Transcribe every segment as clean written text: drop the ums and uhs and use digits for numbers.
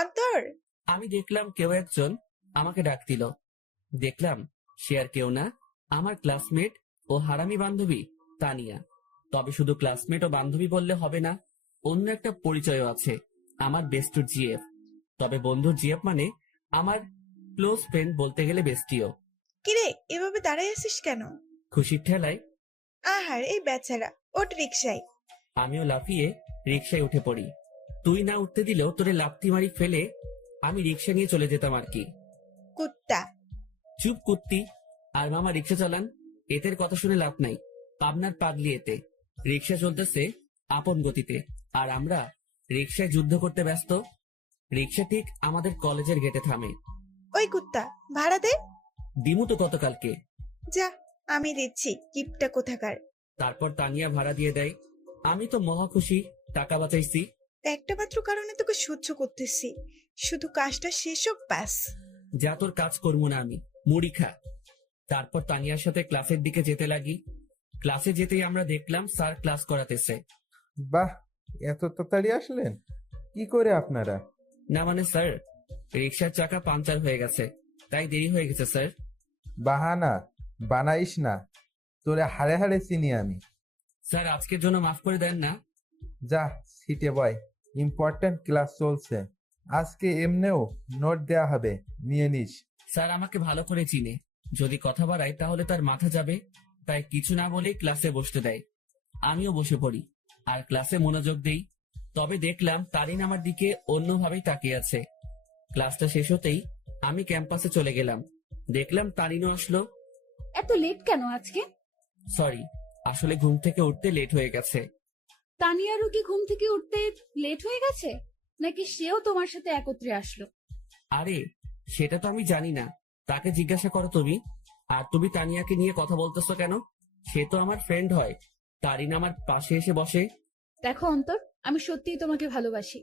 অন্তর, আমি দেখলাম কেউ একজন আমাকে ডাক দিল। দেখলাম সে আর কেউ না, আমার ক্লাসমেট ও হারামি বান্ধবী তানিয়া। তবে শুধু ক্লাসমেট ও বান্ধবী বললে হবে না, অন্য একটা পরিচয়ও আছে, আমার বেস্টুর জিএফ। তবে বন্ধুর জিএফ মানে আমার ক্লোজ ফ্রেন্ড, বলতে গেলে বেস্টিও। কিরে এভাবে দাঁড়ায় আছিস কেন? খুশির ঠেলায় আহার এই বেচারা, ওঠ রিক্সায়। আমিও লাফিয়ে রিকশায় উঠে পড়ি। তুই না উঠতে দিলেও তোরে লাথি মারি ফেলে আমি রিকশা নিয়ে চলে যেতাম আর কি। কুত্তা। চুপ কুত্তি। আর মামা রিক্সা চালান, এদের কথা শুনে লাভ নাই। পাবনার পাগলি এতে। রিক্সা চলতেছে আপন গতিতে, আর আমরা রিক্সায় যুদ্ধ করতে ব্যস্ত। রিক্সা ঠিক আমাদের কলেজের গেটে থামে। ওই কুত্তা, ভাড়া দে। দিমু তো গতকালকে। যা, আমি দিচ্ছি, কিপটা কোথাকার। তারপর তানিয়া ভাড়া দিয়ে দেয়। আমি তো মহা খুশি, টাকা বাঁচাইছি। একটা মাত্র কারণে তোকে সহ্য করতেছি, শুধু কাজটা শেষ হোক ব্যাস। যা তোর কাজ করবো না আমি, মুড়ি খা। তারপর তানিয়ার সাথে ক্লাসের দিকে যেতে লাগি। ক্লাসে যেতেই আমরা দেখলাম স্যার ক্লাস করাতেছে। বাহ, এত তাড়াতাড়ি আসলেন? কি করে আপনারা? না মানে স্যার, রিক্সার চাকা পাঞ্চার হয়ে গেছে, তাই দেরি হয়ে গেছে স্যার। বাহানা বানাইস না, তোরে হাড়ে হাড়ে চিনি আমি। স্যার আজকের জন্য মাফ করে দেন না। যা সিটে বয়, ইম্পর্টেন্ট ক্লাস চলছে। আজকে এমনেও নোট দেয়া হবে, নিয়ে নিস। স্যার আমাকে ভালো করে চিনে, যদি কথা বাড়ায় তাহলে তার মাথা যাবে, তাই কিছু না বলেই ক্লাসে বসতে দেয়। আমিও বসে পড়ি আর ক্লাসে মনোযোগ দেই। তবে দেখলাম তারিন আমার দিকে অন্যভাবেই তাকিয়ে আছে। ক্লাসটা শেষ হতেই আমি ক্যাম্পাসে চলে গেলাম। দেখলাম তারিনও আসলো। এত লেট কেন আজকে? সরি, আসলে ঘুম থেকে উঠতে লেট হয়ে গেছে। তানিয়ারও কি ঘুম থেকে উঠতে লেট হয়ে গেছে, নাকি সেও তোমার সাথে একত্রে আসলো? আরে সেটা তো আমি জানি না, তাকে জিজ্ঞাসা করো তুমি। আর তুমি তানিয়াকে নিয়ে কথা বলতেছো কেন? সে তো আমার ফ্রেন্ড হয়। তারিন আমার পাশে এসে বসে। দেখো অন্তর, আমি সত্যিই তোমাকে ভালোবাসি,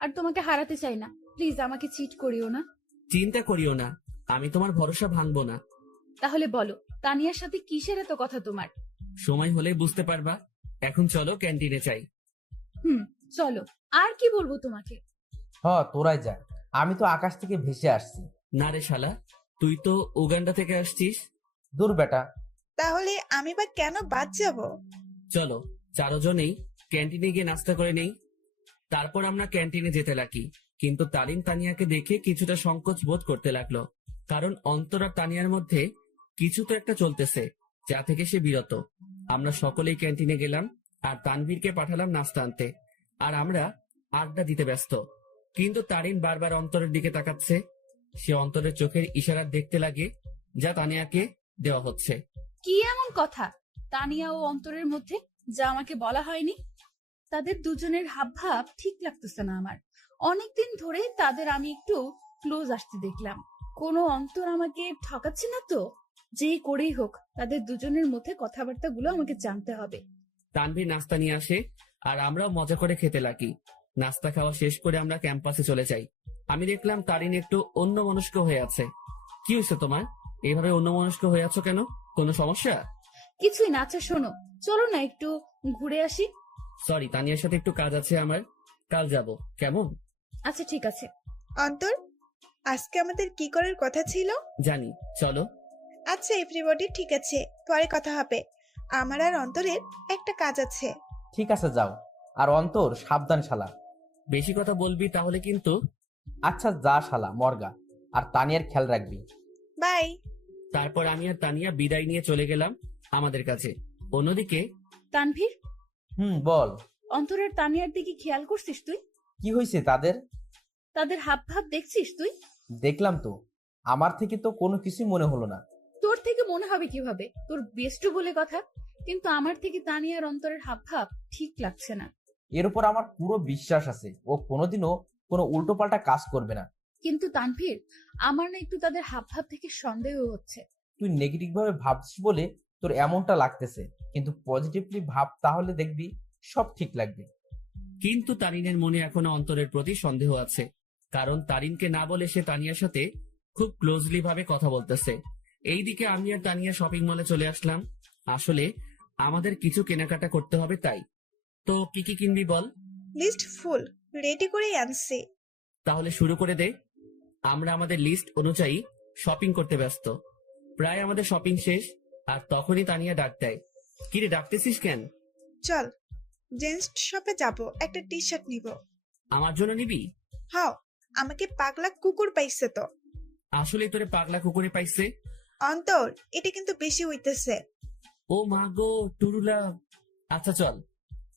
আর তোমাকে হারাতে চাই না। প্লিজ আমাকে চিট করিও না। চিন্তা করিও না, আমি তোমার ভরসা ভাঙবো না। তাহলে বলো, তানিয়ার সাথে কিসের এত কথা তোমার? সময় হলে বুঝতে পারবা। এখন চলো ক্যান্টিনে চাই। চলো। আর কি বলবো তোমাকে? তোরাই যা, আমি তো আকাশ থেকে ভেসে আসছি। না রে শালা, তুই তো উগান্ডা থেকে আসছিস। দূর বেটা। তাহলে আমি বা কেন বাদ যাব? চলো চারজনেই ক্যান্টিনে গিয়ে নাস্তা করে নেই। তারপর আমরা ক্যান্টিনে যেতে লাগি, কিন্তু তারিন তানিয়াকে দেখে কিছুটা সংকোচ বোধ করতে লাগলো, কারণ অন্তর আর তানিয়ার মধ্যে কিছু তো একটা চলতেছে, যা থেকে সে বিরত। আমরা সকলেই ক্যান্টিনে গেলাম আর তানভীরকে পাঠালাম নাস্তা আনতে, আর আমরা আড্ডা দিতে ব্যস্ত। কিন্তু তারিন বারবার অন্তরের দিকে তাকাচ্ছে। সে অন্তরের চোখের ইশারা দেখতে লাগে, যা তানিয়াকে দেওয়া হচ্ছে। কি এমন কথা তানিয়া ও অন্তরের মধ্যে, যা আমাকে বলা হয়নি? তাদের দুজনের হাবভাব ঠিক লাগতেছে না আমার। অনেকদিন ধরে তাদের আমি একটু ক্লোজ আসতে দেখলাম। কোনো অন্তর আমাকে ঠকাচ্ছে না তো? যেই করেই হোক, তাদের দুজনের মধ্যে কথাবার্তা গুলো আমাকে জানতে হবে। তানভীর নাস্তা নিয়ে আসে আর আমরাও মজা করে খেতে লাগি। নাস্তা খাওয়া শেষ করে আমরা ক্যাম্পাসে চলে যাই। আমি দেখলাম তারিন একটু অন্যমনস্ক হয়ে আছে। কি হয়েছে তোমার, এইভাবে অন্যমনস্ক হয়ে আছো কেন? কোনো সমস্যা? কিছুই না। আচ্ছা শোনো, চলো না একটু ঘুরে আসি। সরি, তানিয়ার সাথে একটু কাজ আছে আমার, কাল যাব। কেমন? আচ্ছা ঠিক আছে। অন্তর, আজকে আমাদের কি করার কথা ছিল? জানি, চলো। আচ্ছা এভরিবডি, ঠিক আছে, পরে কথা হবে। আমার আর অন্তরের একটা কাজ আছে। ঠিক আছে যাও। আর অন্তর সাবধান শালা। বেশি কথা বলবি তাহলে কিন্তু। আচ্ছা যা শালা মর্গা, আর তানিয়ার খেয়াল রাখবি। বাই। তারপর আমি আর তানিয়া বিদায় নিয়ে চলে গেলাম আমাদের কাছে। অন্যদিকে তানভীর, বল। অন্তরের তানিয়ার দিকে খেয়াল করছিস তুই? কি হয়েছে তাদের? তাদের হাবভাব দেখছিস তুই? দেখলাম তো, আমার থেকে তো কোনো কিছুই মনে হলো না। তোর থেকে মনে হবে কিভাবে? তোর বেস্ট বলে কথা। কিন্তু আমার থেকে তানিয়ার অন্তরের হাবভাব ঠিক লাগছে না। এর উপর আমার পুরো বিশ্বাস আছে, ও কোনোদিনও কোনো উল্টোপাল্টা কাজ করবে না। কিন্তু তানভীর, আমার না একটু তাদের হাবভাব থেকে সন্দেহ হচ্ছে। তুই নেগেটিভ ভাবে ভাবছিস বলে তোর এমনটা লাগতেছে, কিন্তু পজিটিভলি ভাব, তাহলে দেখবি সব ঠিক লাগবে। কিন্তু তারিনের মনে এখনো অন্তরের প্রতি সন্দেহ আছে, কারণ তারিনকে না বলে সে তানিয়ার সাথে খুব ক্লোজলি ভাবে কথা বলতেছে। এইদিকে আমি আর তানিয়া শপিং মলে চলে আসলাম। আসলে আমাদের কিছু কেনাকাটা করতে হবে, তাই। তো কি কি কিনবি বল? লিস্ট ফুল, রেডি করেই আনছি। তাহলে শুরু করে দে। আমরা আমাদের লিস্ট অনুযায়ী শপিং করতে ব্যস্ত। প্রায় আমাদের শপিং শেষ, আর তখনই তানিয়া ডাক দেয়। কিরে, ডাকতেছিস কেন? চল জেন্টস শপে যাব, একটা টি শার্ট নিব। আমার জন্য নিবি? হাও, আমাকে পাগলা কুকুর পাইছে তো। আসলে তোরে পাগলা কুকুরে পাইছে? অন্তর, এটা কিন্তু বেশি হইতেছে। ও মা গো, টুরুলা। আচ্ছা চল।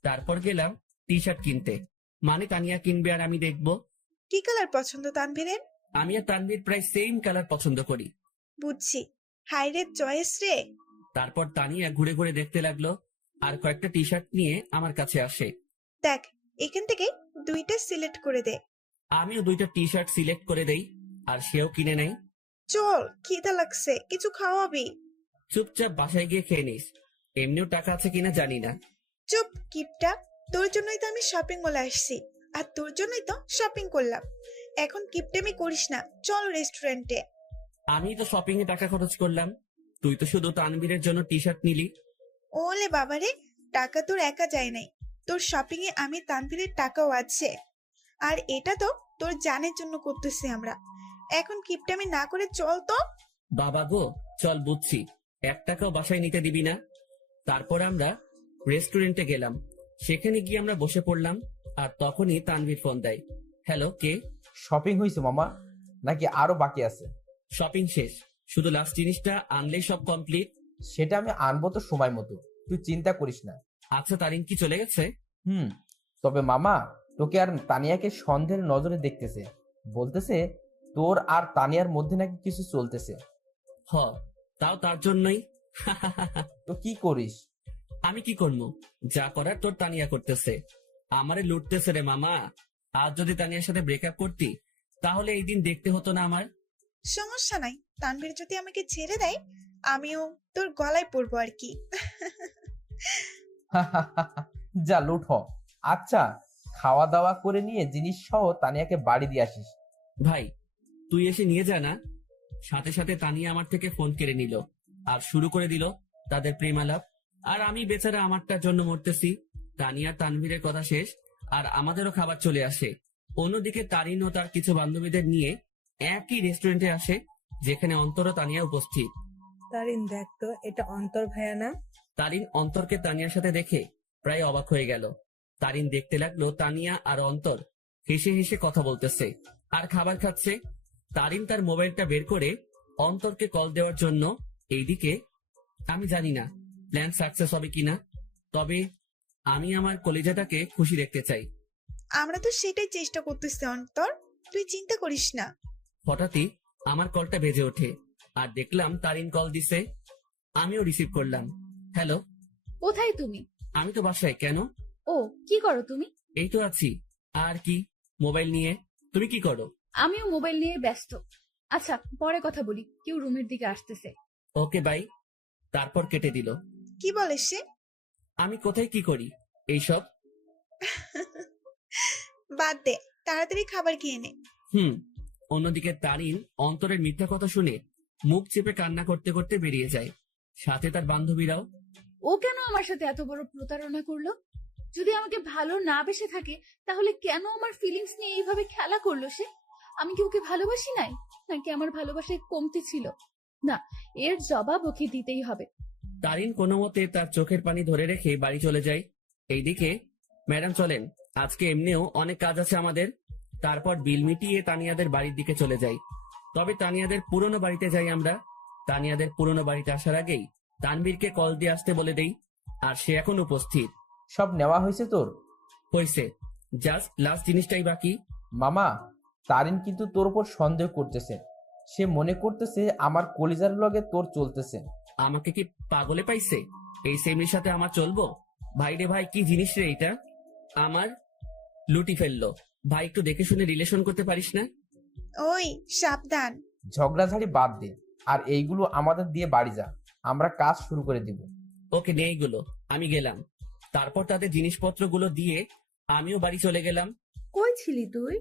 তারপর গেলাম টি শার্ট কিনতে। মানে তানিয়া কিনবে আর আমি দেখবো। কি কালার পছন্দ তানভীরের? আমি আর তানভীর প্রায় সেম কালার পছন্দ করি। বুঝছি, হাই রে চয়েস রে। তারপর তানিয়া ঘুরে ঘুরে দেখতে লাগলো, আর কয়েকটা টি শার্ট নিয়ে আমার কাছে আসে। দেখ, এখান থেকে দুইটা সিলেক্ট করে দে। আমিও দুইটা টি শার্ট সিলেক্ট করে দেই, আর সেও কিনে নেয়। চল, খিদা লাগছে, কিছু খাওয়াবি? চুপচাপ বাসায় গিয়ে খেয়ে নিস। এমনিও টাকা আছে কিনা জানি না। চুপ কিপটা, তোর জন্যই তো আমি শপিং মলে আসছি, আর তোর জন্যই তো শপিং করলাম। এখন কিপটেমি করিস না, চল রেস্টুরেন্টে। আমি তো শপিং এ টাকা খরচ করলাম, তুই তো শুধু তানভীরের জন্য টি শার্ট নিলি। ওলে বাবারে, টাকা তোর একা যায় নাই, তোর শপিং এ আমি তানভীরের টাকাও আছে। আর এটা তো তোর জানের জন্য করতেছি আমরা। এখন কিপটামি না করে চল তো। বাবা গো, চল বুঝছি, 1 টাকাও বাসায় নিতে দিবি না। তারপর আমরা রেস্টুরেন্টে গেলাম। সেখানে গিয়ে আমরা বসে পড়লাম, আর তখনই তানভীর ফোন দেয়। হ্যালো, কে? শপিং হয়েছে মামা, নাকি আরো বাকি আছে? শপিং শেষ, শুধু লাস্ট জিনিসটা আনলেই সব কমপ্লিট। সেটা আমি আনবো তো সময় মতো, তুই চিন্তা করিস না। আচ্ছা, তারিন কি চলে গেছে? তবে মামা, তোকে আর তানিয়াকে সন্দেহের নজরে দেখতেছে। বলতেছে তোর আর তানিয়ার মধ্যে নাকি কিছু চলতেছে। হ, তাও তার জন্যই। তো কি করিস? আমি কি করবো? যা করার তোর তানিয়া করতেছে। আমারে লুটতেছে রে মামা। আজ যদি তানিয়ার সাথে ব্রেকআপ করতি, তাহলে এই দিন দেখতে হতো না আমার। সমস্যা নাই, তানভীর যদি আমাকে ছেড়ে দেয়, আমিও তোর গলায় পড়বো আর কি। যা লুট হ। আচ্ছা, খাওয়া দাওয়া করে নিয়ে জিনিস সহ তানিয়াকে বাড়ি দিয়ে আসিস। ভাই, তুই এসে নিয়ে যা না। সাথে সাথে তানিয়া আমার থেকে ফোন কেড়ে নিল, আর শুরু করে দিল তাদের প্রেমালাপ। আর আমি বেচারা আমারটার জন্য মরতেছি। তানিয়া তানভীরের কথা শেষ, আর আমাদেরও খাবার চলে আসে। অন্যদিকে তারিন ও তার কিছু বান্ধবীদের নিয়ে একই রেস্টুরেন্টে আসে, যেখানে অন্তর ও তানিয়া উপস্থিত। তারিন, দেখ তো, এটা অন্তর ভাইয়া না? তারিন অন্তরকে তানিয়ার সাথে দেখে প্রায় অবাক হয়ে গেল। তারিন দেখতে লাগলো তানিয়া আর অন্তর হেসে হেসে কথা বলতেছে আর খাবার খাচ্ছে। তারিন তার মোবাইলটা বের করে অন্তরকে কল দেওয়ার জন্য। এইদিকে আমি জানি না প্ল্যান সাকসেস হবে কিনা, তবে আমি আমার কলিজাটাকে খুশি দেখতে চাই। আমরা তো সেটাই চেষ্টা করতেছি অন্তর, তুই চিন্তা করিস না। হঠাৎই আমার কলটা বেজে ওঠে, আর দেখলাম তারিন কল দিছে। আমিও রিসিভ করলাম। হ্যালো। কোথায় তুমি? আমি তো বাসায়। কেন? ও, কি করো তুমি? এই তো আছি। আর কি, মোবাইল নিয়ে। তুমি কি করো? আমিও মোবাইল নিয়ে ব্যস্ত। আচ্ছা, পরে কথা বলি, কেউ রুমের দিকে আসতেছে। Okay bye. তারপর কেটে দিল। কি বলে সে? আমি কোথায় কি করি এইসব? বাদ দে, তাড়াতাড়ি খাবার খেয়ে নে। অন্যদিকে তারিন অন্তরের মিথ্যা কথা শুনে মুখ চেপে কান্না করতে করতে বেরিয়ে যায়, সাথে তার বান্ধবীরাও। ও কেন আমার সাথে এত বড় প্রতারণা করলো? যদি আমাকে ভালো না বেসে থাকে, তাহলে কেন আমার ফিলিংস নিয়ে এইভাবে খেলা করলো সে? আমি কি ওকে ভালোবাসি নাই, নাকি আমার ভালোবাসায় কমতি ছিল? না, এর জবাব ওকে দিতেই হবে। তারিন কোনো মতে তার চোখের পানি ধরে রেখে বাড়ি চলে যায়। এইদিকে, ম্যাডাম চলেন, আজকে এমনিও অনেক কাজ আছে আমাদের। তারপর বিল মিটিয়ে তানিয়াদের বাড়ির দিকে চলে যাই। তবে তানিয়াদের পুরনো বাড়িতে যাই আমরা। তানিয়াদের পুরনো বাড়িতে আসার আগেই তানবীরকে কল দিয়ে আসতে বলে দেই, আর সে এখন উপস্থিত। সব নেওয়া হয়েছে তোর? হয়েছে, জাস্ট লাস্ট জিনিসটাই বাকি। মামা, তারিন কিন্তু তোর উপর সন্দেহ করতেছে। সে মনে করতেছে আমার কলিজার লগে তোর চলতেছে। আমাকে কি পাগলে পাইছে? এই সেমির সাথে আমার চলবো? ভাই রে ভাই, কি জিনিস রে এটা! আমার লুটি ফেললো। ভাই, একটু দেখে শুনে রিলেশন করতে পারিস না? ওই সাবধান। ঝগড়াঝাড়ি বাদ দে, আর এইগুলো আমাদের দিয়ে বাড়ি যা, আমরা কাজ শুরু করে দিব। ওকে, নে এইগুলো। আমি গেলাম। তারপর তাদের জিনিসপত্রগুলো দিয়ে আমিও বাড়ি চলে গেলাম। কই ছিলি তুই?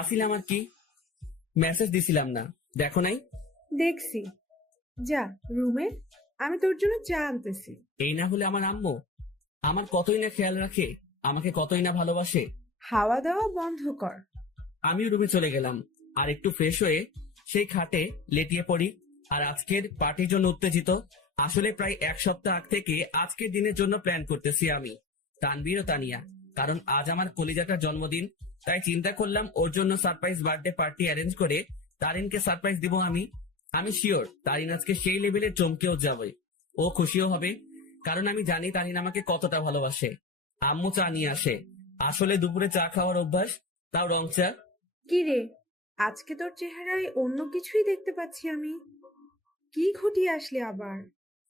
আসিলাম আর কি, মেসেজ দিছিলাম না, দেখো নাই? দেখছি। যা রুমে, আমি তোর জন্য চা আনতেছি। এই না হলে আমার আম্মু আমার কতই না খেয়াল রাখে, আমাকে কতই না ভালোবাসে। খাওয়া দাওয়া বন্ধ কর। আমিও রুমে চলে গেলাম আর একটু ফ্রেশ হয়ে সেই খাটে লেটিয়ে পড়ি। আর আজকের পার্টির জন্য উত্তেজিত। আসলে প্রায় এক সপ্তাহ আগ থেকে আজকের দিনের জন্য প্ল্যান করতেছি আমি, তানভীর ও তানিয়া। কারণ আজ আমার কলিজাটার জন্মদিন, তাই চিন্তা করলাম ওর জন্য সারপ্রাইজ বার্থডে পার্টি অ্যারেঞ্জ করে তারিনকে সারপ্রাইজ দিব আমি। আমি শিওর তারিন আজকে সেই লেভেলে চমকেও যাবে, ও খুশিও হবে। কারণ আমি জানি তারিন আমাকে কতটা ভালোবাসে। আম্মু চা নিয়ে আসে। আসলে দুপুরে চা খাওয়ার অভ্যাস, তাও রং চা। কি রে, আজকে তোর চেহারায় অন্য কিছুই দেখতে পাচ্ছি আমি। কি ঘটিয়ে আসলি আবার?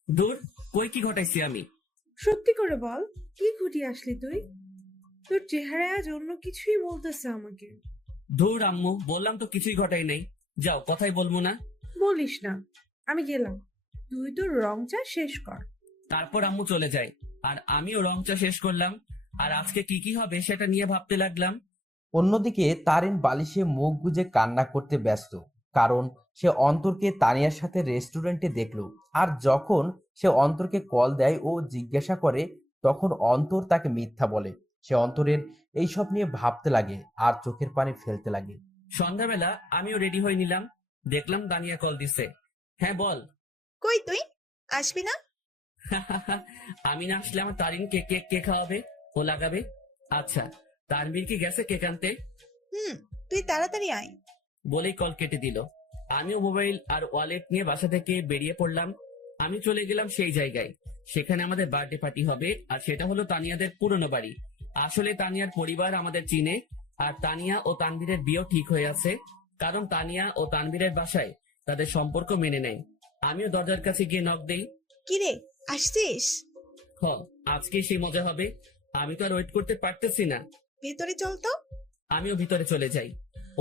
দূর, কই কি ঘটাইছি আমি? সত্যি করে বল, কি ঘটিয়ে আসলি তুই? তোর চেহারায় আজ অন্য কিছুই বলতেছে আমাকে। ধুর আম্মু, বললাম তো কিছুই ঘটাই নাই। যাও, কথাই বলবো না। বলিস না, আমি গেলাম। তুই তোর রং চা শেষ কর। তারপর আম্মু চলে যায় আর আমিও রং চা শেষ করলাম। আর আজকে কি কি হবে সেটা নিয়ে ভাবতে লাগলাম। অন্যদিকে তারিন বালিশে মুখ গুজে কান্না করতে ব্যস্ত, কারণ সে অন্তরকে তানিয়ার সাথে রেস্টুরেন্টে দেখলো। আর যখন সে অন্তরকে কল দেয় ও জিজ্ঞাসা করে, তখন অন্তর তাকে মিথ্যা বলে। সে অন্তরের এইসব নিয়ে ভাবতে লাগে আর চোখের পানি ফেলতে লাগে। সন্ধ্যাবেলা আমিও রেডি হয়ে নিলাম, দেখলাম দানিয়া কল দিছে। হ্যাঁ বল। কই তুই আসবি না? আমি না আসলে আমার তারিনকে কেক কে খাওয়াবে, ও লাগাবে। আচ্ছা, তানভীর কি গেছে কেক আনতে? তুই তাড়াতাড়ি আয়। বলেই কল কেটে দিল। আমিও মোবাইল আর ওয়ালেট নিয়ে বাসা থেকে বেরিয়ে পড়লাম। আমি চলে গেলাম সেই জায়গায়, সেখানে আমাদের বার্থডে পার্টি হবে। আর সেটা হলো তানিয়াদের পুরনো বাড়ি। আসলে তানিয়ার পরিবার আমাদের চিনে, আর তানিয়া ও তানভীরের বিয়েও ঠিক হয়ে আছে। কারণ তানিয়া ও তানভীরের বাসায় তাদের সম্পর্ক মেনে নেয়। আমিও দরজার কাছে গিয়ে নক দেই। কিরে, আসছিস? হ, আজকে সেই মজা হবে। আমি তো আর ওয়েট করতে পারতেছি না। ভেতরে চল তো। আমিও ভিতরে চলে যাই।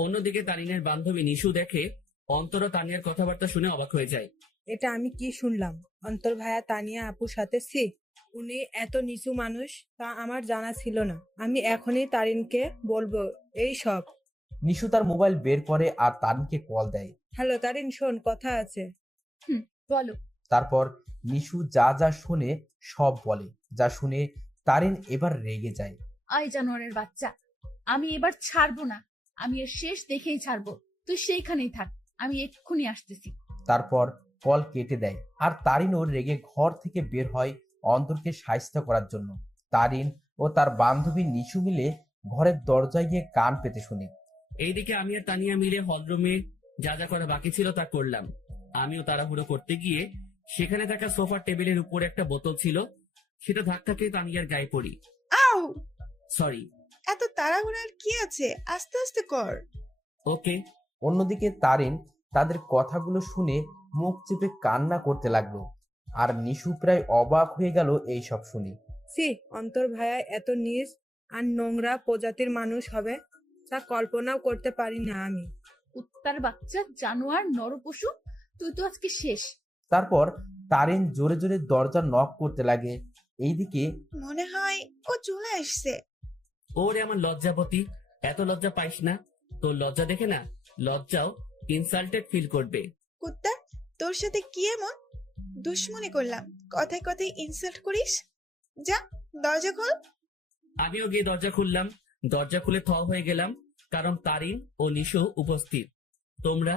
অন্যদিকে তানিনের বান্ধবী নিশু দেখে অন্তর ও তানিয়ার কথাবার্তা শুনে অবাক হয়ে যায়। এটা আমি কি শুনলাম? অন্তর ভাইয়া তানিয়া আপুর সাথে উনি এত নিচু মানুষ তা আমার জানা ছিল না। আমি এখনই তারিনকে বলবো এই সব। নিশু তার মোবাইল বের করে আর তারিনকে কল দেয়। হ্যালো তারিন, শোন, কথা আছে। বলো। তারপর নিশু যা যা শুনে সব বলে। যা শুনে তারিন এবার রেগে যায়। আয় জানোয়ারের বাচ্চা, আমি এবার ছাড়বো না। আমি এর শেষ দেখেই ছাড়বো। তুই সেইখানেই থাক, আমি এক্ষুনি আসতেছি। তারপর কল কেটে দেয় আর তারিনও রেগে ঘর থেকে বের হয় অন্তরকে সাহায্য করার জন্য। তারিন ও তার বান্ধবী নিশু মিলে ঘরের দরজায় গিয়ে কান পেতে শুনে। এইদিকে আমি আর তানিয়া মিলে হলরুমে যা যা করা বাকি ছিল তা করলাম। আমিও তাড়াহুড়ো করতে গিয়ে সেখানে থাকা সোফার টেবিলের উপরে একটা বোতল ছিল, সেটা ধাক্কা খেয়ে তানিয়ার গায়ে পড়ি। আউ! সরি। এত তাড়াহুড়ার কি আছে, আস্তে আস্তে কর। ওকে। অন্যদিকে তারিন তাদের কথাগুলো শুনে মুখ চেপে কান্না করতে লাগলো। আর নিশু প্রায় অবাক হয়ে গেল এই সব শুনে। অন্তর ভাইয়া এত নীচ আর নোংরা প্রজাতির মানুষ হবে তা কল্পনাও করতে পারি না আমি। কুত্তার বাচ্চা, জানোয়ার, নরপশু, তুই তো আজকে শেষ। তারপর তারিন জোরে জোরে দরজা নক করতে লাগে। এইদিকে মনে হয় ও চলে আসছে। ওরে আমার লজ্জাপতি, এত লজ্জা পাইস না। তোর লজ্জা দেখে না লজ্জাও ইনসাল্টেড ফিল করবে। কুত্তা, তোর সাথে কি এমন দুশ্মনী করলাম, কথায় কথায় ইনসাল্ট করিস? যা, দরজা খোল। আমিও গিয়ে দরজা খুললাম। দরজা খুলে থ হয়ে গেলাম, কারণ তারিন ও নিশু উপস্থিত। তোমরা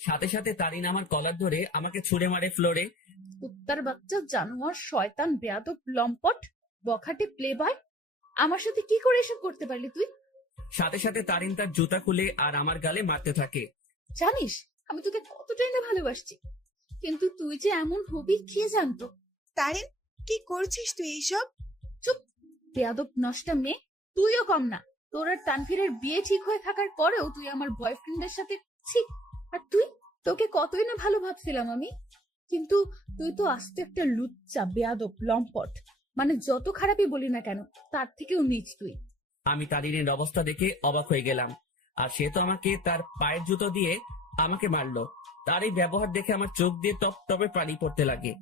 সাথে সাথে তারিন আমার কলার ধরে আমাকে ছুঁড়ে মারে ফ্লোরে। কুত্তার বাচ্চা, জানোয়ার, শয়তান, বেয়াদব, লম্পট, বখাটে প্লে বয়, আমার সাথে কি করে এসব করতে পারলি তুই? সাথে সাথে তারিন তার জুতা খুলে আর আমার গালে মারতে থাকে। জানিস আমি তোকে কতটাই না ভালোবাসছি, কিন্তু তুই যে এমন হবি কে জানতো? তারিন, কি করছিস তুই এইসব? চুপ, বেয়াদব নষ্টা মেয়ে। তুইও কম না। তোর আর তানভীরের বিয়ে ঠিক হয়ে থাকার পরেও তুই আমার বয়ফ্রেন্ডের সাথে ছি। আর তুই, তোকে কতই না ভালো ভাবছিলাম আমি, কিন্তু তুই তো আস্ত একটা লুচ্চা, বেয়াদব, লম্পট। মানে যত খারাপই বলি না কেন, তার থেকেও নিচ তুই। আমি তারিনের অবস্থা দেখে অবাক হয়ে গেলাম। আর সে তো আমাকে তার পায়ের জুতো দিয়ে আমাকে মারলো। তার এই ব্যবহার দেখে আমার চোখ দিয়ে টপ টপে পানি পড়তে লাগে।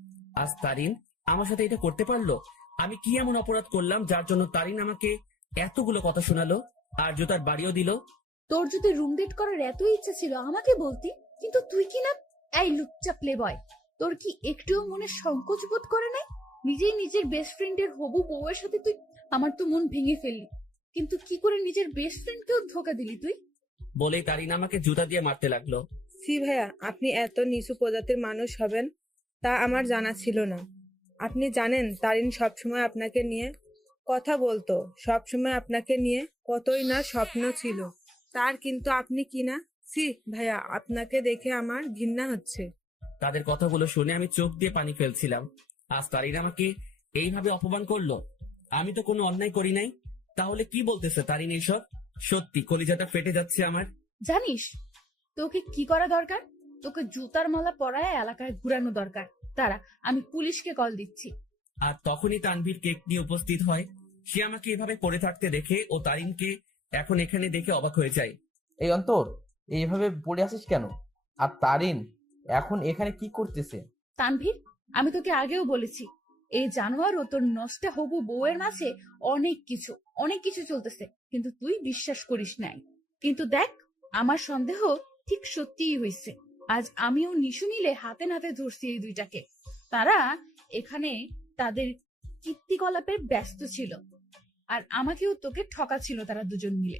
আজ তারিন আমার সাথে এটা করতে পারলো? আমি কি এমন অপরাধ করলাম যার জন্য তারিন আমাকে এতগুলো কথা শোনালো আর জুতার বাড়িও দিল? তোর যদি রুম ডেট করার এত ইচ্ছা ছিল আমাকে বলতি, কিন্তু তুই কি না। এই লুচ্চা প্লে বয়, তোর কি একটুও মনে সংকোচ বোধ করে নাই? নিজেই নিজের বেস্ট ফ্রেন্ডের হবু বউয়ের সাথে তুই আমার তো মন ভেঙে ফেললি। কিন্তু কি করে নিজের বেস্ট ফ্রেন্ডকেও ধোকা দিলি তুই? বলেই তারিন আমাকে জুতা দিয়ে মারতে লাগলো। সি ভাইয়া, আপনি এত নিচু প্রজাতির মানুষ হবেন তা আমার জানা ছিল না। আপনি জানেন তারিন সবসময় আপনাকে নিয়ে কথা বলতো, সবসময় আপনাকে নিয়ে কতই না স্বপ্ন ছিল তার, কিন্তু আপনি কি না। সি ভাইয়া, আপনাকে দেখে আমার ঘৃণা হচ্ছে। তাদের কথাগুলো শুনে আমি চোখ দিয়ে পানি ফেলছিলাম। আজ তারিন আমাকে এইভাবে অপমান করলো। আমি তো কোনো অন্যায় করি নাই। তাহলে কি বলতেছে তারিন এইসব? সত্যি কলিজাটা ফেটে যাচ্ছে আমার। জানিস তোকে কি করা দরকার? তোকে জুতার মালা পরায় এলাকায় ঘুরানো দরকার। দাঁড়া, আমি পুলিশকে কল দিচ্ছি। আর তখনই তানভীর কেক নিয়ে উপস্থিত হয়। সে আমাকে এভাবে পড়ে থাকতে দেখে ও তারিনকে এখন এখানে দেখে অবাক হয়ে যায়। এই অন্তর, এইভাবে পড়ে আছিস কেন? আর তারিন এখন এখানে কি করতেছে? তানভীর, আমি তোকে আগেও বলেছি এই জানোয়ার ও তোর নষ্ট হবু বউয়ের মাঝে অনেক কিছু চলতেছে, কিন্তু তুই বিশ্বাস করিস নাই। কিন্তু দেখ, আমার সন্দেহ ঠিক সত্যিই হয়েছে। আজ আমিও নিশু মিলে হাতে নাতে ধরছি এই দুইটাকে। তারা এখানে তাদের কীর্তিকলাপে ব্যস্ত ছিল, আর আমাকেও তোকে ঠকাছিল তারা দুজন মিলে।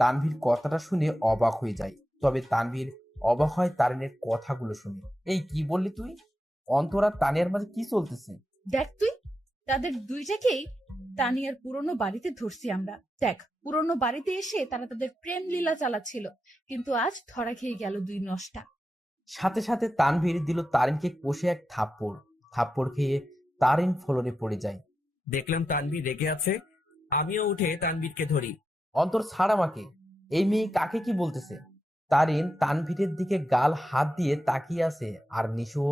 তানভীর কথাটা শুনে অবাক হয়ে যায়, তবে তানভীর অবাক হয় তারিনের কথাগুলো শুনে। এই কি বললি তুই? অন্তর আর তানিয়ার মাঝে কি চলতেছে? দেখ তুই, তাদের দুইটাকেই তানিয়ার পুরনো বাড়িতে ধরছি আমরা। দেখ, পুরনো বাড়িতে এসে তারা তাদের প্রেম লীলা চালাচ্ছিল, কিন্তু আজ ধরা খেয়ে গেল দুই নষ্টা। সাথে সাথে তানভীর দিল তারিনকে কষে এক থাপ্পড়। থাপ্পড় খেয়ে তারিন ফ্লোরে পড়ে যায়। দেখলাম তানভীর রেগে আছে। আমিও উঠে তানভীরকে ধরি। অন্তর, ছাড় আমাকে। এই মেয়ে কাকে কি বলতেছে? তারিন তানভীরের দিকে গাল হাত দিয়ে তাকিয়ে আছে, আর নিশু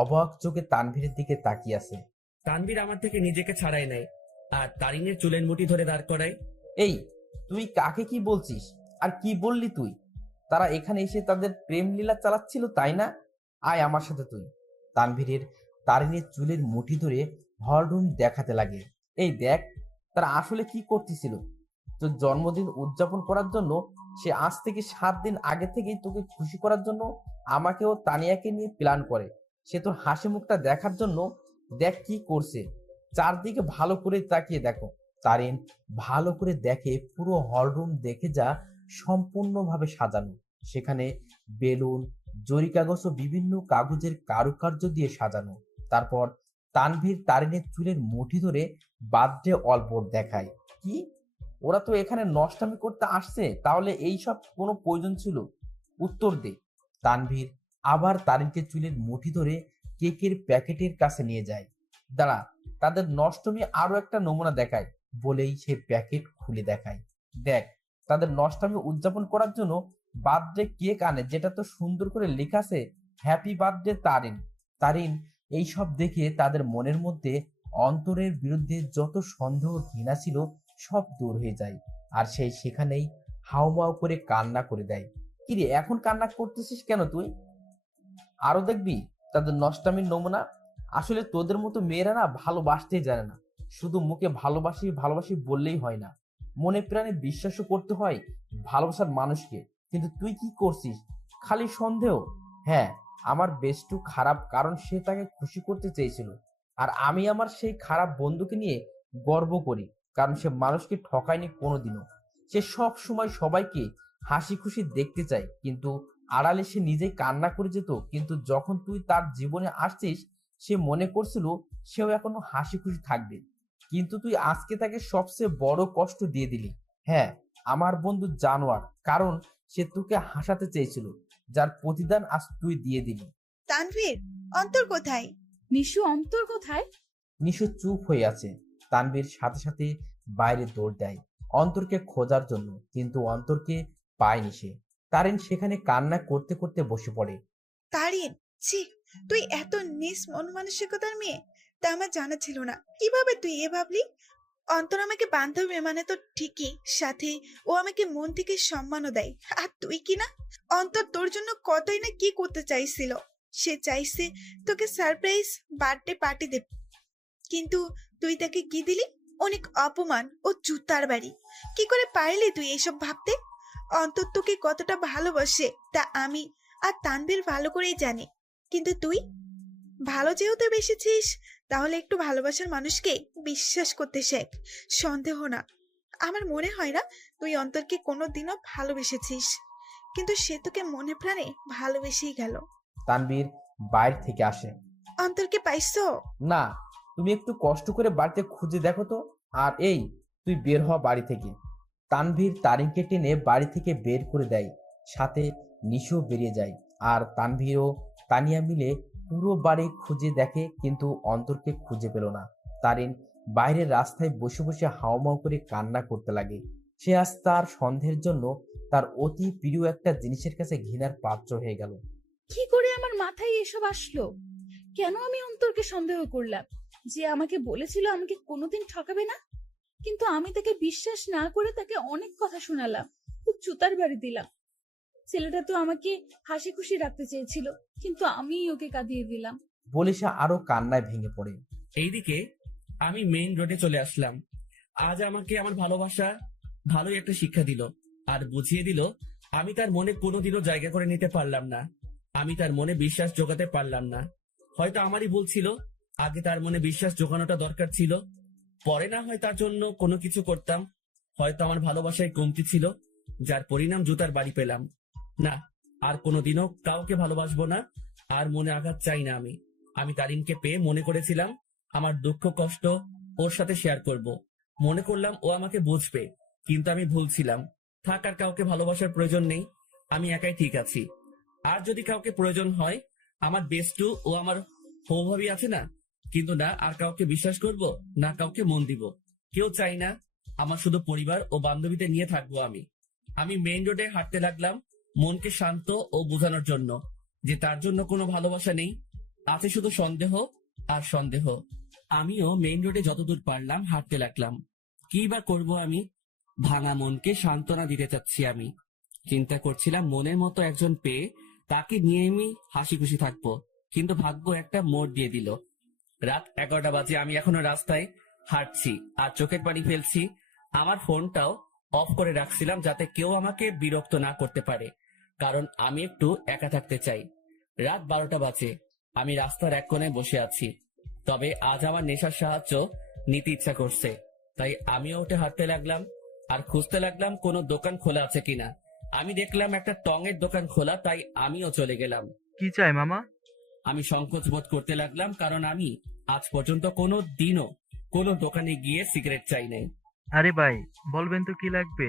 অবাক চোখে তানভীরের দিকে তাকিয়ে আছে। তানভীর আমার থেকে নিজেকে ছাড়াই নেয় আর তারিনের চুলের মুঠি ধরে দাঁড় করায়। এই, তুই কাকে কি বলছিস? আর কি বললি তুই? তারা এখানে এসে তাদের প্রেম লীলা চালাচ্ছিল, তাই না? আয় আমার সাথে তুই। তারিনের চুলের মুঠি ধরে হলরুম দেখাতে লাগে। এই দেখ, তারা আসলে কি করতেছিল। তোর জন্মদিন উদযাপন করার জন্য সে আজ থেকে 7 দিন আগে থেকেই তোকে খুশি করার জন্য আমাকে ও তানিয়াকে নিয়ে প্ল্যান করে। সে তোর হাসি মুখটা দেখার জন্য দেখ কি করছে। চারদিকে ভালো করে তাকিয়ে দেখো। তারিন ভালো করে দেখে পুরো হলরুম দেখে যা সম্পূর্ণভাবে সাজানো। সেখানে বেলুন, জরি কাগজ ও বিভিন্ন কাগজের কারুকার্য দিয়ে সাজানো। তারপর তানভীর তারিনের চুলের মুঠি ধরে বার্থডে অলপট দেখায়। কি, ওরা তো এখানে নষ্টামি করতে আসছে, তাহলে এই সব কোনো প্রয়োজন ছিল? উত্তর দে। তানভীর আবার তারিনকে চুলের মুঠি ধরে কেকের প্যাকেটের কাছে নিয়ে যায়। দাঁড়া, তাদের নষ্টমী আরো একটা নমুনা দেখায় বলেই সে প্যাকেট খুলে দেখায়। দেখ, তাদের নষ্টামি উদযাপন করার জন্য বার্থডে কেক আনে, যেটা তো সুন্দর করে লেখা আছে হ্যাপি বার্থডে তারিন। তারিন এইসব দেখে তাদের মনের মধ্যে অন্তরের বিরুদ্ধে যত সন্দেহ ঘৃণা ছিল সব দূর হয়ে যায়, আর সেই সেখানেই হাউমাউ করে কান্না করে দেয়। কিরে, এখন কান্না করতেছিস কেন তুই? আরো দেখবি তাদের নষ্টামির নমুনা। আসলে তোদের মতো মেয়েরা না ভালোবাসতেই জানে না। শুধু মুখে ভালোবাসি ভালোবাসি বললেই হয় না, মনে প্রাণে বিশ্বাসও করতে হয় ভালোবাসার মানুষকে। কিন্তু তুই কি করছিস? খালি সন্দেহ। হ্যাঁ, আমার বেস্টু খারাপ, কারণ সে তাকে খুশি করতে চেয়েছিল। আর আমি আমার সেই খারাপ বন্ধুকে নিয়ে গর্ব করি, কারণ সে মানুষকে ঠকায়নি কোনোদিনও। সে সব সময় সবাইকে হাসি খুশি দেখতে চায়, কিন্তু আড়ালে সে নিজেই কান্না করে যেত। কিন্তু যখন তুই তার জীবনে আসছিস, সে মনে করছিল সেও এখনো হাসি খুশি থাকবে, কিন্তু তুই আজকে তাকে সবচেয়ে বড় কষ্ট দিয়ে দিলি। হ্যাঁ, আমার বন্ধু জানোয়ার, কারণ সে তোকে হাসাতে চেয়েছিল, যার প্রতিদান আজ তুই দিয়ে দিলি। তানভীর, অন্তর কোথায়? নিশু, অন্তর কোথায়? নিশু চুপ হয়ে আছে। তানভীর সাথে সাথে বাইরে দৌড় দেয় অন্তরকে খোঁজার জন্য, কিন্তু অন্তরকে পায়নি সে। তারিন সেখানে কান্না করতে করতে বসে পড়ে। তারিন, ছি, তুই এত নিস মন মানসিকতার মেয়ে, তা আমার জানা ছিল না। কিভাবে তুই এ ভাবলি? অন্তর আমাকে বান্ধবী মানে তো ঠিকই, সাথে ও আমাকে মন থেকে সম্মানও দেয়। আর তুই কি না, অন্তর তোর জন্য কতই না কি করতে চাইছিল। সে চাইছে তোকে সারপ্রাইজ বার্থডে পার্টি দেবে, কিন্তু তুই তাকে কি দিলি? অনেক অপমান ও জুতার বাড়ি। কি করে পারলি তুই এসব ভাবতে? অন্তর তোকে কতটা ভালোবাসে তা আমি আর তানভীর ভালো করেই জানি, কিন্তু তুই ভালো যেহেতু বেসেছিস, তাহলে একটু ভালোবাসার মানুষকে বিশ্বাস করতে শেখ, সন্দেহ না। আমার মনে হয় না তুই অন্তরকে কোনোদিনও ভালোবেসেছিস, কিন্তু সে তোকে মনে প্রাণে ভালোবেসেই গেল। তানভীর বাইরে থেকে আসে। অন্তরকে পাইছো? না, তুমি একটু কষ্ট করে বাড়িতে খুঁজে দেখো তো। আর এই, তুই বের হ বাড়ি থেকে। তানভীর তারিনকে টেনে বাড়ি থেকে বের করে দেয়, সাথে নিশিও বেরিয়ে যায়। আর তানভীর ও তানিয়া মিলে পুরো বাড়ি খুঁজে দেখে, কিন্তু অন্তরকে খুঁজে পেল না। তারিন বাইরের রাস্তায় বসে বসে হাওমাও করে কান্না করতে লাগে। সে আজ তার সন্দেহের জন্য তার অতি প্রিয় একটা জিনিসের কাছে ঘৃণার পাত্র হয়ে গেল। কি করে আমার মাথায় এসব আসলো? কেন আমি অন্তরকে সন্দেহ করলাম? যে আমাকে বলেছিল আমাকে কোনোদিন ঠকাবে না, কিন্তু আমি তাকে বিশ্বাস না করে তাকে অনেক কথা শোনালাম, খুব জুতার বাড়ি দিলাম। ছেলেটা তো আমাকে হাসি খুশি রাখতে চেয়েছিল, কিন্তু আমিই ওকে কাঁদিয়ে দিলাম। বলে সে আরো কান্নায় ভেঙে পড়ে। এইদিকে আমি মেইন রোডে চলে আসলাম। আজ আমাকে আমার ভালোবাসা ভালোই একটা শিক্ষা দিল, আর বুঝিয়ে দিল আমি তার মনে কোনোদিনও জায়গা করে নিতে পারলাম না। আমি তার মনে বিশ্বাস জোগাতে পারলাম না। হয়তো আমারই ভুল ছিল, আগে তার মনে বিশ্বাস জোগানোটা দরকার ছিল। পরে না হয় তার জন্য কোনো কিছু করতাম। হয়তো আমার ভালোবাসায় কমতি ছিল, যার পরিণাম জুতার বাড়ি পেলাম। না, আর কোনোদিনও কাউকে ভালোবাসবো না, আর মনে আঘাত চাই না। আমি তারিনকে পেয়ে মনে করেছিলাম আমার দুঃখ কষ্ট ওর সাথে শেয়ার করব। মনে করলাম ও আমাকে বুঝবে, কিন্তু আমি ভুল ছিলাম। থাক, আর কাউকে ভালোবাসার প্রয়োজন নেই, আমি একাই ঠিক আছি। আর যদি কাউকে প্রয়োজন হয়, আমার বেস্টু ও আমার হৌভাবি আছে না, কিন্তু না আর কাউকে বিশ্বাস করব, না কাউকে মন দিব। কেউ চাই না, আমার শুধু পরিবার ও বান্ধবীদের নিয়ে থাকবো আমি। আমি মেইন রোডে হাঁটতে লাগলাম, মনকে শান্ত ও বোঝানোর জন্য যে তার জন্য কোনো ভালোবাসা নেই, আছে শুধু সন্দেহ আর সন্দেহ। আমিও মেইন রোডে যতদূর পারলাম হাঁটতে লাগলাম। কি বা করবো আমি? ভাঙা মনকে সান্ত্বনা দিতে চাচ্ছি আমি। চিন্তা করছিলাম মনের মতো একজন পেয়ে তাকে নিয়ে আমি হাসি খুশি থাকবো, কিন্তু ভাগ্য একটা মোড় দিয়ে দিল। রাত 11টা বাজে, আমি এখনো রাস্তায় হাঁটছি আর চোখের পানি ফেলছি। আমার ফোনটাও অফ করে রাখছিলাম যাতে কেউ আমাকে বিরক্ত না করতে পারে, কারণ আমি একটু একা থাকতে চাই। রাত 12টা বাজে, আমি রাস্তার এক কোণায় বসে আছি। তবে আজ আমার নেশার সাহায্য নিতে ইচ্ছা করছে, তাই আমিও উঠে হাঁটতে লাগলাম আর খুঁজতে লাগলাম কোনো দোকান খোলা আছে কিনা। আমি দেখলাম একটা টঙের দোকান খোলা, তাই আমিও চলে গেলাম। কি চাই মামা? আমি সংকোচ বোধ করতে লাগলাম, কারণ আমি আজ পর্যন্ত কোনো দিনও কোনো দোকানে গিয়ে সিগারেট চাই নাই। আরে ভাই, বলবেন তো কি লাগবে?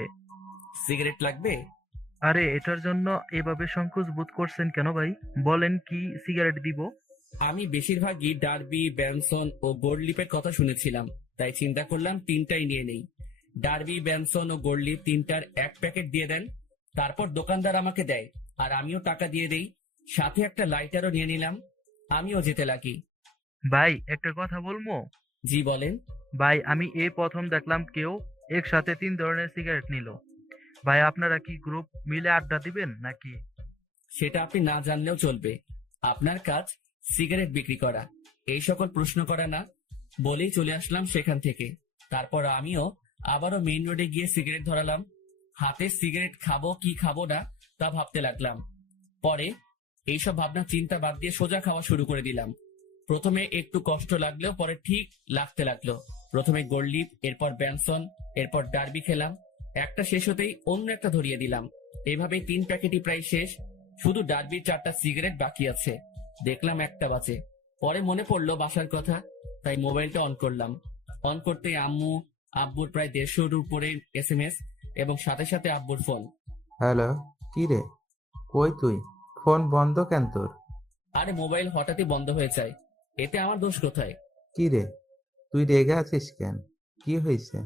সিগারেট লাগবে? আরে এটার জন্য এভাবে সংকোচ বোধ করছেন কেন ভাই? বলেন, কি সিগারেট দিব? আমি বেশিরভাগই ডার্বি, ব্যানসন ও গোল্ডলিপের কথা শুনেছিলাম, তাই চিন্তা করলাম তিনটাই নিয়ে নেই। ডার্বি, ব্যানসন ও গোল্ডলিপ তিনটার এক প্যাকেট দিয়ে দেন। তারপর দোকানদার আমাকে দেয় আর আমিও টাকা দিয়ে দেই। সাথে একটা লাইটারও নিয়ে নিলাম। আমিও যেতে লাগি। ভাই একটা কথা বলবো? জি বলেন। ভাই আমি এই প্রথম দেখলাম কেউ একসাথে 3 ধরনের সিগারেট নিল। ভাই আপনারা কি গ্রুপ মিলে আড্ডা দিবেন নাকি? সেটা আপনি না জানলেও চলবে। আপনার কাজ সিগারেট বিক্রি করা, এই সকল প্রশ্ন করা না। বলেই চলে আসলাম সেখান থেকে। তারপর আমিও আবারও মেইন রোডে গিয়ে সিগারেট ধরালাম। হাতে সিগারেট খাবো কি খাবো না তা ভাবতে লাগলাম। পরে এইসব ভাবনা চিন্তা বাদ দিয়ে সোজা খাওয়া শুরু করে দিলাম। প্রথমে একটু কষ্ট লাগলেও পরে ঠিক লাগতে লাগলো। প্রথমে গোল্ডলিপ, এরপর ব্যানসন, এরপর ডার্বি খেলাম। একটা শেষ হতেই অন্য একটা ধরিয়ে দিলাম। এভাবেই 3 প্যাকেটই প্রায় শেষ। শুধু ডার্বির 4টা সিগারেট বাকি আছে। দেখলাম 1টা বাজে। পরে মনে পড়লো বাসার কথা, তাই মোবাইলটা অন করলাম। অন করতেই আব্বুর প্রায় 150-র উপরে SMS এবং সাথে সাথে আব্বুর ফোন। হ্যালো, কি রে? কই তুই? ফোন বন্ধ কেন তোর? আরে মোবাইল হঠাৎই বন্ধ হয়ে যায়, এতে আমার দোষ কোথায়? কি রে, তুই রেগে আছিস কেন? কি হয়েছে?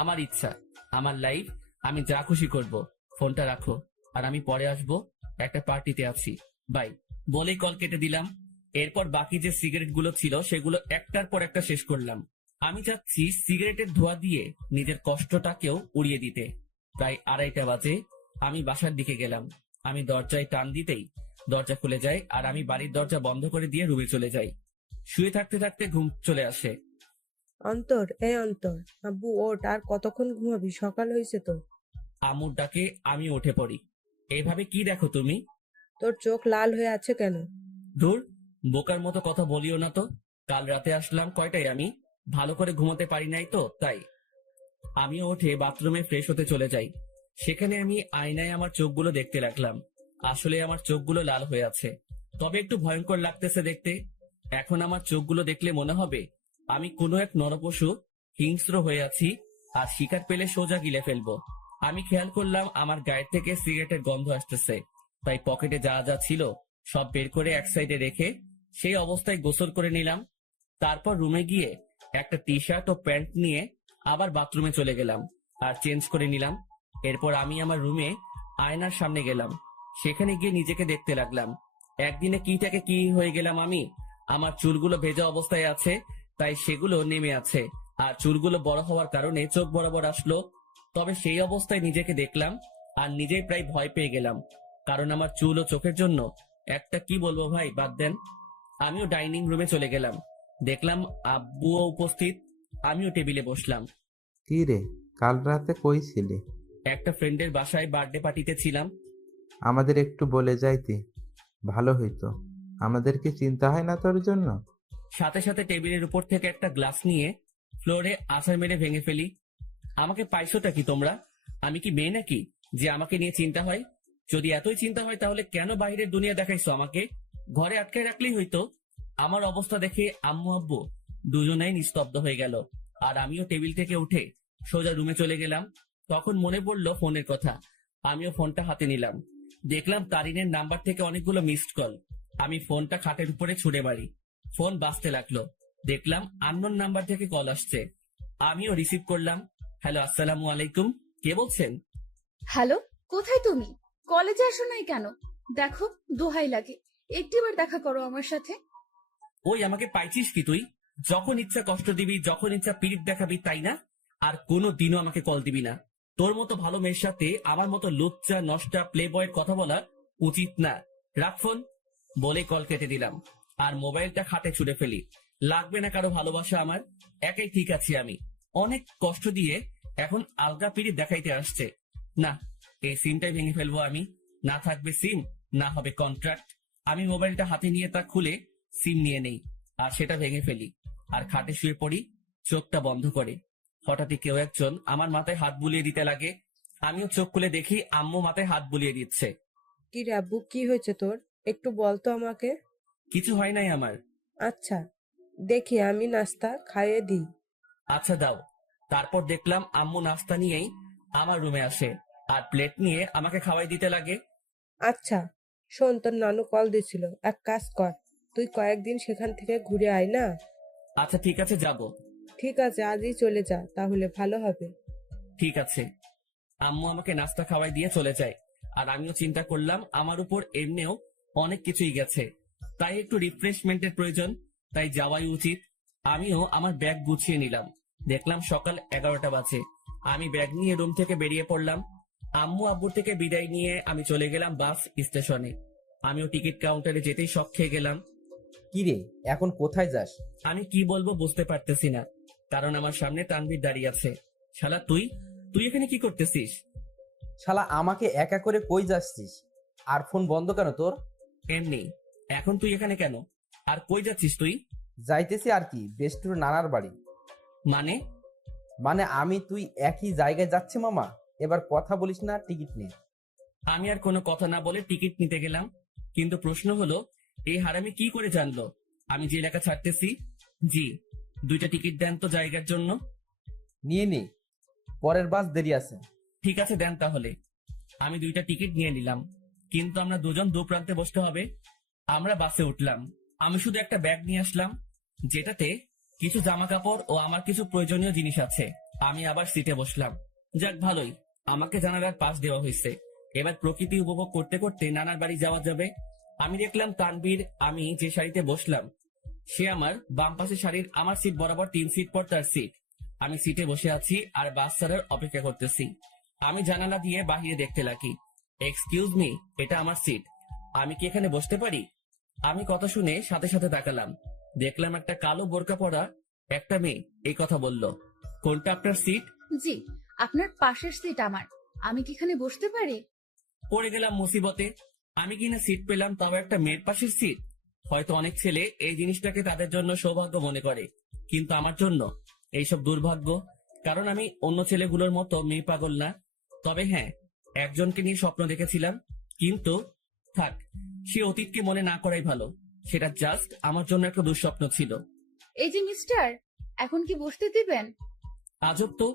আমার ইচ্ছা, আমার লাইফ, আমি যা খুশি করব। ফোনটা রাখো, আর আমি পরে আসবো, একটা পার্টিতে আছি, বাই। বলেই কল কেটে দিলাম। এরপর বাকি যে সিগারেট গুলো ছিল সেগুলো একটার পর একটা শেষ করলাম। আমি চাচ্ছি সিগারেটের ধোঁয়া দিয়ে নিজের কষ্টটাকেও উড়িয়ে দিতে। প্রায় 2:30টা বাজে, আমি বাসার দিকে গেলাম। আমি দরজায় টান দিতেই দরজা খুলে যায়, আর আমি বাড়ির দরজা বন্ধ করে দিয়ে রুমে চলে যাই। শুয়ে থাকতে থাকতে ঘুম চলে আসে। অন্তর, এই অন্তর, আব্বু ওঠ, আর কতক্ষণ ঘুমাবি? সকাল হয়েছে তো। আম্মুর ডাকে আমি উঠে পড়ি। এইভাবে কি দেখো তুমি? তোর চোখ লাল হয়ে আছে কেন? ধুর, বোকার মতো কথা বলিও না তো। কাল রাতে আসলাম কয়টায়? আমি ভালো করে ঘুমাতে পারি নাই তো, তাই। আমিও উঠে বাথরুমে ফ্রেশ হতে চলে যাই। সেখানে আমি আয়নায় আমার চোখগুলো দেখতে লাগলাম। আসলে আমার চোখগুলো লাল হয়ে আছে, তবে একটু ভয়ঙ্কর লাগতেছে দেখতে। এখন আমার চোখগুলো দেখলে মনে হবে আমি কোনো এক নরপশু হিংস্র হয়ে আছি, আর শিকার পেলে সোজা গিলে ফেলবো। আমি খেয়াল করলাম আমার গায়ের থেকে সিগারেটের গন্ধ আসতেছে, তাই পকেটে যা যা ছিল সব বের করে এক সাইডে রেখে সেই অবস্থায় গোসল করে নিলাম। তারপর রুমে গিয়ে একটা টি শার্ট ও প্যান্ট নিয়ে আবার বাথরুমে চলে গেলাম আর চেঞ্জ করে নিলাম। এরপর আমি আমার রুমে আয়নার সামনে গেলাম। সেখানে গিয়ে নিজেকে দেখতে লাগলাম। একদিনে কি থেকে কি হয়ে গেলাম আমি। আমার চুলগুলো ভেজা অবস্থায় আছে, তাই সেগুলো নেমে আছে, আর চুলগুলো বড় হওয়ার কারণে চোখ বরাবর আসলো। তবে সেই অবস্থায় নিজেকে দেখলাম আর নিজেই প্রায় ভয় পেয়ে গেলাম, কারণ আমার চুল ও চোখের জন্য একটা কি বলবো ভাই, বাদ দেন। আমিও ডাইনিং রুমে চলে গেলাম। দেখলাম আব্বুও উপস্থিত। আমিও টেবিলে বসলাম। কি রে, কাল রাতে কই ছিলি? একটা ফ্রেন্ডের বাসায় বার্থডে পার্টিতে ছিলাম। আমাদের একটু বলে যাইতি, ভালো হইতো। আমাদের কি চিন্তা হয় না তোর জন্য? সাথে সাথে টেবিলের উপর থেকে একটা গ্লাস নিয়ে ফ্লোরে আছাড় মেরে ভেঙে ফেলি। আমাকে পাইছোটা কি তোমরা? আমি কি মেয়ে নাকি যে আমাকে নিয়ে চিন্তা হয়? যদি এতই চিন্তা হয় তাহলে কেন বাইরের দুনিয়া দেখাইছো আমাকে? ঘরে আটকায় রাখলেই হইতো। আমার অবস্থা দেখে আম্মু আব্বু দুজনেই নিস্তব্ধ হয়ে গেল, আর আমিও টেবিল থেকে উঠে সোজা রুমে চলে গেলাম। তখন মনে পড়লো ফোনের কথা। আমিও ফোনটা হাতে নিলাম। দেখলাম তারিনের নাম্বার থেকে অনেকগুলো মিসড কল। আমি ফোনটা খাটের উপরে ছুড়ে মারি। ফোন বাজতে লাগলো। দেখলাম আননোন নাম্বার থেকে কল আসছে। আমিও রিসিভ করলাম। হ্যালো, আসসালামু আলাইকুম, কে বলছেন? হ্যালো, কোথায় তুমি? কলেজে আসো নাই কেন? দেখো, দোহাই লাগে, একটিবার দেখা করো আমার সাথে। ওই আমাকে পাইছিস কি তুই? যখন ইচ্ছা কষ্ট দিবি, যখন ইচ্ছা পিরিত দেখাবি, তাই না? আর কোনো দিনও আমাকে কল দিবি না। তোর মতো ভালো মেয়ের সাথে আমার মতো লুচ্চা নষ্টা প্লে বয়ের কথা বলা উচিত না। রাখ ফোন, বলে কল কেটে দিলাম আর মোবাইলটা খাটে ছুড়ে ফেলি। লাগবে না কারো ভালোবাসা আমার, একাই ঠিক আছি আমি। অনেক কষ্ট দিয়ে এখন আলগা পিরিত দেখাইতে আসছে। না, এই সিমটাই ভেঙে ফেলবো আমি। না থাকবে সিম, না হবে কন্ট্রাক্ট। আমি মোবাইলটা হাতে নিয়ে তা খুলে সিম নিয়ে নেই আর সেটা ভেঙে ফেলি, আর খাটে শুয়ে পড়ি চোখটা বন্ধ করে। হঠাৎই কেউ একজন আমার মাথায় হাত বুলিয়ে দিতে লাগে। আমিও চোখ খুলে দেখি আম্মু মাথায় হাত বুলিয়ে দিচ্ছে। কি রে আব্বু, কি হয়েছে তোর? একটু বলতো আমাকে। কিছু হয় নাই আমার। আচ্ছা, দেখি আমি নাস্তা খাইয়ে দিই। আচ্ছা দাও। তারপর দেখলাম আম্মু নাস্তা নিয়েই আমার রুমে আসে আর প্লেট নিয়ে আমাকে খাওয়াই দিতে লাগে। আচ্ছা শোন, তোর নানু কল দিছিল, এক কাজ কর, তুই কয়েকদিন সেখান থেকে ঘুরে আয় না। আচ্ছা ঠিক আছে, যাব। ঠিক আছে, আজই চলে যা, তাহলে ভালো হবে। ঠিক আছে। আম্মু আমাকে নাস্তা খাওয়াই দিয়ে চলে যায়, আর আমিও চিন্তা করলাম আমার উপর এমনিও অনেক কিছুই গেছে, তাই একটু রিফ্রেশমেন্টের প্রয়োজন, তাই যাওয়াই উচিত। আমিও আমার ব্যাগ গুছিয়ে নিলাম। দেখলাম সকাল 11টা বাজে। আমি ব্যাগ নিয়ে রুম থেকে বেরিয়ে পড়লাম। আম্মু আব্বুর থেকে বিদায় নিয়ে আমি চলে গেলাম বাস স্টেশনে। আমিও টিকিট কাউন্টারে যেতেই শক খেয়ে গেলাম। কি রে, এখন কোথায় যাস? আমি কি বলবো বুঝতে পারতেছি না, কারণ আমার সামনে তানভীর দাঁড়িয়ে আছে। শালা তুই তুই এখানে কি করতেছিস? শালা আমাকে একা করে কই যাচ্ছিস? আর ফোন বন্ধ কেন তোর? এমনি। এখন তুই এখানে কেন? আর কই যাচ্ছিস তুই? যাইতেছি আর কি, বেস্টুর নানার বাড়ি। মানে? মানে আমি তুই একই জায়গায় যাচ্ছি মামা। এবার কথা বলিস না, টিকিট নে। আমি আর কোনো কথা না বলে টিকিট নিতে গেলাম, কিন্তু প্রশ্ন হলো এই হারামি কি করে জানলো আমি যে এলাকা ছাড়তেছি? জি, 2টা টিকিট দেন তো জায়গার জন্য। নিয়ে নে, পরের বাস দেরি আছে। ঠিক আছে, দেন তাহলে। আমি 2টা টিকিট নিয়ে নিলাম, কিন্তু আমরা দুজন দু প্রান্তে বসতে হবে। আমরা বাসে উঠলাম। আমি শুধু একটা ব্যাগ নিয়ে আসলাম, যেটাতে কিছু জামা কাপড় ও আমার কিছু প্রয়োজনীয় জিনিস আছে। আমি আবার সিটে বসলাম। যাক ভালোই, আমাকে জানালার পাশ দেওয়া হয়েছে। এবার প্রকৃতি উপভোগ করতে করতে নানার বাড়ি যাওয়া যাবে। আমি দেখলাম তানবীর, আমি যে শাড়িতে বসলাম সে আমার বাম পাশে শাড়ির আমার সিট বরাবর 3 সিট পর তার সিট। আমি সিটে বসে আছি আর বাস ছাড়ার অপেক্ষা করতেছি। আমি জানালা দিয়ে বাহিরে দেখতে লাগি। এক্সকিউজ মি, এটা আমার সিট, আমি কি এখানে বসতে পারি? আমি কথা শুনে সাথে সাথে তাকালাম। দেখলাম একটা কালো বোরকা পরা একটা মেয়ে এই কথা বলল। কোনটা আপনার সিট? জি, আপনার পাশের সিট আমার। আমি কি এখানে বসতে পারি? পড়ে গেলাম মুসিবতে। আমি কিনা সিট পেলাম, তাও একটা মেয়ের পাশের সিট। হয়তো অনেক ছেলে এই জিনিসটাকে তাদের জন্য সৌভাগ্য মনে করে, কিন্তু আমার জন্য এইসব দুর্ভাগ্য। কারণ আমি অন্য ছেলেগুলোর মতো মেয়ে পাগল না। তবে হ্যাঁ, একজনকে নিয়ে স্বপ্ন দেখেছিলাম, কিন্তু থাক, সে অতীতকে মনে না করাই ভালো। সেটা জাস্ট আমার জন্য একটা দুঃস্বপ্ন ছিল। এই যে মিস্টার, এখন কি বসতে দিবেন? আজব তো,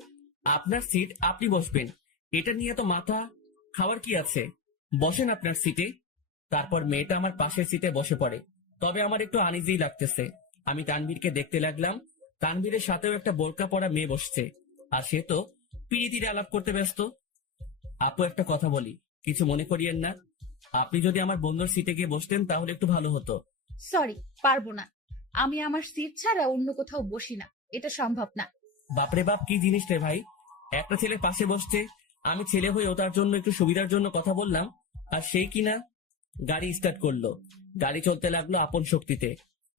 আপনার সিট আপনি বসবেন, এটা নিয়ে তো মাথা খাওয়ার কি আছে? বসেন আপনার সিটে। তারপর মেয়েটা আমার পাশের সিটে বসে পড়ে। তবে আমার একটু আনইজি লাগতেছে। আমি তানভীরকে দেখতে লাগলাম। তানভীরের সাথেও একটা বোরকা পরা মেয়ে বসছে, আর সে তো পিড়িতিরে আলাপ করতে ব্যস্ত। আপু, একটা কথা বলি, কিছু মনে করিয়েন না। আপনি যদি আমার বন্ধুর সিটে গিয়ে বসতেন তাহলে একটু ভালো হতো। সরি, পারবো না। আমি আমার সিট ছাড়া অন্য কোথাও বসি না, এটা সম্ভব না। বাপরে বাপ, কি জিনিস রে ভাই! একটা ছেলে পাশে বসছে, আমি ছেলে হয়েও তার জন্য একটু সুবিধার জন্য কথা বললাম, আর সেই কিনা গাড়ি স্টার্ট করলো। গাড়ি চলতে লাগলো আপন শক্তিতে,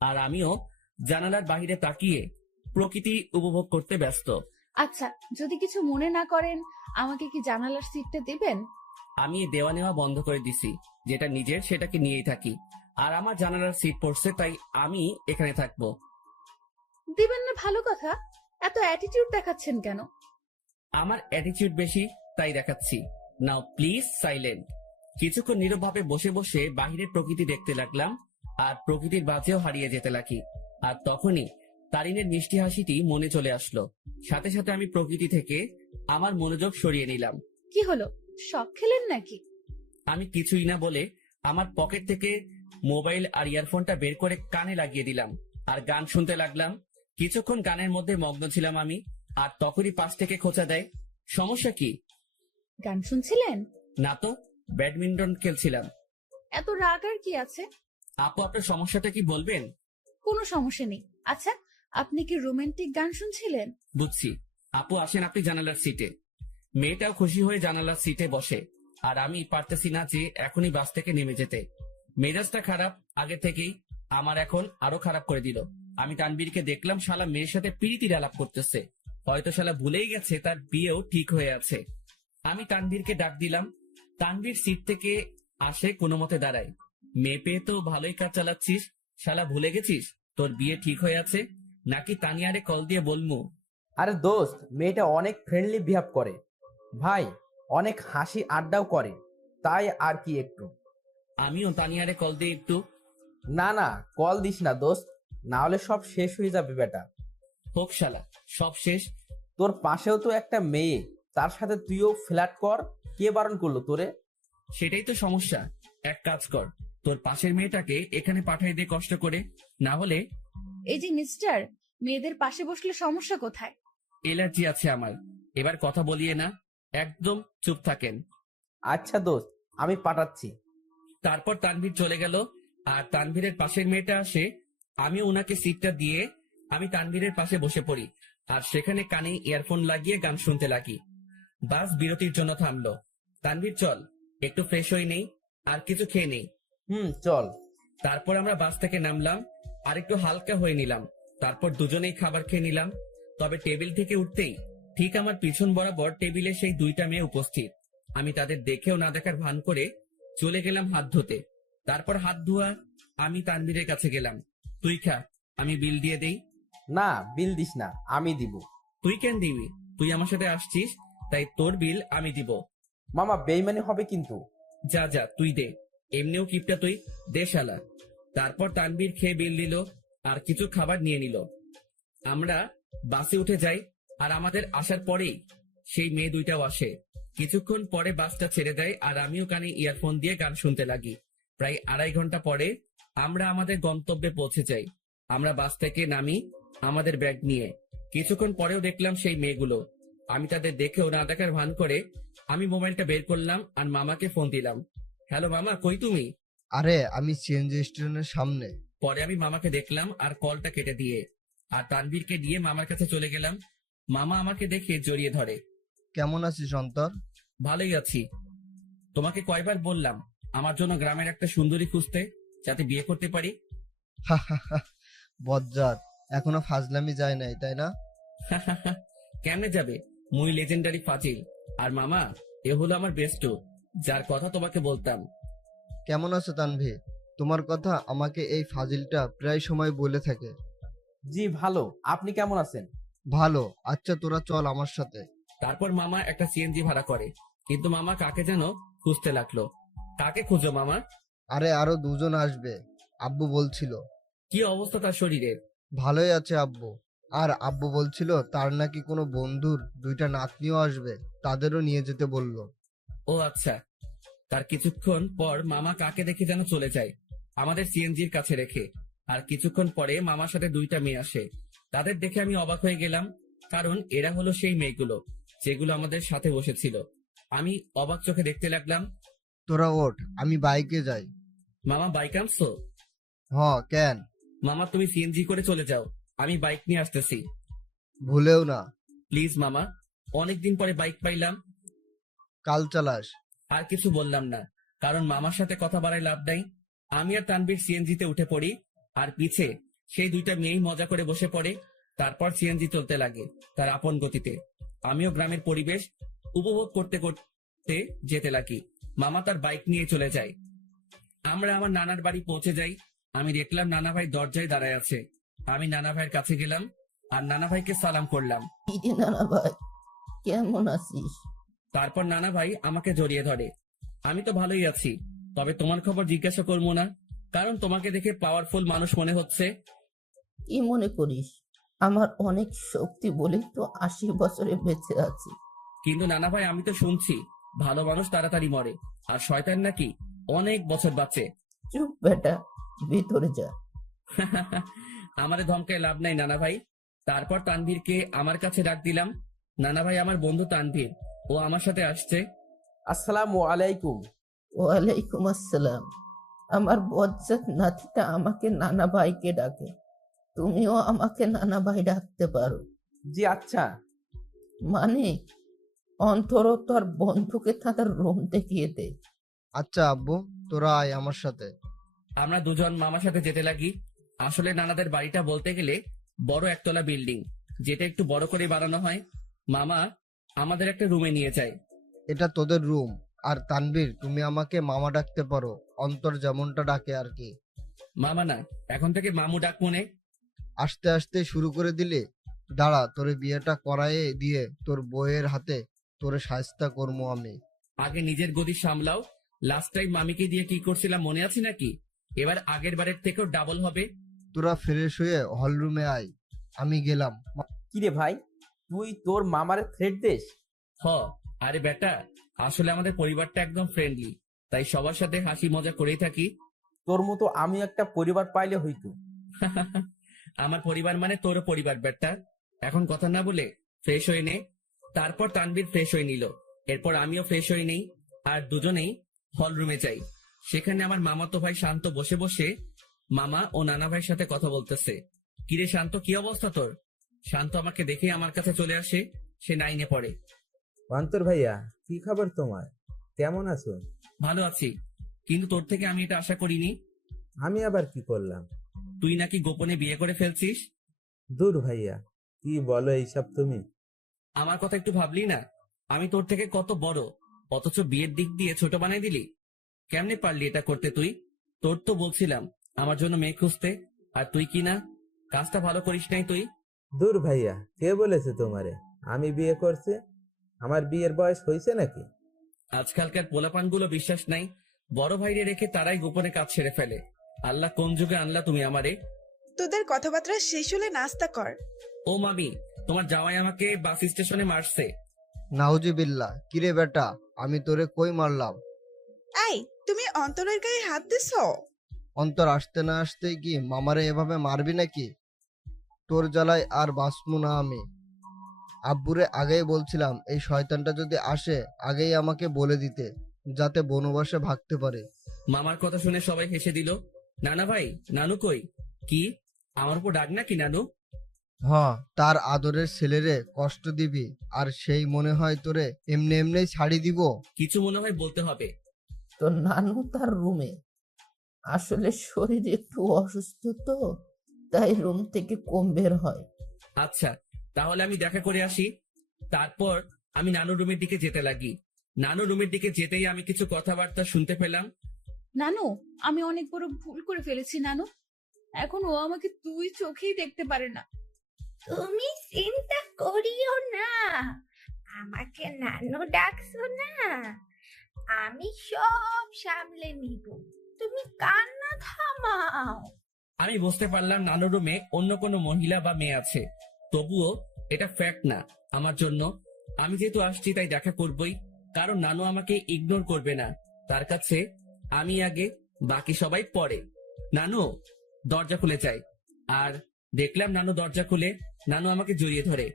আর আমিও জানালার বাইরে তাকিয়ে প্রকৃতি উপভোগ করতে ব্যস্ত। আচ্ছা, যদি কিছু মনে না করেন, আমাকে কি জানালার সিটটা দিবেন? আমি এই দেওয়া নেওয়া বন্ধ করে দিছি। যেটা নিজের সেটাকে নিয়েই থাকি, আর আমার জানালার সিট পড়ছে, তাই আমি এখানে থাকবো। দিবেন না ভালো কথা, এত অ্যাটিটিউড দেখাচ্ছেন কেন? আমার অ্যাটিটিউড বেশি, তাই দেখাচ্ছি। নাও প্লিজ সাইলেন্ট। কিছুক্ষণ নীরবভাবে বসে বসে বাহিরের প্রকৃতি দেখতে লাগলাম, আর প্রকৃতির বাজেও হারিয়ে যেতে লাগি। আর তখনই তারিনের মিষ্টি হাসিটি মনে চলে আসলো। সাথে সাথে আমি প্রকৃতি থেকে আমার মনোযোগ সরিয়ে নিলাম। কি হলো, শখ খেলেন নাকি? আমি কিছুই না বলে আমার পকেট থেকে মোবাইল আর ইয়ারফোনটা বের করে কানে লাগিয়ে দিলাম, আর গান শুনতে লাগলাম। কিছুক্ষণ গানের মধ্যে মগ্ন ছিলাম আমি, আর তখনই পাশ থেকে খোঁচা দেয়। সমস্যা কি? গান শুনছিলেন? না তো, ব্যাডমিন্টন খেলছিলাম। এত রাগ আর কি আছে? আপু, আপনার সমস্যাটা কি বলবেন? কোনো সমস্যা নেই। আচ্ছা, আপনি কি রোমান্টিক গান শুনছিলেন? বুঝছি। আপু, আসেন আপনি জানালার সিটে। মেয়েটাও খুশি হয়ে জানালার সিটে বসে, আর আমি পারতেছি না যে এখনই বাস থেকে নেমে যেতে। মেজাজটা খারাপ আগে থেকেই, আমার এখন আরো খারাপ করে দিল। আমি তানবীরকে দেখলাম শালা মেয়ের সাথে প্রীতির আলাপ করতেছে। হয়তো শালা ভুলেই গেছে তার বিয়েও ঠিক হয়ে আছে। আমি তানভীরকে ডাক দিলাম। তানভীর সিট থেকে আসে, কোনো মতে দাঁড়ায়। মেয়ে পেয়ে তো ভালোই কাজ চালাচ্ছিস, শালা ভুলে গেছিস তোর বিয়ে ঠিক হয়ে আছে? নাকি তানিয়ারে কল দিয়ে বলমু? আরে দোস্ত, মেয়েটা অনেক ফ্রেন্ডলি বিহেভ করে ভাই, অনেক হাসি আড্ডাও করে, তাই আর কি একটু। আমিও তানিয়ারে কল দিয়ে একটু। না না, কল দিস না দোস্ত, না হলে সব শেষ হয়ে যাবে বেটা। হোক শালা, সব শেষ। তোর পাশেও তো একটা মেয়ে, তার সাথে তুইও ফ্ল্যাট কর, কে বারণ করলো তোরে? সেটাই তো সমস্যা। এক কাজ কর, তোর পাশের মেয়েটাকে এখানে পাঠাই দে কষ্ট করে, না হলে। এই যে মিস্টার, মেয়েদের পাশে বসলে সমস্যা কোথায়? এলার্জি আছে আমার। এবার কথা বলিয়ে না, একদম চুপ থাকেন। আচ্ছা দোস্ত, আমি পাঠাচ্ছি। তারপর তানভীর চলে গেল, আর তানভীরের পাশের মেয়েটা আসে। আমি ওনাকে সিটটা দিয়ে আমি তানভীরের পাশে বসে পড়ি, আর সেখানে কানে ইয়ারফোন লাগিয়ে গান শুনতে লাগি। বাস বিরতির জন্য থামলো। তানভীর, চল একটু ফ্রেশ হয়ে নেই, আর কিছু খেয়ে নেই। চল। তারপর আমরা বাস থেকে নামলাম, আর একটু হালকা হয়ে নিলাম। তারপর দুজনেই খাবার খেয়ে নিলাম। তবে টেবিল থেকে উঠতেই ঠিক আমার পিছন বরাবর টেবিলে সেই দুইটা মেয়ে উপস্থিত। আমি তাদের দেখেও না দেখার ভান করে চলে গেলাম হাত ধুতে। তারপর হাত ধোয়া আমি তানভীরের কাছে গেলাম। তুই খা, আমি বিল দিয়ে দেই। না, বিল দিস না, আমি দিব। তুই কেন দিবি? তুই আমার সাথে আসছিস, তাই তোর বিল আমি দিব। মামা, বেইমানি হবে কিন্তু। যা যা, তুই দে। এমনিও কিপটা তুই, দে শালা। তারপর তানভীর খেয়ে বিল দিল, আর কিছু খাবার নিয়ে নিল। আমরা বাসে উঠে যাই, আর আমাদের আসার পরেই সেই মেয়ে দুইটাও আসে। কিছুক্ষণ পরে বাসটা ছেড়ে দেয়, আর আমিও কানে ইয়ারফোন দিয়ে গান শুনতে লাগি। প্রায় 2.5 ঘন্টা পরে আমরা আমাদের গন্তব্যে পৌঁছে যাই। আমরা বাস থেকে নামি আমাদের ব্যাগ নিয়ে। কিছুক্ষণ পরেও দেখলাম সেই মেয়েগুলো। আমি তাদের দেখেও না দেখার ভান করে আমি মোবাইলটা বের করলাম, আর মামাকে ফোন দিলাম। হ্যালো মামা, কই তুমি? আরে, আমি সিএনজি স্টেশনের সামনে। পরে আমি মামাকে দেখলাম আর কলটা কেটে দিয়ে আর তানভীরকে নিয়ে মামার কাছে চলে গেলাম। মামা আমাকে দেখে জড়িয়ে ধরে। কেমন আছিস অন্তর? ভালোই আছি। তোমাকে কয়বার বললাম আমার জন্য গ্রামের একটা সুন্দরী খুঁজতে, যাতে বিয়ে করতে পারি? বজ্জাত, এখনো ফাজলামি যায় নাই, তাই না? কেমনে যাবে? মুই লেজেন্ডারি ফাজিল। আর মামা, এ হলো আমার বেস্ট, যার কথা তোমাকে বলতাম। কেমন আছো তানভীর? তোমার কথা আমাকে এই ফাজিলটা প্রায় সময় বলে থাকে। জি ভালো, আপনি কেমন আছেন? ভালো, আচ্ছা তোরা চল আমার সাথে। তারপর মামা একটা সিএনজি ভাড়া করে, কিন্তু মামা কাকে যেন খুঁজতে লাগলো। কাকে খুঁজো মামা? আরে আরো দুজন আসবে, আব্বু বলছিল। কি অবস্থা তার শরীরের? ভালোই আছে আব্বু। আর আব্বু বলছিল তার নাকি কোনো বন্ধুর দুইটা নাতনিও আসবে, তাদেরও নিয়ে যেতে বলল। ও আচ্ছা। তার কিছুক্ষণ পর মামা কাকে দেখে যেন চলে যায় আমাদের সিএনজির কাছে রেখে। আর কিছুক্ষণ পরে মামার সাথে দুইটা মেয়ে আসে। তাদের দেখে আমি অবাক হয়ে গেলাম, কারণ এরা হলো সেই মেয়েগুলো যেগুলো আমাদের সাথে বসেছিল। আমি অবাক চোখে দেখতে লাগলাম। তোরা ওঠ, আমি বাইকে যাই। মামা বাইক আনছো? কেন? মামা তুমি সিএনজি করে চলে যাও, আমি বাইক নিয়ে আসতেছি। ভুলেও না। প্লিজ মামা, অনেকদিন পরে বাইক পাইলাম। কাল চালাস। আর কিছু বললাম না, কারণ মামার সাথে কথা বাড়ায় লাভ নাই। আমি আর তানবীর সিএনজিতে উঠে পড়ি, আর পিছে সেই দুইটা মেয়েই মজা করে বসে পড়ে। তারপর সিএনজি চলতে লাগে তার আপন গতিতে। আমিও গ্রামের পরিবেশ উপভোগ করতে করতে যেতে লাগি। মামা তার বাইক নিয়ে চলে যায়। আমরা আমার নানার বাড়ি পৌঁছে যাই। আমি দেখলাম নানা ভাই দরজায় দাঁড়ায় আছে। আমি নানা ভাইয়ের কাছে গেলাম আর নানা ভাইকে সালাম করলাম। নানা ভাই, কেমন আছিস? তারপর নানা ভাই আমাকে জড়িয়ে ধরে। আমি তো ভালোই আছি, তবে তোমার খবর জিজ্ঞাসা করবো না, কারণ তোমাকে দেখে পাওয়ারফুল মানুষ মনে হচ্ছে। কি মনে করিস? আমার অনেক শক্তি বলে তো 80 বছরে বেঁচে আছি। কিন্তু নানা ভাই, আমি তো শুনছি ভালো মানুষ তাড়াতাড়ি মরে, আর শয়তান নাকি অনেক বছর বাঁচে। চুপ বেটা, ভিতরে যা। আমারে ধমকায় লাভ নাই নানা ভাই। তারপর তানভীরকে আমার কাছে ডাক দিলাম। নানা ভাই, আমার বন্ধু তানভীর, ও আমার সাথে আসছে। আসসালামু আলাইকুম। ওয়ালাইকুম আসসালাম। আমার বজ্জাত নাতিটা আমাকে নানা ভাইকে ডাকে, তুমিও আমাকে নানা ভাই ডাকতে পারো। জি আচ্ছা। মানে অন্তর তোর বন্ধুকে তাদের রুম দেখিয়ে দে। আচ্ছা আব্বু, তোরা আয় আমার সাথে। আমরা দুজন মামার সাথে যেতে লাগি। আসলে নানাদের বাড়িটা বলতে গেলে বড় একতলা বিল্ডিং, যেটা একটু বড় করে বানানো হয়। মামা আমাদের একটা রুমে নিয়ে যায়। এটা তোদের রুম। আর তানভীর, তুমি আমাকে মামা ডাকতে পারো, অন্তর যেমনটা ডাকে আর কি। মামা না, এখন থেকে মামু ডাক মনে। আস্তে আস্তে শুরু করে দিলে। দাঁড়া, তোরে বিয়েটা করায়ে দিয়ে তোর বউয়ের হাতে তোরে শায়েস্তা করবো আমি। আগে নিজের গদি সামলাও। লাস্ট টাইম মামিকে দিয়ে কি করছিলাম মনে আছে নাকি? এবার আগের বারের থেকেও ডাবল হবে। তোরা ফ্রেশ হয়ে হল রুমে আয়, আমি গেলাম। কিরে ভাই, তুই তোর মামারে থ্রেট দিস? হ, আরে বেটা, আসলে আমাদের পরিবারটা একদম ফ্রেন্ডলি, তাই সবার সাথে হাসি মজা করেই থাকি। তোর মতো আমি একটা পরিবার পাইলে হইতো। আমার পরিবার মানে তোর পরিবার বেটা। এখন কথা না বলে ফ্রেশ হয়ে নে। তারপর তানভীর ফ্রেশ হয়ে নিল। এরপর আমিও ফ্রেশ হয়ে নেই, আর দুজনেই হল রুমে যাই। সেখানে আমার মামাতো ভাই শান্ত বসে বসে মামা ও নানা ভাইয়ের সাথে কথা বলতেছে। কিরে শান্ত, কি অবস্থা তোর? শান্ত আমাকে দেখে আমার কাছে চলে আসে। সে 9-এ পড়ে। অন্তর ভাইয়া, কি খবর তোমার? কেমন আছো? ভালো আছি, কিন্তু তোর থেকে আমি এটা আশা করিনি। আমি আবার কি করলাম? তুই নাকি গোপনে বিয়ে করে ফেলছিস। দূর ভাইয়া, কি বলো এইসব তুমি? আমার কথা একটু ভাবলি না? আমি তোর থেকে কত বড়, অথচ বিয়ের দিক দিয়ে ছোট বানাই দিলি। কেমনে পারলি এটা করতে তুই? তোর তো বলছিলাম আমার জন্য মেয়ে খুঁজতে, আর তুই কি না, কাজটা ভালো করিস নাই তুই। দূর ভাইয়া, কে বলেছে তোমারে আমি বিয়ে করছি? আমার বিয়ের বয়স হয়েছে নাকি? আজকালকার পোলাপানগুলো বিশ্বাস নাই, বড় ভাইরে রেখে তারাই গোপনে কাজ সেরে ফেলে। আল্লাহ কোন যুগে আনলা তুমি আমারে। তোদের কথাবার্তা শেষ হলে নাস্তা কর। ও মামি, তোমার জামাই আমাকে বাস স্টেশনে মারছে। নাউজুবিল্লাহ, কিরে বেটা, আমি তোরে কই মারলাম? এই, তুমি অন্তরের গায়ে হাত দিছ? অন্তর আসতে না আসতেই কি মামারে এভাবে মারবি নাকি? তোর জ্বালায় আর বাঁচবো না আমি। আব্বুরে আগেই বলছিলাম এই শয়তানটা যদি আসে আগেই আমাকে বলে দিতে, যাতে বনবাসে ভাগতে পারে। মামার কথা শুনে সবাই হেসে দিল। নানা ভাই, নানু কই? কি আমার উপর ডাক নাকি নানু? তার আদরের ছেলেরে কষ্ট দিবি, আর সেই মনে হয় তোরে এমনি এমনি ছাড়ি দিব? কিছু মনে হয় বলতে হবে। তো নানু তার রুমে, আসলে শরীর একটু অসুস্থ তো, তাই রুম থেকে কম বের হয়। আচ্ছা, তাহলে আমি দেখা করে আসি। তারপর আমি নানু রুমের দিকে যেতে লাগি। নানু রুমের দিকে যেতেই আমি কিছু কথাবার্তা শুনতে পেলাম। নানু, আমি অনেক বড় ভুল করে ফেলেছি নানু। এখন ও আমাকে দুই চোখেই দেখতে পারে না। তুমি চিন্তা করিও না, আমাকে নানু ডাকছো না, আমি সব সামলে নিব, তুমি কান্না থামাও। আমি বুঝতে পারলাম নানুর রুমে অন্য কোনো মহিলা বা মেয়ে আছে, তবুও এটা ফ্যাক্ট না আমার জন্য। আমি যেহেতু আসছি তাই দেখা করবই, কারণ নানু আমাকে ইগনোর করবে না। তার কাছে আমি আগে, বাকি সবাই পরে। নানু, দরজা খুলে যায়। আর দেখলাম নানু দরজা খুলে নানু আমাকে জড়িয়ে ধরে।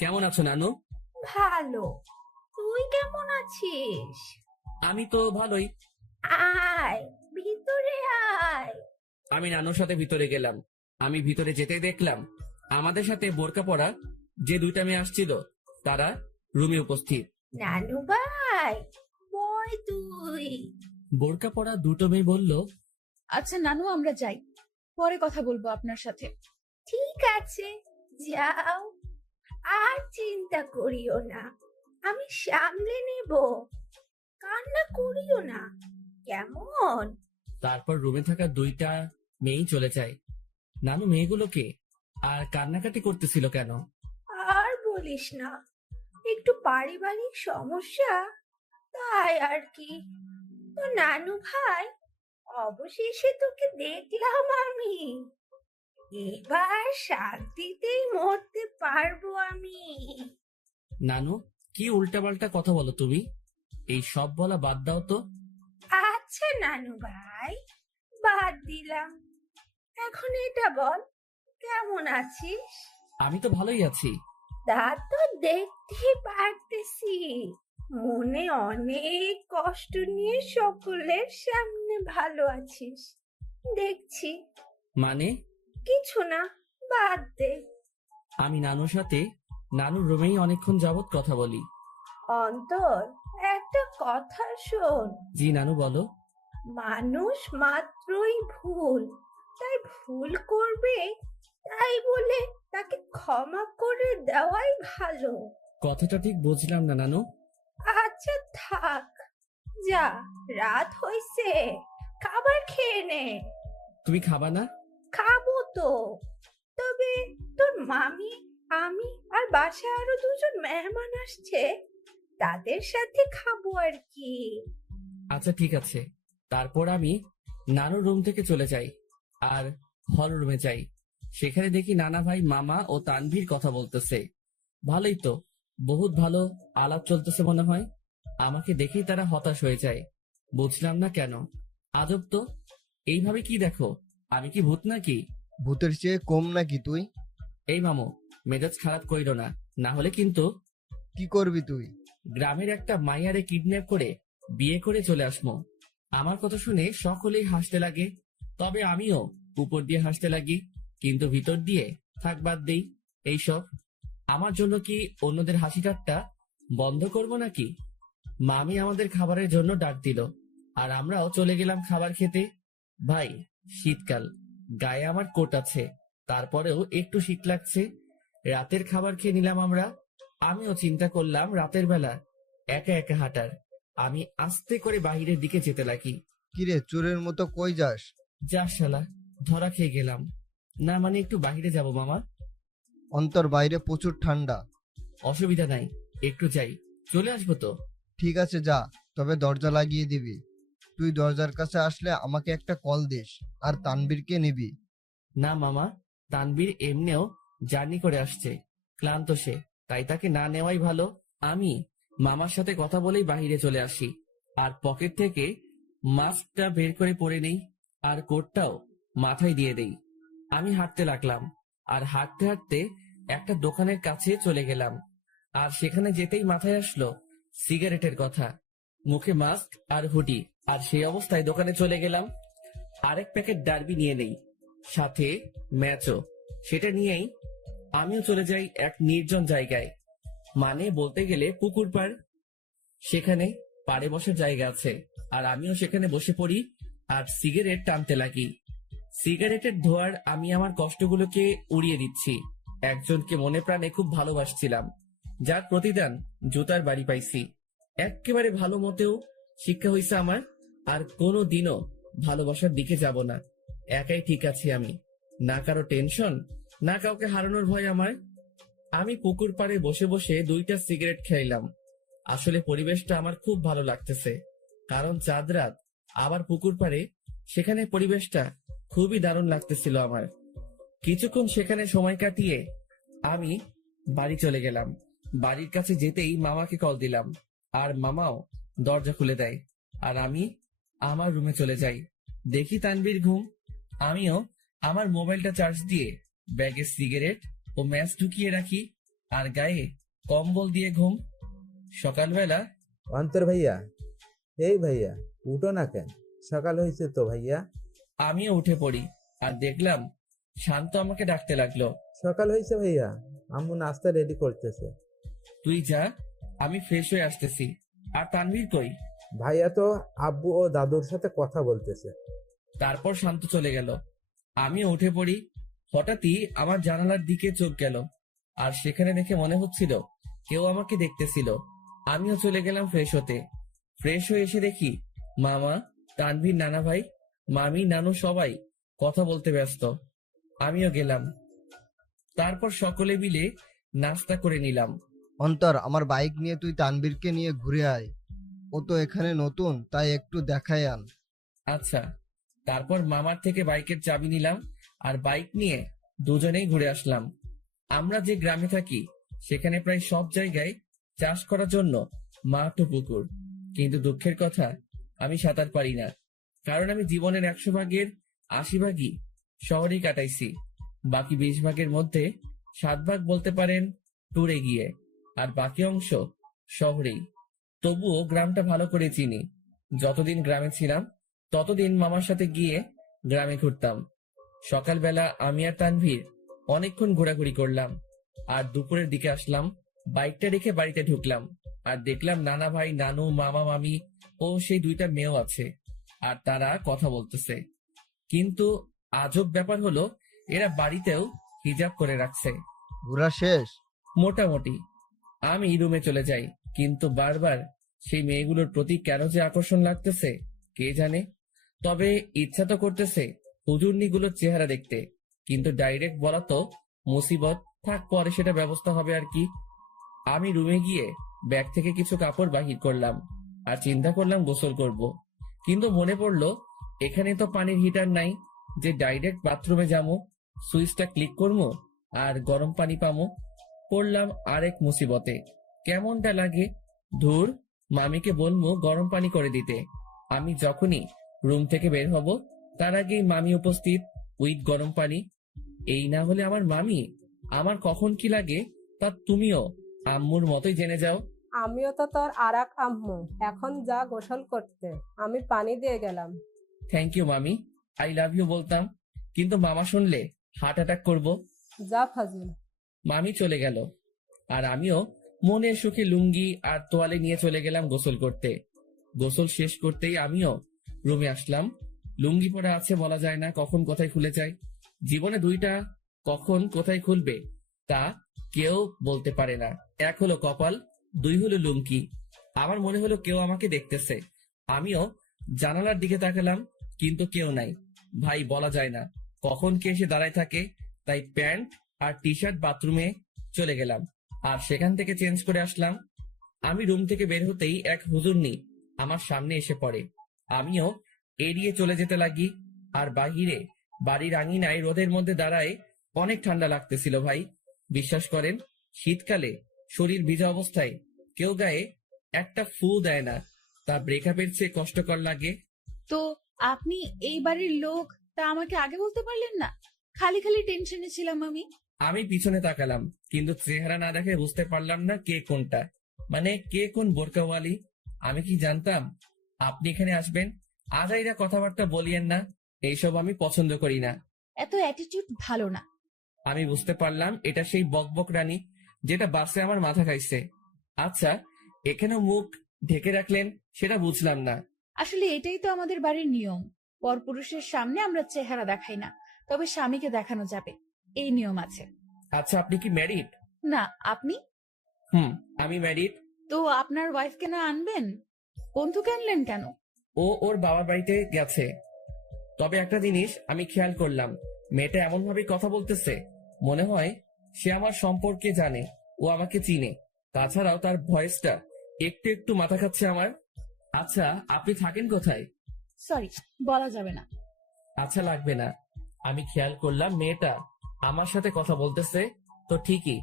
কেমন আছো নানু? ভালো, তুই কেমন আছিস? আমি তো ভালোই। আয় ভিতরে আয়। আমি নানুর সাথে ভিতরে গেলাম। আমি ভিতরে যেতে দেখলাম আমাদের সাথে বোরকা পরা যে দুইটা মেয়ে আসছিল তারা রুমে উপস্থিত। নানু ভাই, বয় তুই। বোরকা পরা দুটো মেয়ে বলল, আচ্ছা নানু, আমরা যাই, পরে কথা বলবো আপনার সাথে। ঠিক আছে, যাও, আর চিন্তা করিও না, আমি সামলে নেব, কান্না করিও না, কেমন? তারপর রুমে থাকা দুইটা মেয়েই চলে যায়। নানু মেয়েগুলোকে আর কান্নাকাটি করতেছিল কেন? আর বলিস না, একটু পারিবারিক সমস্যা, তাই আর কি। তো নানু ভাই, অবশেষে তোকে দেখলাম আমি, এবার শান্তিতেই মরতে পারবো আমি। নানু, কি উল্টাপাল্টা কথা বলো তুমি? এই সব বলা বাদ দাও তো। আচ্ছা নানু ভাই, বাদ দিলাম, এখন এটা বল, কেমন আছিস? আমি তো ভালোই আছি। তা তো দেখতে পারতেছি, মনে অনেক কষ্ট নিয়ে সকলের সামনে ভালো আছিস দেখছি। মানে? কিছু না, বাদ দে। আমি নানুর সাথে নানুর রুমেই অনেকক্ষণ যাবত কথা বলি। অন্তর, একটা কথা শোন। জি নানু, বলো। মানুষ মাত্রই ভুল, তাই ভুল করবে, তাই বলে তাকে ক্ষমা করে দেওয়াই ভালো। কথাটা ঠিক বুঝলাম না নানু। আচ্ছা থাক, যা, রাত হইছে, খাবার খেয়ে নে। তুমি খাবা না? খাবো তো, তবে তোর মামি, আমি আর বাসায় আরো দুজন মেহমান আসছে, তাদের সাথে খাবো আর কি। আচ্ছা ঠিক আছে। তারপর আমি নানুর রুম থেকে চলে যাই আর হল রুমে যাই। সেখানে দেখি নানা ভাই, মামা ও তানভীর কথা বলতেছে। ভালোই তো, বহুত ভালো আলাপ চলতেছে মনে হয়। আমাকে দেখেই তারা হতাশ হয়ে যায়। বুঝলাম না কেন। আজব তো, এইভাবে কি দেখো? আমি কি ভূত নাকি? ভূতের চেয়ে কম নাকি তুই? এই মামু, মেজাজ খারাপ কইরো না, না হলে কিন্তু। কি করবি তুই? গ্রামের একটা মাইয়ারে কিডন্যাপ করে বিয়ে করে চলে আসমো। আমার কথা শুনে সকলেই হাসতে লাগে, তবে আমিও উপর দিয়ে হাসতে লাগি, কিন্তু ভিতর দিয়ে থাক বাদ দেই এইসব। আমার জন্য কি অন্যদের হাসি ঠাট্টা বন্ধ করবো নাকি? মামি আমাদের খাবারের জন্য ডাক দিল আর আমরাও চলে গেলাম খাবার খেতে। ভাই, শীতকাল, গায়ে আমার কোট আছে, তারপরেও একটু শীত লাগছে। রাতের খাবার খেয়ে নিলাম আমরা। আমিও চিন্তা করলাম রাতের বেলা একা একা হাঁটার। আমি আস্তে করে বাহিরের দিকে যেতে লাগি। কিরে, চোরের মতো কই যাস? যা শালা, ধরা খেয়ে গেলাম। না মানে একটু বাহিরে যাব মামা। অন্তর, বাইরে প্রচুর ঠান্ডা। অসুবিধা নাই, একটু যাই, চলে আসবো তো। ঠিক আছে যা, তবে দরজা লাগিয়ে দিবি। তুই দরজার কাছে আসলে আমাকে একটা কল দিস, আর তানবীরকে নিবি। না মামা, তানবীর এমনিও জার্নি করে আসছে, ক্লান্ত সে, তাই তাকে না নেওয়াই ভালো। আমি মামার সাথে কথা বলেই বাহিরে চলে আসি আর পকেট থেকে মাস্কটা বের করে পরে নেই আর কোটটাও মাথায় দিয়ে দেই। আমি হাঁটতে লাগলাম আর হাঁটতে হাঁটতে একটা দোকানের কাছে চলে গেলাম। আর সেখানে যেতেই মাথায় আসলো সিগারেটের কথা। মুখে মাস্ক আর হুডি, আর সেই অবস্থায় দোকানে চলে গেলাম। আরেক প্যাকেট ডার্বি নিয়ে নেই, সাথে ম্যাচও। সেটা নিয়েই আমিও চলে যাই এক নির্জন জায়গায়, মানে বলতে গেলে পুকুর পাড়। সেখানে পাড়ে বসার জায়গা আছে আর আমিও সেখানে বসে পড়ি আর সিগারেট টানতে লাগি। সিগারেটের ধোঁয়ার আমি আমার কষ্টগুলোকে উড়িয়ে দিচ্ছি। একজনকে মনে প্রাণে খুব ভালোবাসছিলাম, যার প্রতিদান জুতার বাড়ি পাইছি। একেবারে ভালো মতেও শিক্ষা হয়েছে আমার, আর কোনো দিনও ভালোবাসার দিকে যাব না। একাই ঠিক আছি আমি, না কারো টেনশন, না কাউকে হারানোর ভয় আমার। আমি পুকুর পাড়ে বসে বসে 2টা সিগারেট খাইলাম। আসলে পরিবেশটা আমার খুব ভালো লাগতেছে, কারণ চাঁদ রাত, আবার পুকুর পাড়ে, সেখানে পরিবেশটা খুবই দারুণ লাগতেছিল আমার। কিছুক্ষণ সেখানে সময় কাটিয়ে আমি বাড়ি চলে গেলাম। বাড়ির কাছে যেতেই মামাকে কল দিলাম, আর মামাও দরজা খুলে দেয়। আর আমি আমার রুমে চলে যাই। দেখি তানভীর ঘুম। আমিও আমার মোবাইলটা চার্জ দিয়ে ব্যাগে সিগারেট ও ম্যাচ ঢুকিয়ে রাখি, আর গায়ে কম্বল দিয়ে ঘুম। সকালবেলা অন্তর ভাইয়া, এই ভাইয়া, উঠো না কেন? সকাল হয়েছে তো ভাইয়া। আমিও উঠে পড়ি, আর দেখলাম শান্ত আমাকে ডাকতে লাগলো। সকাল হয়েছে ভাইয়া, আম্মু নাস্তা রেডি করতেছে। তুই যা, আমি ফ্রেশ হয়ে আসতেছি। আর তানভীর কই? ভাইয়া তো আব্বু ও দাদুর সাথে কথা বলতেছে। তারপর শান্ত চলে গেল। আমিও উঠে পড়ি। হঠাৎই আমার জানালার দিকে চোখ গেল, আর সেখানে দেখে মনে হচ্ছিল কেউ আমাকে দেখতেছিল। আমিও চলে গেলাম ফ্রেশ হতে। ফ্রেশ হয়ে এসে দেখি মামা, তানভীর, নানা ভাই, মামি, নানু সবাই কথা বলতে ব্যস্ত। আমিও গেলাম। তারপর সকলে মিলে নাস্তা করে নিলাম। অন্তর, আমার বাইক নিয়ে তুই তানবীরকে নিয়ে ঘুরে আয়। ও তো এখানে নতুন, তাই একটু দেখাই আন। আচ্ছা। তারপর মামার থেকে বাইকের চাবি নিলাম, আর বাইক নিয়ে দুজনেই ঘুরে আসলাম। আমরা যে গ্রামে থাকি সেখানে প্রায় সব জায়গায় চাষ করার জন্য মাঠ ও পুকুর, কিন্তু দুঃখের কথা, আমি সাঁতার পারি না। কারণ আমি জীবনের 100 ভাগের 80 ভাগই শহরেই কাটাইছি। বাকি 20 ভাগের মধ্যে 7 ভাগ বলতে পারেন ট্যুরে গিয়ে, আর বাকি অংশ শহরেই। তবুও গ্রামটা ভালো করে চিনি। যতদিন গ্রামে ছিলাম ততদিন মামার সাথে গিয়ে গ্রামে ঘুরতাম। সকালবেলা আমি আর তানভীর অনেকক্ষণ ঘোরাঘুরি করলাম, আর দুপুরের দিকে আসলাম। বাইকটা রেখে বাড়িতে ঢুকলাম, আর দেখলাম নানা ভাই, নানু, মামা, মামি ও সেই 2টা মেয়েও আছে, আর তারা কথা বলতেছে। কিন্তু আজব ব্যাপার হলো, এরা বাড়িতেও হিজাব করে রাখছে। ঘোরা শেষ? মোটামুটি। আমি রুমে চলে যাই, কিন্তু বারবার সেই মেয়েগুলোর প্রতি কেন যে আকর্ষণ লাগতেছে কে জানে। তবে ইচ্ছা তো করতেছে হুজুরনিগুলোর চেহারা দেখতে, কিন্তু ডাইরেক্ট বলা তো মুসিবত। থাক, পরে সেটা ব্যবস্থা হবে আর কি। আমি রুমে গিয়ে ব্যাগ থেকে কিছু কাপড় বাহির করলাম, আর চিন্তা করলাম গোসল করব। কিন্তু মনে পড়লো এখানে তো পানির হিটার নাই যে ডাইরেক্ট বাথরুমে যাবো, সুইচটা ক্লিক করবো আর গরম পানি পামো। পড়লাম আরেক মুসিবতে। কেমনটা লাগে। ধুর, মামিকে বলবো গরম পানি করে দিতে। আমি যখনই রুম থেকে বের হব, তার আগেই মামি উপস্থিত উইথ গরম পানি। এই না হলে আমার মামি আমার কখন কি লাগে তা তুমিও আম্মুর মতোই জেনে যাও। আমিও তো তোর আরাক আম্মু। এখন যা গোসল করতে, আমি পানি দিয়ে গেলাম। থ্যাংক ইউ মামি, আই লাভ ইউ বলতাম, কিন্তু মামা শুনলে হার্ট অ্যাটাক করবো। যা ফাজিল। মামি চলে গেল, আর আমিও মনের সুখে লুঙ্গি আর তোয়ালে নিয়ে চলে গেলাম গোসল করতে। গোসল শেষ করতেই আমিও রুমে আসলাম। লুঙ্গি পরা আছে, বলা যায় না কখন কোথায় খুলে যায়। জীবনে 2টা কখন কোথায় খুলবে তা কেউ বলতে পারে না। 1 হলো কপাল, 2 হলো লুঙ্গি। আমার মনে হলো কেউ আমাকে দেখতেছে। আমিও জানালার দিকে তাকালাম, কিন্তু কেউ নাই। ভাই, বলা যায় না কখন কে এসে দাঁড়ায় থাকে। তাই প্যান্ট আর টি শার্ট বাথরুমে চলে গেলাম, আর সেখান থেকে চেঞ্জ করে আসলাম। আমি রুম থেকে বের হতেই এক হুজুরনি আমার সামনে এসে পড়ে। আমিও এড়িয়ে চলে যেতে লাগি, আর বাহিরে বাড়ির আঙিনায় রোদের মধ্যে দাঁড়ায় অনেক ঠান্ডা লাগতেছিল ভাই। বিশ্বাস করেন, শীতকালে শরীর ভিজা অবস্থায় কেউ গায়ে একটা ফু দেয় না, তা ব্রেকআপের চেয়ে কষ্টকর লাগে। তো আপনি এই বাড়ির লোক, তা আমাকে আগে বলতে পারলেন না? খালি খালি টেনশনে ছিলাম আমি। আমি পিছনে তাকালাম, কিন্তু চেহারা না দেখে বুঝতে পারলাম না কে কোনটা, মানে কে কোন বোরকাওয়ালি। আমি কি জানতাম আপনি এখানে আসবেন? আজাইরা কথাবার্তা বলিয়েন না, এইসব আমি পছন্দ করি না। এত অ্যাটিটিউড ভালো না। আমি বুঝতে পারলাম এটা সেই বকবক রানী যেটা বাসে আমার মাথা খাইছে। আচ্ছা, এখানে মুখ ঢেকে রাখলেন সেটা বুঝলাম না। আসলে এটাই তো আমাদের বাড়ির নিয়ম। পরপুরুষের সামনে আমরা চেহারা দেখাই না, তবে স্বামীকে দেখানো যাবে, এই নিয়ম আছে। আচ্ছা, আপনি কি ম্যারিড? না, আপনি? আমি ম্যারিড। তো আপনার ওয়াইফকে না আনবেন? বন্ধুকে আনলেন কেন? ও ওর বাবার বাড়িতে গেছে। তবে একটা জিনিস আমি খেয়াল করলাম, মেয়েটা এমন ভাবে কথা বলতেছে মনে হয় সে আমার সম্পর্কে জানে, ও আমাকে চিনে। তাছাড়াও তার ভয়েসটা একটু একটু মাথা খাচ্ছে আমার। আচ্ছা, আপনি থাকেন কোথায়? সরি, বলা যাবে না। আচ্ছা, লাগবে না। আমি খেয়াল করলাম মেয়েটা আমার সাথে কথা বলতেছে, তো ঠিকই,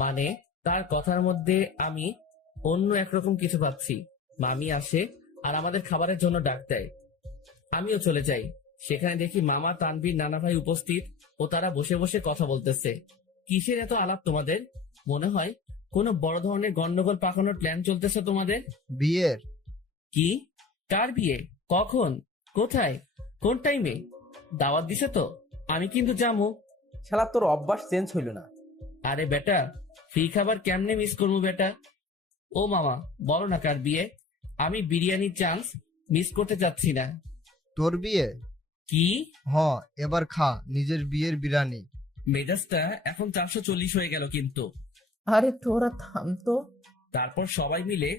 মানে তার কথার মধ্যে আমি অন্য একরকম কিছু পাচ্ছি। মামি আসে আর আমাদের খাবারের জন্য ডাক দেয়। আমিও চলে যাই। সেখানে দেখি মামা, তানভীর, নানা ভাই উপস্থিত ও তারা বসে বসে কথা বলতেছে। কিসের এত আলাপ তোমাদের? মনে হয় কোনো বড় ধরনের গন্ডগোল পাকানোর প্ল্যান চলতেছে তোমাদের। বিয়ের? কি? কার বিয়ে? কখন? কোথায়? কোন টাইমে? দাওয়াত দিছে তো? আমি কিন্তু যাবো। শালা তোর অভ্যাস চেঞ্জ হইল না। আরে বেটা, ফ্রি খাবার কেমনে মিস করবো বেটা? ও মামা, বলো না কার বিয়ে? আমি বিরিয়ানির চান্স মিস করতে চাচ্ছি না। তোর বিয়ে? কি? হ, এবার খা নিজের বিয়ের বিরিয়ানি। মেজাজটা এখন 440 হয়ে গেল কিন্তু। আরে তোরা থাম তো। তারপর সবাই মিলে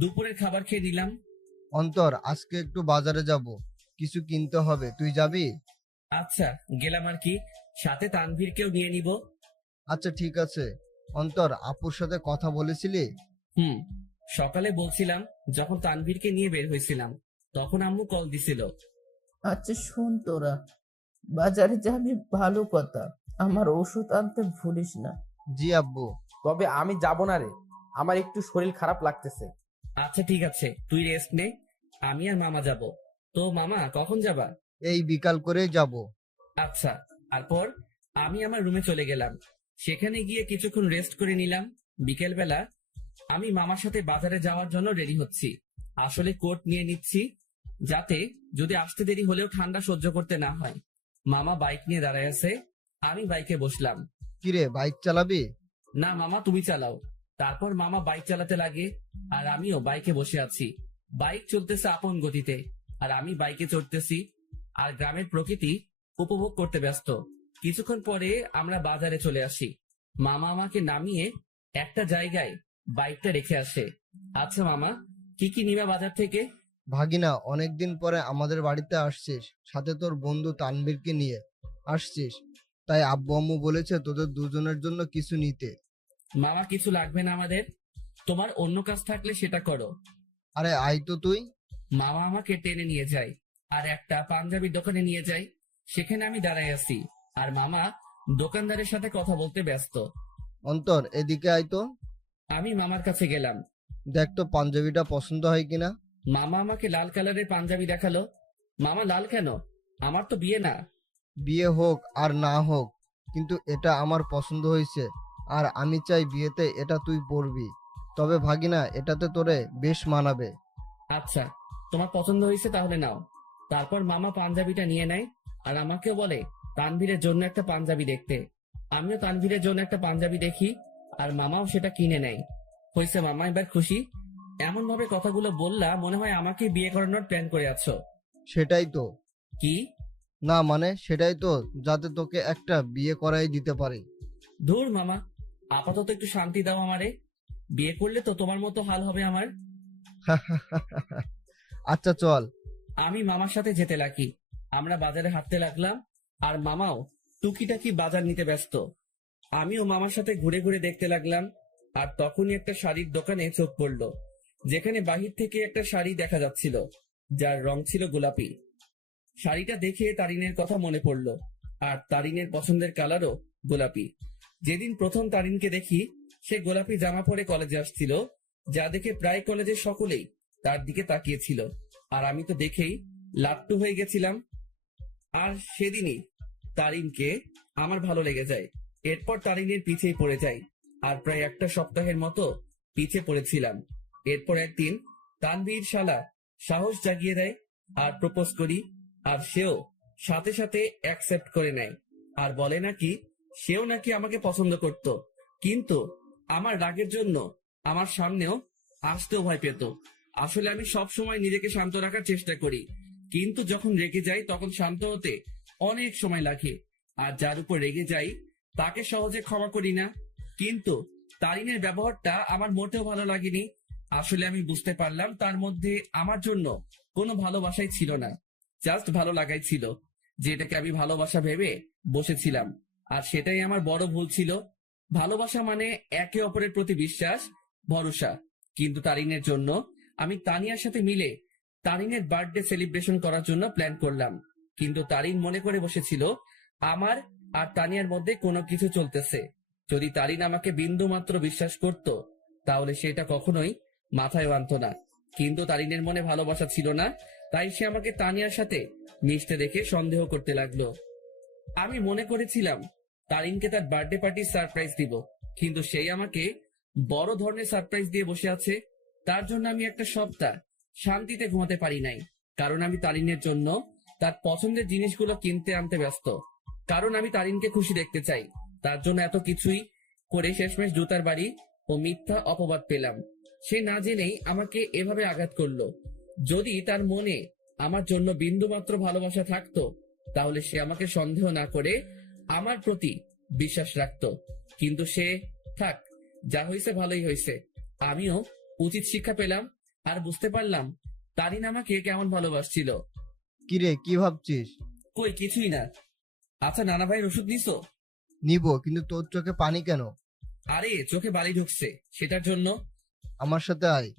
দুপুরের খাবার খেয়ে নিলাম। অন্তর, আজকে একটু বাজারে যাব, কিছু কিনতে হবে, তুই যাবি? আচ্ছা, গেলাম আর কি, সাথে তানভীরকেও নিয়ে নিব। আচ্ছা ঠিক আছে। অন্তর, আপুর সাথে কথা বলেছিলি? হুম, সকালে বলছিলাম, যখন তানভীরকে নিয়ে বের হয়েছিলাম তখন আম্মু কল দিছিল। আচ্ছা শোন, তোরা বাজারে যাবি ভালো কথা, আমার ওষুধ আনতে ভুলিস না। জি আব্বু। তবে আমি যাব না রে, আমার একটু শরীর খারাপ লাগতেছে। আচ্ছা ঠিক আছে, তুই রেস্ট নে, আমি আর মামা যাব। তো মামা, কখন যাবা? এই বিকাল করে যাব। আচ্ছা। তারপর আমি আমার রুমে চলে গেলাম। সেখানে গিয়ে কিছুক্ষণ রেস্ট করে নিলাম। বিকেল বেলা আমি মামার সাথে বাজারে যাওয়ার জন্য রেডি হচ্ছি। আসলে কোট নিয়ে নিচ্ছি, যাতে যদি আসতে দেরি হলেও ঠান্ডা সহ্য করতে না হয়। মামা বাইক নিয়ে দাঁড়ায় আছে, আমি বাইকে বসলাম। কিরে, বাইক চালাবি? না মামা, তুমি চালাও। তারপর মামা বাইক চালাতে লাগে আর আমিও বাইকে বসে আছি। বাইক চলতেছে আপন গতিতে আর আমি বাইকে চড়তেছি আর গ্রামের প্রকৃতি উপভোগ করতে ব্যস্ত। কিছুক্ষণ পরে আমরা বাজারে চলে আসি। মামা আমাকে নামিয়ে একটা জায়গায় বাইকটা রেখে আসে। আচ্ছা মামা, কি কি নিবা বাজার থেকে? ভাগিনা, অনেকদিন পরে আমাদের বাড়িতে আসছিস, সাথে তোর বন্ধু তানভীরকে নিয়ে আসছিস, তাই আব্বু আম্মু বলেছে তোদের দুজনের জন্য কিছু নিতে। মামা, কিছু লাগবে না আমাদের, তোমার অন্য কাজ থাকলে সেটা করো। আরে আয় তো তুই। মামা আমাকে টেনে নিয়ে যায় আর একটা পাঞ্জাবির দোকানে নিয়ে যায়। সেখানে আমি দাঁড়াই আছি আর মামা দোকানদারের সাথে কথা বলতে ব্যস্ত। অন্তর, এদিকে আয় তো। আমি মামার কাছে গেলাম। দেখ তো পাঞ্জাবিটা পছন্দ হয় কিনা। মামা আমাকে লাল কালারের পাঞ্জাবি দেখালো। মামা, লাল কেন? আমার তো বিয়ে না। বিয়ে হোক আর না হোক, কিন্তু এটা আমার পছন্দ হয়েছে, আর আমি চাই বিয়েতে এটা তুই পরবি। তবে ভাগিনা, এটাতে তোরে বেশ মানাবে। আচ্ছা, তোমার পছন্দ হয়েছে তাহলে নাও। তারপর মামা পাঞ্জাবিটা নিয়ে নেয় আর আমাকেও বলে তানভীরের জন্য একটা পাঞ্জাবি দেখতে। আমিও তানভীরের জন্য একটা পাঞ্জাবি দেখি আর মামাও সেটা কিনে নেয়। হয়েছে মামা, এবার খুশি? এমন ভাবে কথাগুলো বললা মনে হয় আমাকে বিয়ে করানোর প্ল্যান করে আছো। সেটাই তো। কি? না মানে সেটাই তো, যাতে তোকে একটা বিয়ে করাই দিতে পারি। ধুর মামা, আপাতত একটু শান্তি দাও আমারে। বিয়ে করলে তো তোমার মতো হাল হবে আমার। আচ্ছা চল। আমি মামার সাথে যেতে লাগি। আমরা বাজারে হাঁটতে লাগলাম আর মামাও টুকিটাকি বাজার নিতে ব্যস্ত। আমিও মামার সাথে ঘুরে ঘুরে দেখতে লাগলাম। আর তখনই একটা শাড়ির দোকানে চোখ পড়লো, যেখানে বাহির থেকে একটা শাড়ি দেখা যাচ্ছিল যার রং ছিল গোলাপি। শাড়িটা দেখে তারিনের কথা মনে পড়লো, আর তারিনের পছন্দের কালারও গোলাপি। যেদিন প্রথম তারিনকে দেখি, সে গোলাপি জামা পরে কলেজে আসছিল, যা দেখে প্রায় কলেজের সকলেই তার দিকে তাকিয়েছিল। আর আমি তো দেখেই লাট্টু হয়ে গেছিলাম। আর সেদিনই তারিনকে আমার ভালো লেগে যায়। এরপর তারিনের পিছেই পড়ে যাই আর প্রায় একটা সপ্তাহের মতো পিছে পড়েছিলাম। এরপর একদিন তানভীর শালা সাহস জাগিয়ে দেয় আর প্রপোজ করি, আর সেও সাথে সাথে অ্যাকসেপ্ট করে নেয় আর বলে নাকি সেও নাকি আমাকে পছন্দ করত, কিন্তু আমার রাগের জন্য আমার সামনেও আসতেও ভয় পেত। আসলে আমি সব সময় নিজেকে শান্ত রাখার চেষ্টা করি, কিন্তু যখন রেগে যাই তখন শান্ত হতে অনেক সময় লাগে। আর যার উপর রেগে যাই তাকে সহজে ক্ষমা করি না। কিন্তু তারিনের ব্যবহারটা আমার মোটেও ভালো লাগেনি। আসলে আমি বুঝতে পারলাম তার মধ্যে আমার জন্য কোনো ভালোবাসাই ছিল না, জাস্ট ভালো লাগাই ছিল, যেটাকে আমি ভালোবাসা ভেবে বসেছিলাম। আর সেটাই আমার বড় ভুল ছিল। ভালোবাসা মানে একে অপরের প্রতি বিশ্বাস, ভরসা। কিন্তু তারিনের জন্য আমি তানিয়ার সাথে মিলে তারিনের বার্থডে সেলিব্রেশন করার জন্য প্ল্যান করলাম। কিন্তু তারিন মনে করে বসেছিল আমার আর তানিয়ার মধ্যে কোনো কিছু চলতেছে। যদি তারিন আমাকে বিন্দু মাত্র বিশ্বাস করত তাহলে সেটা কখনোই মাথায় আনত না। কিন্তু তারিনের মনে ভালোবাসা ছিল না, তাই সে আমাকে তানিয়ার সাথে মিশতে দেখে সন্দেহ করতে লাগলো। আমি মনে করেছিলাম তারিনকে তার বার্থডে পার্টির সারপ্রাইজ দিব, কিন্তু সেই আমাকে বড় ধরনের সারপ্রাইজ দিয়ে বসে আছে। তার জন্য আমি একটা সপ্তাহ শান্তিতে ঘুমাতে পারি নাই, কারণ আমি তারিনের জন্য তার পছন্দের জিনিসগুলো কিনতে আনতে ব্যস্ত। কারণ আমি তারিনকে খুশি দেখতে চাই। তার জন্য এত কিছুই করে শেষমেশ জুতার বাড়ি ও মিথ্যা অপবাদ পেলাম। সে না জেনেই আমাকে এভাবে আঘাত করলো। যদি তার মনে আমার জন্য বিন্দুমাত্র ভালোবাসা থাকতো তাহলে সে আমাকে সন্দেহ না করে আমার প্রতি বিশ্বাস রাখতো। কিন্তু সে থাক, যা হয়েছে ভালোই হয়েছে। আমিও উচিত শিক্ষা পেলাম আর বুঝতে পারলাম তারিন আমাকে কেমন ভালোবাসছিল। কিরে, কি ভাবছিস? কই কিছুই না। আচ্ছা, নানা ভাইয়ের ওষুধ নিছো? নিব, কিন্তু তোর চোখে পানি কেন? আরে চোখে বালি ঢুকছে, সেটার জন্য। আমার সাথে আয়।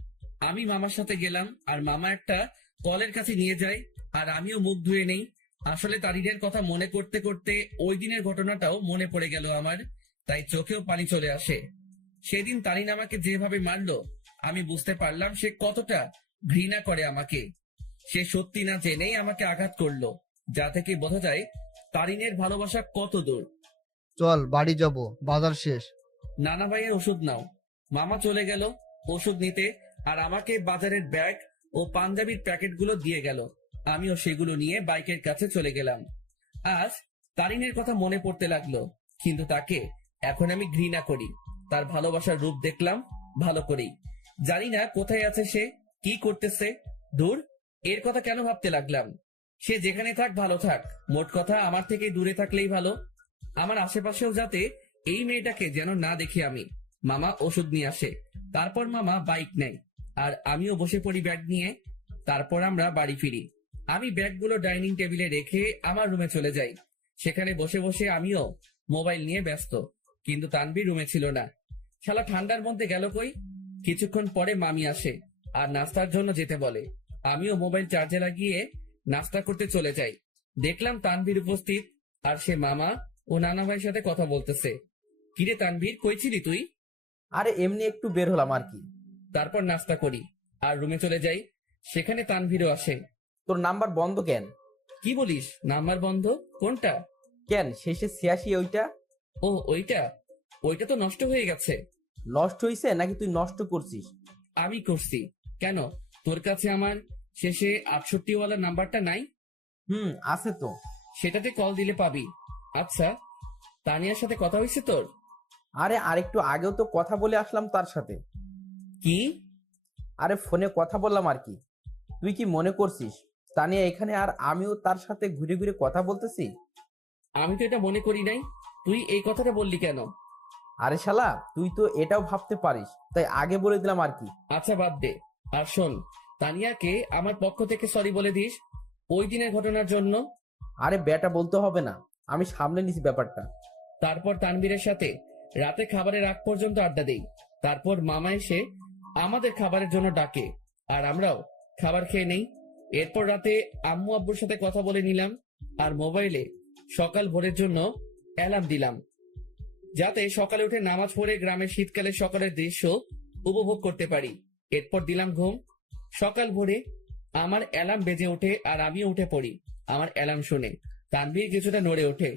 আমি মামার সাথে গেলাম আর মামা একটা কলের কাছে নিয়ে যায় আর আমিও মুখ ধুয়ে নেই। আসলে তারিনের কথা মনে করতে করতে ওই দিনের ঘটনাটাও মনে পড়ে গেল আমার, তাই চোখেও পানি চলে আসে। সেদিন তারিন আমাকে যেভাবে মারলো আমি বুঝতে পারলাম সে কতটা ঘৃণা করে আমাকে। সে সত্যি না জেনেই আমাকে আঘাত করলো, যা থেকে বোঝা যায় তারিনের ভালোবাসা কত দূর। চল বাড়ি যাব, বাজার শেষ। নানা ভাইয়ের ওষুধ নাও। মামা চলে গেল ওষুধ নিতে আর আমাকে বাজারের ব্যাগ ও পাঞ্জাবির প্যাকেটগুলো দিয়ে গেল। আমিও সেগুলো নিয়ে বাইকের কাছে চলে গেলাম। আজ তারিনের কথা মনে পড়তে লাগলো, কিন্তু তাকে এখন আমি ঘৃণা করি। তার ভালোবাসার রূপ দেখলাম ভালো করেই। জানি না কোথায় আছে সে, কি করতেছে। দূর, এর কথা কেন ভাবতে লাগলাম? সে যেখানে থাক ভালো থাক, মোট কথা আমার থেকে দূরে থাকলেই ভালো। আমার আশেপাশেও যাতে এই মেয়েটাকে যেন না দেখি আমি। মামা ওষুধ নিয়ে আসে, তারপর মামা বাইক নেয় আর আমিও বসে পড়ি ব্যাগ নিয়ে। তারপর আমরা বাড়ি ফিরি। আমি ব্যাগগুলো ডাইনিং টেবিলে রেখে আমার রুমে চলে যাই। সেখানে বসে বসে আমিও মোবাইল নিয়ে ব্যস্ত, কিন্তু তানভীর রুমে ছিল না। শালা ঠান্ডার মধ্যে গেল কই? কিছুক্ষণ পরে মামি আসে আর নাস্তার জন্য যেতে বলে। আমিও মোবাইল চার্জে লাগিয়ে নাস্তা করতে চলে যাই। দেখলাম তানভীর উপস্থিত আর সে মামা ও নানা ভাইয়ের সাথে কথা বলতেছে। কিরে তানভীর, কই ছিলি তুই? আরে এমনি একটু বের হলাম আর কি। তারপর নাস্তা করি আর রুমে চলে যাই। সেখানে তানভীরও আসে। তোর নাম্বার বন্ধ কেন? কি বলিস, নাম্বার বন্ধ? কোনটা? কেন, শেষে 86 ওইটা? ও ওইটা? ওইটা তো নষ্ট হয়ে গেছে। নষ্ট হইছে নাকি তুই নষ্ট করছিস? আমি করছি। কেন, তোর কাছে আমার শেষে 68 ওয়ালা নাম্বারটা নাই? আছে তো। সেটাতে কল দিলে পাবি। আচ্ছা, তানিয়ার সাথে কথা হয়েছে তোর? আরে আরেকটু আগেও তো কথা বলে আসলাম তার সাথে। কি? আরে ফোনে কথা বললাম আর কি। তুই কি মনে করছিস তানিয়া এখানে আর আমিও তার সাথে ঘুরে ঘুরে কথা বলতেছি? আমি তো এটা মনে করি নাই। তুই এই কথাটা বললি কেন? আরে শালা, তুই তো এটাও ভাবতে পারিস, তাই আগে বলে দিলাম আর কি। আচ্ছা বাদ দে। আর শোন, তানিয়াকে আমার পক্ষ থেকে সরি বলে দিস ওই দিনের ঘটনার জন্য। আরে বেটা বলতে হবে না, আমি সামলে নিছি ব্যাপারটা। তারপর তানবীরের সাথে রাতে খাবারের আগ পর্যন্ত আড্ডা দেই। তারপর মামা এসে আমাদের খাবারের জন্য ডাকে আর আমরাও খাবার খেয়ে নেই। এরপর রাতে আম্মু আব্বুর সাথে কথা বলে নিলাম আর মোবাইলে সকাল ভোরের জন্য অ্যালার্ম দিলাম, যাতে সকালে উঠে নামাজ পড়ে গ্রামের শীতকালের সকালের দৃশ্য উপভোগ করতে পারি। এরপর দিলাম ঘুম। সকাল ভোরে আমার অ্যালার্ম বেজে ওঠে আর আমিও উঠে পড়ি। আমার অ্যালার্ম শুনে তানভীর কিছুটা নড়ে ওঠে।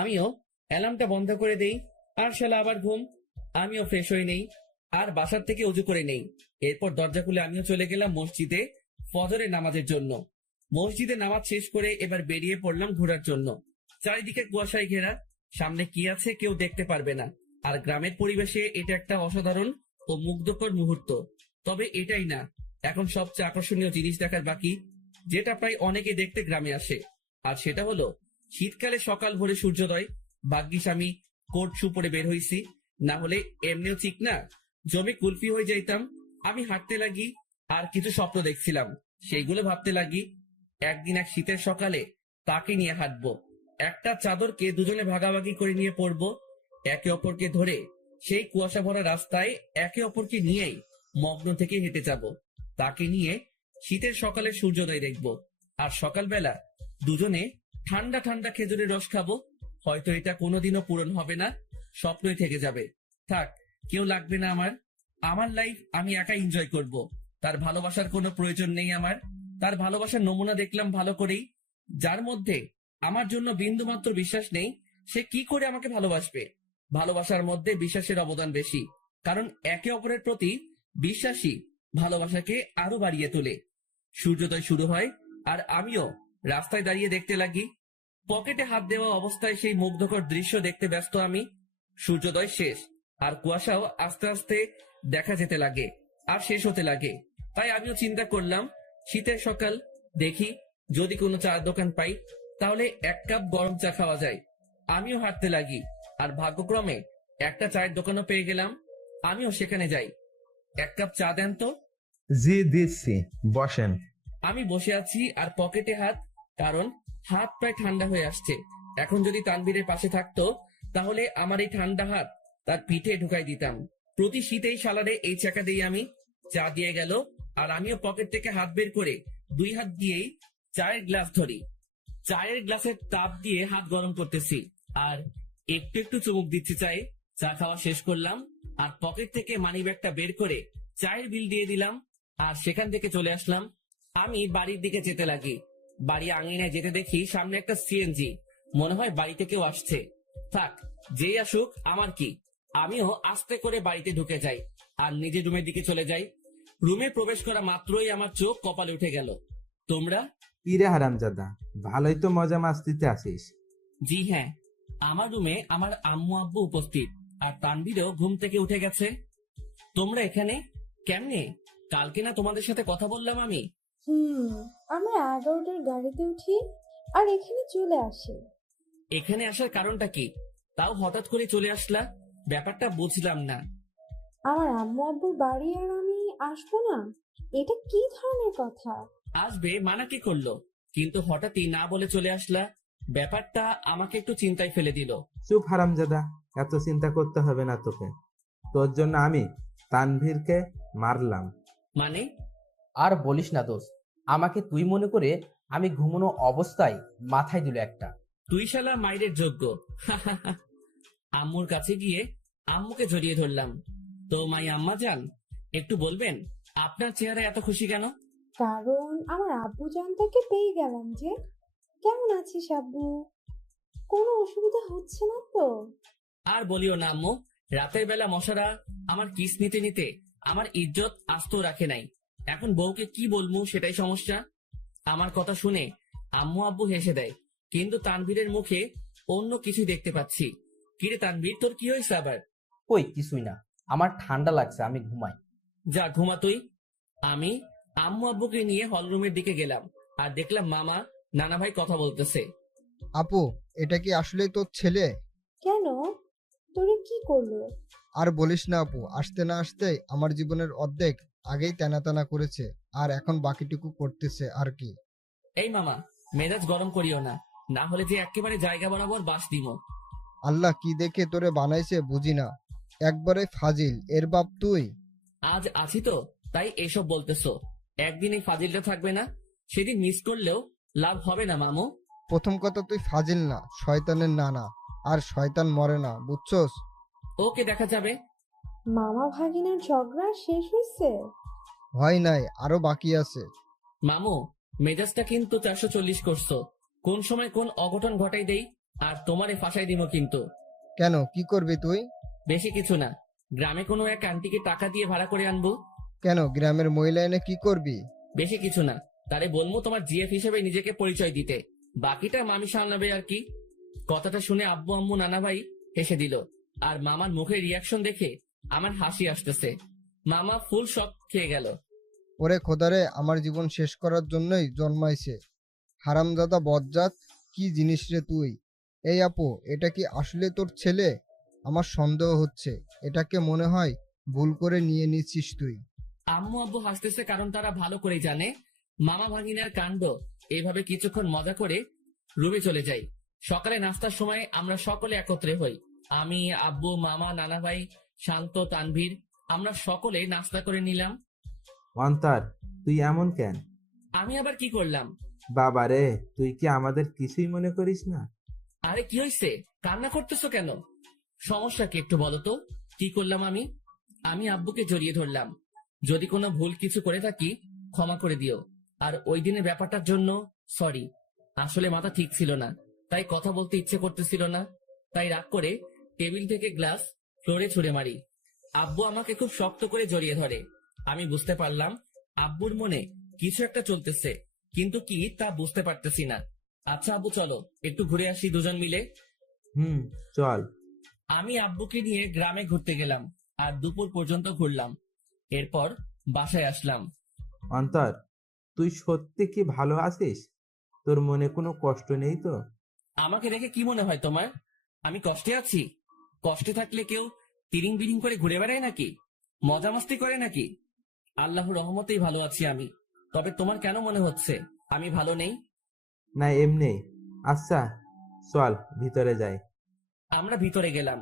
আমিও অ্যালার্মটা বন্ধ করে দেই আর শালা আবার ঘুম। আমিও ফ্রেশ হয়ে নেই আর বাসার থেকে উজু করে নেই। এরপর দরজা খুলে আমিও চলে গেলাম মসজিদে ফজরের নামাজের জন্য। মসজিদে নামাজ শেষ করে এবার বেরিয়ে পড়লাম ঘোরার জন্য। চারিদিকে কুয়াশায় ঘেরা, সামনে কি আছে কেউ দেখতে পারবে না। আর গ্রামের পরিবেশে এটা একটা অসাধারণ ও মুগ্ধকর মুহূর্ত। তবে এটাই না, এখন সবচেয়ে আকর্ষণীয় জিনিস দেখার বাকি, যেটা প্রায় অনেকে দেখতে গ্রামে আসে। আর সেটা হলো শীতকালে সকাল ভোরে সূর্যোদয়। ভাগ্যিস আমি কোট শু পরে বের হইছি, না হলে এমনিও ঠিক না জমে কুলফি হয়ে যাইতাম। আমি হাঁটতে লাগি আর কিছু স্বপ্ন দেখছিলাম, সেইগুলো ভাবতে লাগি। একদিন এক শীতের সকালে তাকে নিয়ে হাঁটবো একটা চাদরকে দুজনে ভাগাভাগি করে নিয়ে পড়বো, একে অপরকে ধরে সেই কুয়াশা ভরা রাস্তায় একে অপরকে নিয়েই মগ্ন থেকে হেঁটে যাব। তাকে নিয়ে শীতের সকালে সূর্যোদয় দেখব, আর সকালবেলা দুজনে ঠান্ডা ঠান্ডা খেজুরের রস খাবো। হয়তো এটা কোনোদিনও পূরণ হবে না, স্বপ্নই থেকে যাবে। থাক, কেউ লাগবে না আমার। আমার লাইফ আমি একা এনজয় করব। তার ভালোবাসার কোনো প্রয়োজন নেই আমার। তার ভালোবাসার নমুনা দেখলাম ভালো করেই। যার মধ্যে আমার জন্য বিন্দুমাত্র বিশ্বাস নেই, সে কি করে আমাকে ভালোবাসবে? ভালোবাসার মধ্যে বিশ্বাসের অবদান বেশি, কারণ একে অপরের প্রতি বিশ্বাসী ভালোবাসাকে আরো বাড়িয়ে তোলে। সূর্যোদয় শুরু হয়, আর আমিও রাস্তায় দাঁড়িয়ে দেখতে লাগি। পকেটে হাত দেওয়া অবস্থায় সেই মুগ্ধকর দৃশ্য দেখতে ব্যস্ত আমি। সূর্যোদয় শেষ, আর কুয়াশাও আস্তে আস্তে দেখা যেতে লাগে আর শেষ হতে লাগে। তাই আমিও চিন্তা করলাম, শীতের সকাল, দেখি যদি কোনো চায়ের দোকান পাই, তাহলে 1 কাপ গরম চা খাওয়া যায়। আমিও হাঁটতে লাগি, আর ভাগ্যক্রমে একটা চায়ের দোকানও পেয়ে গেলাম। আমিও সেখানে যাই। 1 কাপ চা দেন তো। জি দিচ্ছি, বসেন। আমি বসে আছি আর পকেটে হাত, কারণ হাত প্রায় ঠান্ডা হয়ে আসছে। এখন যদি তানভীরের পাশে থাকতো, তাহলে আমার এই ঠান্ডা হাত তার পিঠে ঢুকাই দিতাম। প্রতি শীতেই সালারে এই চাকা দিয়ে আমি। চা দিয়ে গেল, আর আমিও পকেট থেকে হাত বের করে 2 হাত দিয়েই চায়ের গ্লাস ধরি। চায়ের গ্লাসের তাপ দিয়ে হাত গরম করতেছি, আর একটু একটু চুমুক দিচ্ছি চায়ে। চা খাওয়া শেষ করলাম, আর পকেট থেকে মানি ব্যাগটা বের করে চায়ের বিল দিয়ে দিলাম, আর সেখান থেকে চলে আসলাম। আমি বাড়ির দিকে যেতে লাগি। বাড়ি আঙিনায় যেতে দেখি সামনে একটা সিএনজি। মনে হয় বাড়িতে কেউ আসছে। থাক, যেই আসুক আমার কি। আমিও আস্তে করে বাড়িতে ঢুকে যাই, আর নিজের রুমের দিকে চলে যাই। রুমে প্রবেশ করা মাত্রই আমার চোখ কপালে উঠে গেল। তোমরা? ইরে হারামজাদা, ভালোই তো মজা মাস্তিতে আসিস। জি হ্যাঁ, আমার রুমে আমার আম্মু আব্বু উপস্থিত, আর তানভীরও ঘুম থেকে উঠে গেছে। তোমরা এখানে কেমনে? কালকে না তোমাদের সাথে কথা বললাম আমি? আমরা 11টার গাড়িতে উঠি আর এখানে চলে আসি। এখানে আসার কারণটা কি? তাও হঠাৎ করে চলে আসলা, ব্যাপারটা বুঝলাম না। আমার আম্মু আব্বুর বাড়ি আর আমি আসবো না, এটা কি ধরনের কথা? আসবে মানা কি করলো, কিন্তু হঠাৎই না বলে চলে আসলা, ব্যাপারটা আমাকে একটু চিন্তায় ফেলে দিল। চুপ হারামজাদা, এত চিন্তা করতে হবে না তোকে। তোর জন্য আমি তানভীরকে মারলাম। মানে? আর বলিস না দোস্ত, আমাকে তুই মনে করে আমি ঘুমানো অবস্থায় মাথায় দিল একটা। তুই শালা মাইরের যোগ্য। আম্মুর কাছে গিয়ে আম্মুকে জড়িয়ে ধরলাম। তো মাই আম্মা যান, একটু বলবেন আপনার চেহারা এত খুশি কেন? কারণ আমার আব্বু জানটাকে পেয়ে গেলাম যে। কেমন আছিস আব্বু? কোনো অসুবিধা হচ্ছে না তো? আর বলিও না আম্মু, রাতের বেলা মশারা আমার কিস নিতে নিতে আমার ইজ্জত আস্ত রাখে নাই। এখন বউকে কি বলবো সেটাই সমস্যা। আমার কথা শুনে আম্মু আব্বু হেসে দেয়, কিন্তু তানভীরের মুখে অন্য কিছু দেখতে পাচ্ছি। কিরে তানভীর, তোর কি হয়েছে আবার? কই কিছুই না, আমার ঠান্ডা লাগছে, আমি ঘুমাই। যা ঘুমা তুই। আমি আম্মু আব্বুকে নিয়ে হলরুমের দিকে গেলাম, আর দেখলাম মামা নানা ভাই কথা বলতেছে। আপু, এটা কি আসলেই তোর ছেলে? কেন? তোরে কি করলো? আর বলিস না আপু, আসতে না আসতেই আমার জীবনের অর্ধেক আগেই টানা টানা করেছে, আর এখন বাকিটুকু করতেছে আর কি। এই মামা, মেজাজ গরম করিও না, না হলে যে একেবারে জায়গা বরাবর বাস দিব। আল্লাহ কি দেখে তোরে বানাইছে বুঝি না, একবারে ফাজিল এর বাপ তুই। আজ আছি তো তাই এসব বলতেছো, একদিন এই ফাজিলটা থাকবে না, সেদিন মিস করলেও লাভ হবে না মামু। প্রথম কথা, তুই ফাজিল না, শয়তানের নানা, আর শয়তান মরে না, বুঝছস? ওকে, দেখা যাবে। মামা ভাগিনার ঝগড়া শেষ হয়েছে? হয় নাই, আরো বাকি আছে। মামু, মেজাজটা কিন্তু 440 করছো। কোন সময় কোন অঘটন ঘটাই দেই, আর তোমারে ফাঁসাই দিব কিন্তু। কেন, কি করবি তুই? বেশি কিছু না, গ্রামে কোনো এক আন্টিকে টাকা দিয়ে ভাড়া করে আনবো। কেন, গ্রামের মহিলা এনে কি করবি? বেশি কিছু না, তারে বলবো তোমার জিএফ হিসেবে নিজেকে পরিচয় দিতে, বাকিটা মামি সামলাবে আর কি। কথাটা শুনে আব্বু আম্মু নানা ভাই হেসে দিল, আর মামার মুখের রিয়াকশন দেখে আমার হাসি আসতেছে। মামা ফুল শক খেয়ে গেল। ওরে খোদারে, আমার জীবন শেষ করার জন্যই জন্মাইছে হারামজাদা বজ্জাত, কি জিনিস রে তুই? এই আপু, এটা কি আসলে তোর ছেলে? আমার সন্দেহ হচ্ছে, এটাকে মনে হয় ভুল করে নিয়ে নিচ্ছিস তুই। আম্মু আব্বু হাসতেছে, কারণ তারা ভালো করে জানে মামা ভাগিনার কাণ্ড। এইভাবে কিছুক্ষণ মজা করে রুমে চলে যাই। সকালে নাস্তার সময় আমরা সকলে একত্রে হই। আমি, আব্বু, মামা, নানা ভাই, শান্ত, তানভীর, আমরা সকলে নাস্তা করে নিলাম। অন্তর, তুই এমন কেন? আমি আবার কি করলাম? বাবা রে, তুই কি আমাদের কিছুই মনে করিস না? আরে কি হয়েছে? কান্না করতেছো কেন? সমস্যা কি একটু বলো তো? কি করলাম আমি? আমি আব্বুকে জড়িয়ে ধরলাম। যদি কোনো ভুল কিছু করে থাকি ক্ষমা করে দিও। আর ওই দিনের ব্যাপারটার জন্য সরি। আসলে মাথা ঠিক ছিল না, তাই কথা বলতে ইচ্ছে করতেছিল না। তাই রাগ করে টেবিল থেকে গ্লাস ফ্লোরে ছুঁড়ে মারি। আব্বু আমাকে খুব শক্ত করে জড়িয়ে ধরে। আমি বুঝতে পারলাম আব্বুর মনে কিছু একটা চলতেছে, কিন্তু কি তা বুঝতে পারতেছি না। আচ্ছা আব্বু, চলো একটু ঘুরে আসি দুজন মিলে। চল। আমি আব্বুকে নিয়ে গ্রামে ঘুরতে গেলাম আর দুপুর পর্যন্ত ঘুরলাম। এরপর বাসায় আসলাম। অন্তর, তুই সত্যি কি ভালো আছিস? তোর মনে কোনো কষ্ট নেই তো? আমাকে দেখে কি মনে হয় তোমার? আমি কষ্টে আছি? কষ্টে থাকলে কেউ তিরিং বিরিং করে ঘুরে বেড়ায় নাকি? মজা মস্তি করে নাকি? আল্লাহর রহমতেই ভালো আছি আমি। তবে তোমার কেন মনে হচ্ছে আমি ভালো নেই? না, এমনি। আচ্ছা চল ভিতরে যাই। আমরা ভিতরে গেলাম।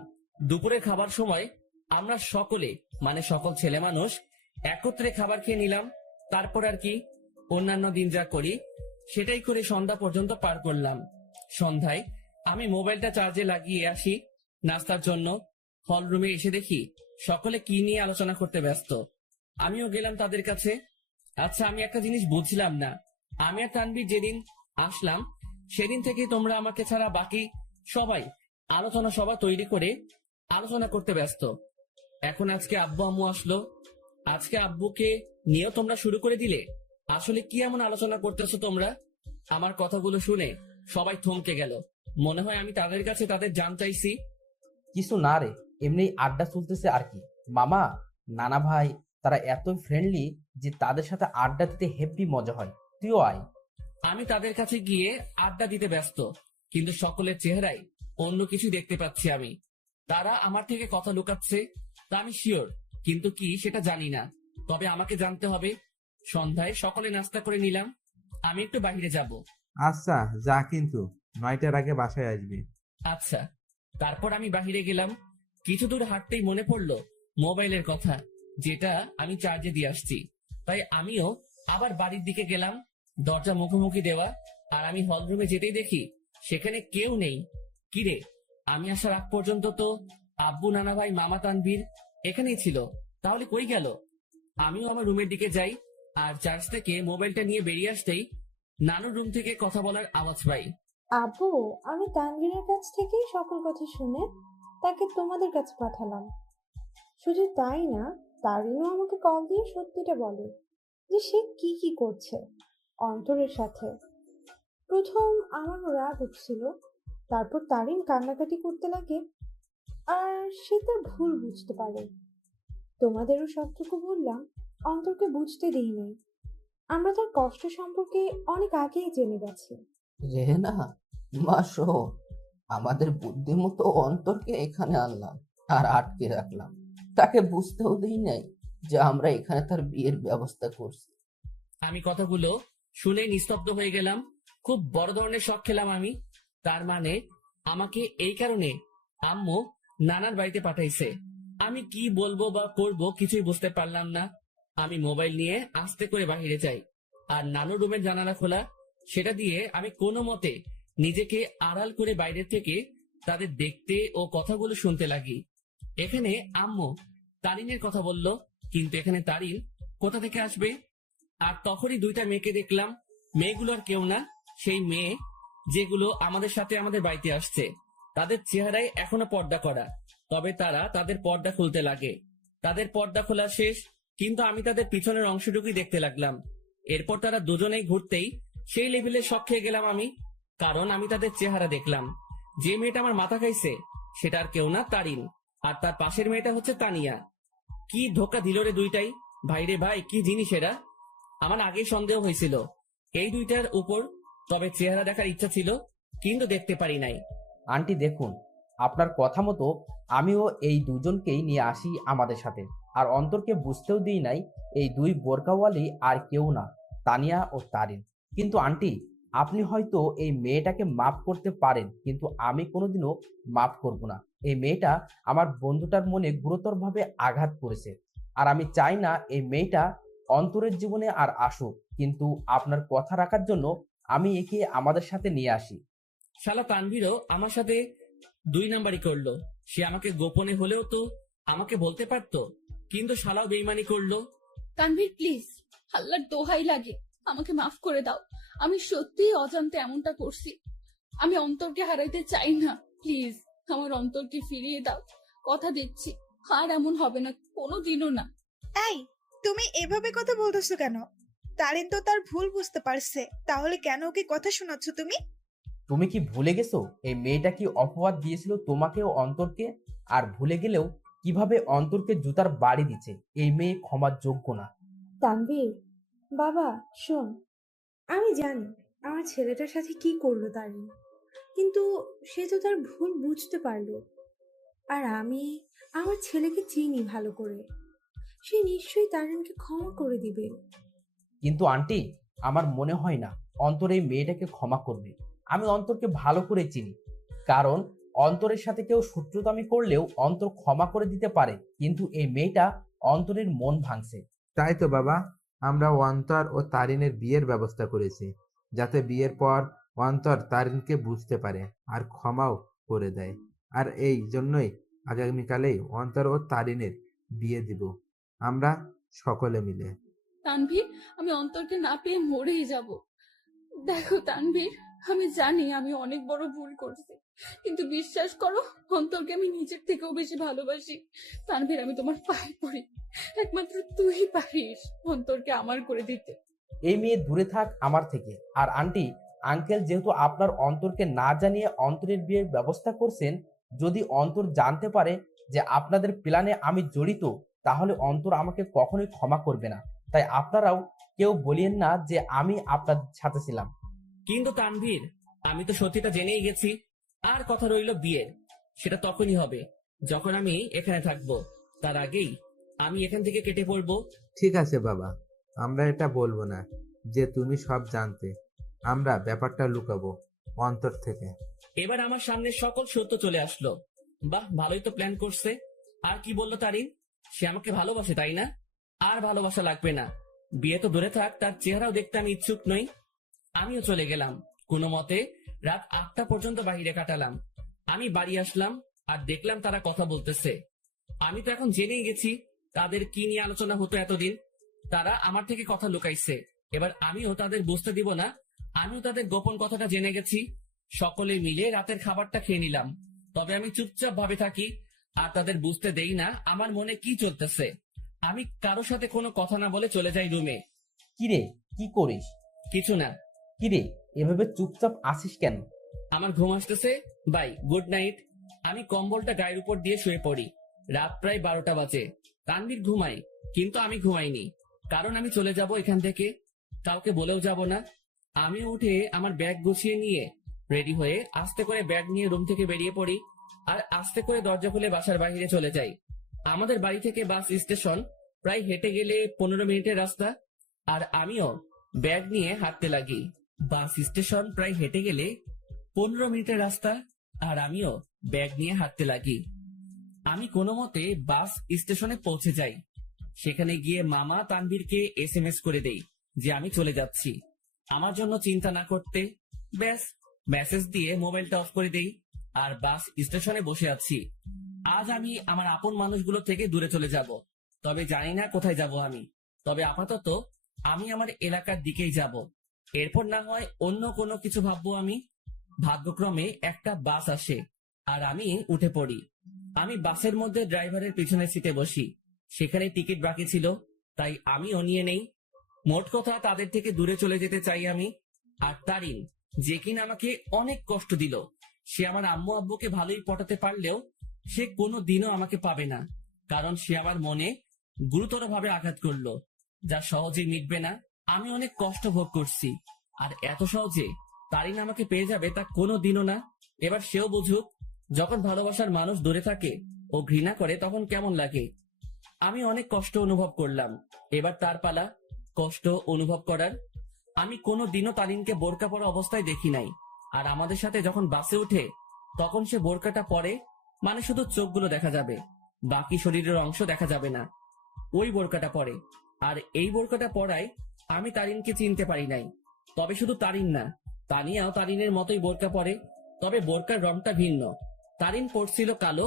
দুপুরে খাবার সময় আমরা সকলে মানে সকল ছেলে মানুষ একত্রে খাবার খেয়ে নিলাম। তারপর আর কি, অন্যান্য দিন যা করি সেটাই করে সন্ধ্যা পর্যন্ত পার করলাম। সন্ধ্যায় আমি মোবাইলটা চার্জে লাগিয়ে আসি নাস্তার জন্য। হল রুমে এসে দেখি সকলে কি নিয়ে আলোচনা করতে ব্যস্ত। আমিও গেলাম তাদের কাছে। আচ্ছা, আমি একটা জিনিস বুঝলাম না। আমি আর তানভীর যেদিন আসলাম সেদিন থেকে তোমরা আমাকে ছাড়া বাকি সবাই আলোচনা সভা তৈরি করে আলোচনা করতে ব্যস্ত। এখন আজকে আব্বু আম্মু আসলো, আজকে আব্বুকে নিয়েও তোমরা শুরু করে দিলে। আসলে কি এমন আলোচনা করতেছো তোমরা? আমার কথাগুলো শুনে সবাই থমকে গেল। মনে হয় আমি তাদের কাছে তাদের জান চাইছি। কিছু না রে, এমনি আড্ডা চলতেছে আর কি। মামা, নানা ভাই তারা এতই ফ্রেন্ডলি যে তাদের সাথে আড্ডা দিতে হেব্বি মজা হয়। তুইও আয়। আমি তাদের কাছে গিয়ে আড্ডা দিতে ব্যস্ত, কিন্তু সকলের চেহারায় অন্য কিছু দেখতে পাচ্ছি আমি। তারা আমার থেকে কথা লুকাচ্ছে, তা আমি শিওর, কিন্তু কি সেটা জানি না। তবে আমাকে জানতে হবে। সন্ধ্যায় সকলে নাস্তা করে নিলাম। আমি একটু বাইরে যাব। আচ্ছা যা, কিন্তু 9টার আগে বাসায় আসবি। আচ্ছা। তারপর আমি বাহিরে গেলাম। কিছু দূর হাঁটতেই মনে পড়লো মোবাইলের কথা, যেটা আমি চার্জে দিয়ে আসছি। তাই আমিও আবার বাড়ির দিকে গেলাম। দরজা মুখোমুখি দেওয়া, আর আমি হলরুমে যেতেই দেখি সেখানে কেউ নেই। কিরে, আমি আসার আগ পর্যন্ত তো আব্বু, নানা ভাই, মামা, তানভীর এখানেই ছিল। তাহলে কই গেল? আমিও আমার রুমের দিকে যাই, আর চার্জ থেকে মোবাইলটা নিয়ে বেরিয়ে আসতেই নানুর রুম থেকে কথা বলার আওয়াজ পাই। আব্বু, আমি তানভীরের কাছ থেকেই সকল কথা শুনে তাকে তোমাদের কাছে পাঠালাম। শুধু তাই না, তারিনও আমাকে কল দিয়ে সত্যিটা বলে যে সে কি কি করছে অন্তরের সাথে। প্রথম আমার রাগ উঠছিল, তারপর তারিন কান্নাকাটি করতে লাগে আর সে তার ভুল বুঝতে পারে। তোমাদেরও সবটুকু বললাম, অন্তরকে বুঝতে দিই নাই। আমরা তার কষ্ট সম্পর্কে অনেক আগেই জেনে গেছি। রেহেনা, মা শোন, আমাদের বুদ্ধিমতো অন্তরকে এখানে আনলাম আর আটকে রাখলাম। তাকে বুঝতেও দিই নাই যে আমরা এখানে তার বিয়ের ব্যবস্থা করছি। আমি কথাগুলো শুনে নিস্তব্ধ হয়ে গেলাম। খুব বড় ধরনের শখ খেলাম আমি। তার মানে আমাকে এই কারণে আম্মু নানার বাড়িতে পাঠাইছে। আমি কি বলবো বা করব কিছুই বুঝতে পারলাম না। আমি মোবাইল নিয়ে আস্তে করে বাহিরে যাই, আর নানুর রুমের জানালা খোলা, সেটা দিয়ে আমি কোনো মতে নিজেকে আড়াল করে বাইরে থেকে তাদের দেখতে ও কথাগুলো শুনতে লাগি। এখানে আম্মু তারিনের কথা বলল, কিন্তু এখানে তারিন কোথা থেকে আসবে? আর তখনই দুইটা মেয়েকে দেখলাম। মেয়েগুলো আর কেউ না, সেই মেয়ে যেগুলো আমাদের সাথে আমাদের বাড়িতে আসছে। তাদের চেহারায় এখনো পর্দা করা, তবে তারা তাদের পর্দা খুলতে লাগে। তাদের পর্দা খোলা শেষ, কিন্তু আমি তাদের পিছনের অংশটুকুই দেখতে লাগলাম। এরপর তারা দুজনেই ঘুরতেই সেই লেভেলে শখ খেয়ে গেলাম আমি, কারণ আমি তাদের চেহারা দেখলাম। যে মেয়েটা আমার মাথা খাইছে সেটা আর কেউ না, তারিন। আর তার পাশের মেয়েটা হচ্ছে তানিয়া। কি ধোকা দিল রে দুইটাই! ভাইরে ভাই, কি জিনিস এরা! আমার আগেই সন্দেহ হয়েছিল এই দুইটার উপর, তবে চেহারা দেখার ইচ্ছা ছিল, কিন্তু দেখতে পারি নাই। আন্টি দেখুন, আপনার কথা মতো আমিও এই দুজনকেই নিয়ে আসি আমাদের সাথে। আর অন্তরকে বুঝতেও দিই নাই এই দুই বোরকাওয়ালি আর কেউ না, তানিয়া ও তারিন। কিন্তু আন্টি, আপনি হয়তো এই মেয়েটাকে মাফ করতে পারেন, কিন্তু আমি কোনোদিনও মাফ করব না। এই মেয়েটা আমার বন্ধুটার মনে গুরুতরভাবে আঘাত করেছে, আর আমি চাই না এই মেয়েটা অন্তরের জীবনে আর আসুক। কিন্তু আপনার কথা রাখার জন্য আমি একে আমাদের সাথে নিয়ে আসি। শালা তানভীরও আমার সাথে 2 নাম্বারই করলো। সে আমাকে গোপনে হলেও তো আমাকে বলতে পারতো, কিন্তু শালাও বেইমানি করলো। তানভীর প্লিজ, আল্লাহর দোহাই লাগে, আমাকে মাফ করে দাও। আমি সত্যিই অজান্তে এমনটা করছি। আমি অন্তরকে হারাইতে চাই না। প্লিজ আমার অন্তরকে ফিরিয়ে দাও। কথা দিচ্ছি আর এমন হবে না, কোনোদিনও না। এই, তুমি এভাবে কথা বলতেছো কেন? তারিন তো তার ভুল বুঝতে পারছে, তাহলে কেন ওকে কথা শোনাচ্ছ তুমি? তুমি কি ভুলে গেছো এই মেয়েটা কি অপবাদ দিয়েছিল তোমাকে ও অন্তরকে? আর ভুলে গেলেও কিভাবে অন্তরকে জুতার বাড়ি দিচ্ছে? এই মেয়ে ক্ষমার যোগ্য না। তানভীর, বাবা শোন, আমি জানি আমার ছেলেটার সাথে কি করলো তারিন, কিন্তু সে তো তার ভুল বুঝতে পারলো। আর আমি আমার ছেলেকে চিনি ভালো করে, সে নিশ্চয়ই তারিনকে ক্ষমা করে দিবে। কিন্তু আন্টি, আমার মনে হয় না অন্তর এই মেয়েটাকে ক্ষমা করবে। আমি অন্তরকে ভালো করে চিনি, কারণ অন্তরের সাথে কেউ শত্রুতামি করলেও অন্তর ক্ষমা করে দিতে পারে, কিন্তু এই মেয়েটা অন্তরের মন ভাঙছে। তাই তো বাবা, আমরা অন্তর ও তারিনের বিয়ের ব্যবস্থা করেছি, যাতে বিয়ের পর অন্তর তারিনকে বুঝতে পারে আর ক্ষমাও করে দেয়। আর এই জন্যই আগামীকালেই অন্তর ও তারিনের বিয়ে দিব, আমরা সকলে মিলে। তানভীর, আমি অন্তরকে না পেয়ে মরেই যাব। দেখো তানভীর, আমি জানি আমি অনেক বড় ভুল করছি, কিন্তু বিশ্বাস করো অন্তরকে আমি নিজের থেকেও বেশি ভালোবাসি। তানভীর, আমি তোমার পায়ে পড়ি, একমাত্র তুই পারিস অন্তরকে আমার করে দিতে। এই মেয়ে দূরে থাক আমার থেকে। আর আন্টি, আঙ্কেল যেহেতু আপনার অন্তরকে না জানিয়ে অন্তরের বিয়ের ব্যবস্থা করছেন, যদি অন্তর জানতে পারে যে আপনাদের প্ল্যানে আমি জড়িত, তাহলে অন্তর আমাকে কখনোই ক্ষমা করবে না। তাই আপনারাও কেউ বলিয়েন না যে আমি আপনার সাথে ছিলাম। কিন্তু তানভীর, আমি তো সত্যিটা জেনেই গেছি। আর কথা রইল বিয়ের, সেটা তখনই হবে যখন আমি এখানে থাকবো। তার আগেই আমি এখান থেকে কেটে পড়বো। ঠিক আছে বাবা, আমরা এটা বলবো না যে তুমি সব জানতে। আমরা ব্যাপারটা লুকাবো অন্তর থেকে। এবার আমার সামনে সকল সত্য চলে আসলো। বাহ, ভালোই তো প্ল্যান করছে। আর কি বললো তারিন? সে আমাকে ভালোবাসে, তাই না? আর ভালোবাসা লাগবে না, বিয়ে তো দূরে থাক, তার চেহারাও দেখতে আমি ইচ্ছুক নই। আমিও চলে গেলাম। কোনো মতে রাত 8টা পর্যন্ত বাইরে কাটালাম। আমি বাড়ি আসলাম আর দেখলাম তারা কথা বলতেছে। আমি তো এখন জেনেই গেছি তাদের কি নিয়ে আলোচনা হতো এতদিন। তারা আমার থেকে কথা লুকাইছে, এবার আমিও তাদের বুঝতে দিব না আমিও তাদের গোপন কথাটা জেনে গেছি। সকলে মিলে রাতের খাবারটা খেয়ে নিলাম, তবে আমি চুপচাপ ভাবে থাকি আর তাদের বুঝতে দেই না আমার মনে কি চলতেছে। আমি কারোর সাথে কোনো কথা না বলে চলে যাই রুমে। কিরে, কি করিস? কিছু না। কিরে, এভাবে চুপচাপ আসিস কেন? আমার ঘুম আসতেছে। Bye, good night. আমি কম্বলটা গায়ের উপর দিয়ে শুয়ে পড়ি। রাত প্রায় 12টা বাজে। তানভীর ঘুমায়, কিন্তু আমি ঘুমাইনি, কারণ আমি চলে যাব এখান থেকে। কাউকে বলেও যাব না। আমি উঠে আমার ব্যাগ গুছিয়ে নিয়ে রেডি হয়ে আস্তে করে ব্যাগ নিয়ে রুম থেকে বেরিয়ে পড়ি আর আস্তে করে দরজা খুলে বাসার বাইরে চলে যাই। আমাদের বাড়ি থেকে বাস স্টেশন প্রায় হেঁটে গেলে 15 মিনিটের রাস্তা, আর আমিও ব্যাগ নিয়ে হাঁটতে লাগি। বাস স্টেশন প্রায় হেঁটে গেলে 15 মিনিটের রাস্তা, আর আমিও ব্যাগ নিয়ে হাঁটতে লাগি। আমি কোনো মতে বাস স্টেশনে পৌঁছে যাই। সেখানে গিয়ে মামা তানভীরকে SMS করে দেই যে আমি চলে যাচ্ছি, আমার জন্য চিন্তা না করতে। ব্যাস, মেসেজ দিয়ে মোবাইলটা অফ করে দেই আর বাস স্টেশনে বসে আছি। আজ আমি আমার আপন মানুষগুলো থেকে দূরে চলে যাব, তবে জানি না কোথায় যাব আমি। তবে আপাতত আমি আমার এলাকার দিকেই যাব, এরপর না হয় অন্য কোনো কিছু ভাববো আমি। ভাগ্যক্রমে একটা বাস আসে আর আমি উঠে পড়ি। আমি বাসের মধ্যে ড্রাইভারের পিছনের সিটে বসি। সেখানে টিকিট বাকি ছিল, তাই আমিও নিয়ে নেই। মোট কথা, তাদের থেকে দূরে চলে যেতে চাই আমি। আর তারিন, যে কিনা আমাকে অনেক কষ্ট দিল, সে আমার আম্মু আব্বুকে ভালোই পটাতে পারলেও সে কোনো দিনও আমাকে পাবে না, কারণ সে আমার মনে গুরুতর ভাবে আঘাত করলো, যা সহজেই মিটবে না। আমি অনেক কষ্ট ভোগ করছি, আর এত সহজে তারিন আমাকে পেয়ে যাবে তা কোনো দিনও না। এবার সেও বুঝুক, যখন ভালোবাসার মানুষ দূরে থাকে ও ঘৃণা করে তখন কেমন লাগে। আমি অনেক কষ্ট অনুভব করলাম, এবার তার পালা কষ্ট অনুভব করার। আমি কোনো দিনও তারিনকে বোরকা পরা অবস্থায় দেখি নাই। আর আমাদের সাথে যখন বাসে উঠে তখন সে বোরকাটা পরে, মানে শুধু চোখগুলো দেখা যাবে, বাকি শরীরের অংশ দেখা যাবে না। ওই বোরকাটা পরে। আর এই বোরকাটা পরায় আমি তারিনকে চিনতে পারি নাই। তবে শুধু তারিন না, তানিয়াও তারিনের মতোই বোরকা পরে, তবে বোরকার রংটা ভিন্ন। তারিন পরছিল কালো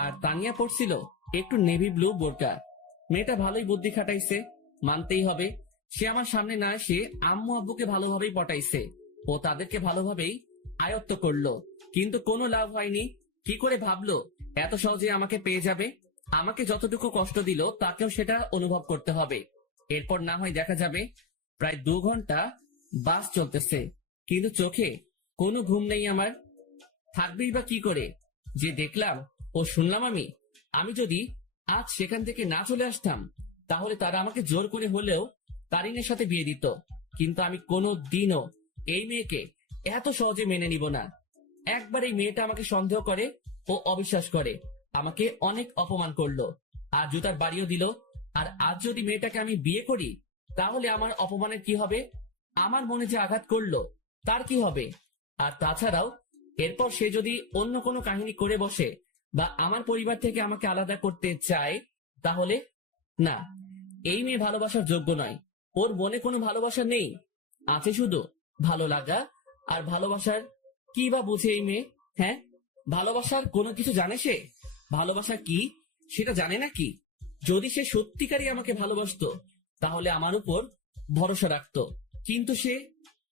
আর তানিয়া পরছিল একটু নেভি ব্লু বোরকা। মেয়েটা ভালোই বুদ্ধি খাটাইছে, মানতেই হবে। সে আমার সামনে না এসে আম্মু আব্বুকে ভালোভাবেই পটাইছে ও তাদেরকে ভালোভাবেই আয়ত্ত করলো, কিন্তু কোনো লাভ হয়নি। কি করে ভাবলো এত সহজে আমাকে পেয়ে যাবে? আমাকে যতটুকু কষ্ট দিল তাকেও সেটা অনুভব করতে হবে। এরপর না হয় দেখা যাবে। প্রায় 2 ঘন্টা বাস চলতেছে, কিন্তু চোখে কোনো ঘুম নেই আমার। থাকবেই বা কি করে? যে দেখলাম ও শুনলাম আমি যদি আজ সেখান থেকে না চলে আসতাম তাহলে তারা আমাকে জোর করে হলেও তারিনের সাথে বিয়ে দিত। কিন্তু আমি কোনো দিনও এই মেয়েকে এত সহজে মেনে নিব না। একবার এই মেয়েটা আমাকে সন্দেহ করে ও অবিশ্বাস করে, আমাকে অনেক অপমান করলো আর জুতার বাড়িও দিল। আর আজ যদি মেয়েটাকে আমি বিয়ে করি তাহলে আমার অপমানের কি হবে? আমার মনে যে আঘাত করলো তার কি হবে? আর তাছাড়াও এরপর সে যদি অন্য কোনো কাহিনী করে বসে বা আমার পরিবার থেকে আমাকে আলাদা করতে চায় তাহলে না, এই মেয়ে ভালোবাসার যোগ্য নয়। ওর মনে কোনো ভালোবাসা নেই, আছে শুধু ভালো লাগা। আর ভালোবাসার কি বা বুঝে এই মেয়ে? হ্যাঁ, ভালোবাসার কোনো কিছু জানে সে? ভালোবাসা কি সেটা জানে নাকি? যদি সে সত্যিকারই আমাকে ভালোবাসতো তাহলে আমার উপর ভরসা রাখতো, কিন্তু সে।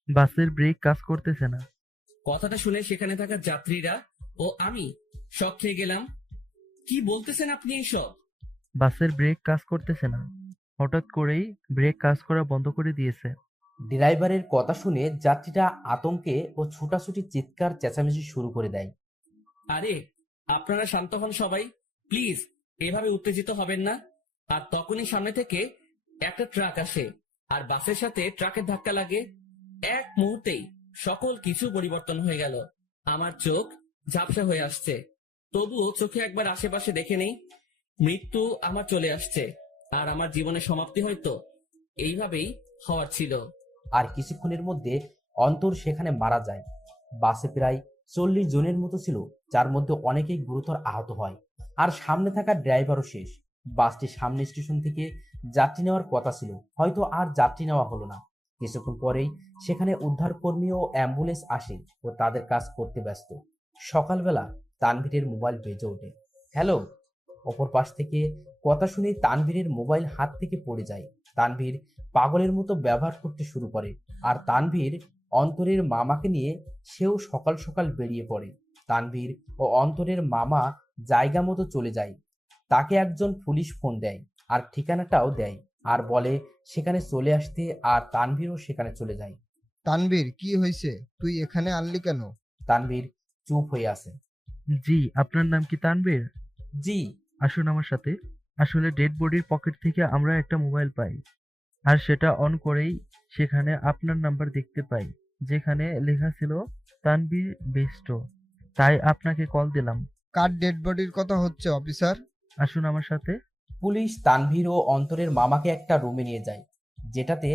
বাসের ব্রেক কাজ করতেছে না। কথাটা শুনে সেখানে থাকা যাত্রীরা ও আমি শক খেয়ে গেলাম। কি বলতেছেন আপনি এইসব? বাসের ব্রেক কাজ করতেছে না, হঠাৎ করেই ব্রেক কাজ করা বন্ধ করে দিয়েছে। ড্রাইভারের কথা শুনে যাত্রীরা আতঙ্কে ও ছুটাছুটি চিৎকার চেঁচামেচি শুরু করে দেয়। আরে আপনারা শান্ত হন সবাই, প্লিজ এভাবে উত্তেজিত হবেন না। আর তখনই সামনে থেকে একটা ট্রাক আসে আর বাসের সাথে ট্রাকের ধাক্কা লাগে। এক মুহূর্তেই সকল কিছু পরিবর্তন হয়ে গেল। আমার চোখ ঝাপসা হয়ে আসছে, তবুও চোখে একবার আশেপাশে দেখে নেই। মৃত্যু আমার চলে আসছে আর আমার জীবনের সমাপ্তি হয়তো এইভাবেই হওয়ার ছিল। আর কিছুক্ষণের মধ্যে অন্তর সেখানে মারা যায়। বাসে প্রায় 40 জনের মতো ছিল, যার মধ্যে অনেকেই গুরুতর আহত হয়। আর সামনে থাকা ড্রাইভারও শেষ। বাসটি সামনে স্টেশন থেকে যাত্রী নেওয়ার কথা ছিল, হয়তো আর যাত্রী নেওয়া হলো না। কিছুক্ষণ পরেই সেখানে উদ্ধারকর্মী ও অ্যাম্বুলেন্স আসে ও তাদের কাজ করতে ব্যস্ত। সকালবেলা তানভীরের মোবাইল বেজে ওঠে। হ্যালো। অপর পাশ থেকে কথা শুনে তানভীরের মোবাইল হাত থেকে পড়ে যায়। তানভীর পাগলের মতো ব্যবহার করতে শুরু করে। আর তানভীর অন্তরের মামাকে নিয়ে সেও সকাল সকাল বেরিয়ে পড়ে। তানভীর ও অন্তরের মামা জায়গা মতো চলে যায়। তাকে একজন পুলিশ ফোন দেয় আর ঠিকানাটাও দেয় আর বলে সেখানে চলে আসতে, আর তানভীরও সেখানে চলে যায়। তানভীর, কি হয়েছে? তুই এখানে আনলি কেন? তানভীর চুপ হয়ে আছে। জি, আপনার নাম কি তানভীর? জি। আসুন আমার সাথে। আসলে ডেড বডির পকেট থেকে আমরা একটা মোবাইল পাই, আর সেটা অন করেই সেখানে আপনার নাম্বার দেখতে পাই, যেখানে লেখা ছিল তানভীর বেস্ট। তাই আপনাকে কল দিলাম। কার ডেড বডির কথা হচ্ছে অফিসার? আসুন আমার সাথে। পুলিশ তানভীর ও অন্তরের মামাকে একটা রুমে নিয়ে যায়, যেটাতে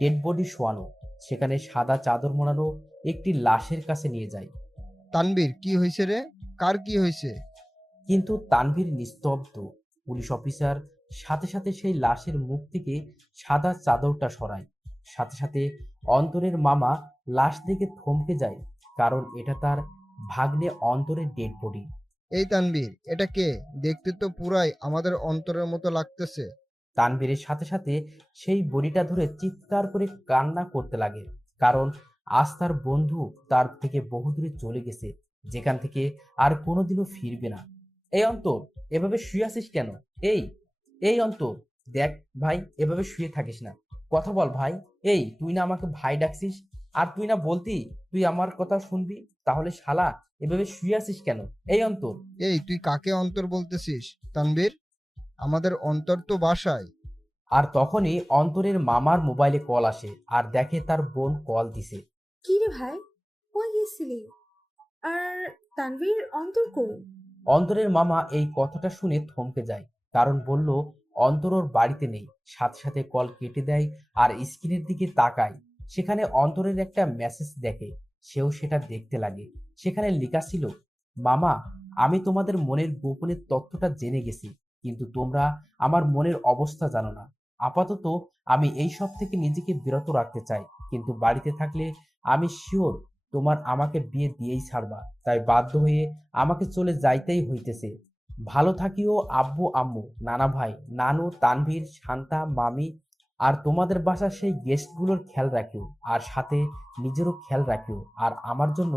ডেড বডি শোয়ানো। সেখানে সাদা চাদর মোড়ানো একটি লাশের কাছে নিয়ে যায়। তানভীর, কি হয়েছে রে? কার কি হয়েছে? কিন্তু তানভীর নিস্তব্ধ। পুলিশ অফিসার সাথে সাথে সেই লাশের মুখ থেকে সাদা চাদরটা সরায়। সাথে সাথে অন্তরের মামা লাশ দেখে থমকে যায়, কারণ এটা তার ভাগ্নে অন্তরের ডেড বডি। এই তানভীর, এটা কে? দেখতে তো পুরাই আমাদের অন্তরের মতো লাগতেছে। তানভীরের সাথে সাথে সেই বডিটা ধরে চিৎকার করে কান্না করতে লাগে, কারণ আজ তার বন্ধু তার থেকে বহুদূরে চলে গেছে, যেখান থেকে আর কোনোদিনও ফিরবে না। এই অন্তর, এভাবে শুয়ে আছিস কেন? এই এই অন্তর, দেখ ভাই, এভাবে শুয়ে থাকিস না, কথা বল ভাই। এই তুই না আমাকে ভাই ডাকছিস, আর তুই না বলতি তুই আমার কথা শুনবি, তাহলে শালা এভাবে শুয়ে আছিস কেন? এই অন্তর। এই তুই কাকে অন্তর বলতেছিস তানভীর? আমাদের অন্তর তো বাসায়। আর তখনই অন্তরের মামার মোবাইলে কল আসে আর দেখে তার বোন কল দিছে। কি রে ভাই, কই গেছিলি? আর তানভীর, অন্তর কই? অন্তরের মামা এই কথাটা শুনে থমকে যায়, কারণ বলল অন্তর ওর বাড়িতে নেই। সাথে সাথে কল কেটে দেয় আর স্ক্রিনের দিকে তাকায়। সেখানে অন্তরের একটা মেসেজ দেখে। সেও সেটা দেখতে লাগে। সেখানে লেখা ছিল, মামা, আমি তোমাদের মনের গোপনের তথ্যটা জেনে গেছি, কিন্তু তোমরা আমার মনের অবস্থা জানো না। আপাতত আমি এই সব থেকে নিজেকে বিরত রাখতে চাই, কিন্তু বাড়িতে থাকলে আমি শিওর তোমার আমাকে বিয়ে দিয়েই ছাড়বা, তাই বাধ্য হয়ে আমাকে চলে যাইতেই হইতেছে। ভালো থাকিও আব্বু আম্মু, নানা ভাই, নানু, তানভীর, শান্তা, মামি, আর তোমাদের বাসার সেই গেস্টগুলোর খেয়াল রাখিও, আর সাথে নিজেরও খেয়াল রাখিও, আর আমার জন্য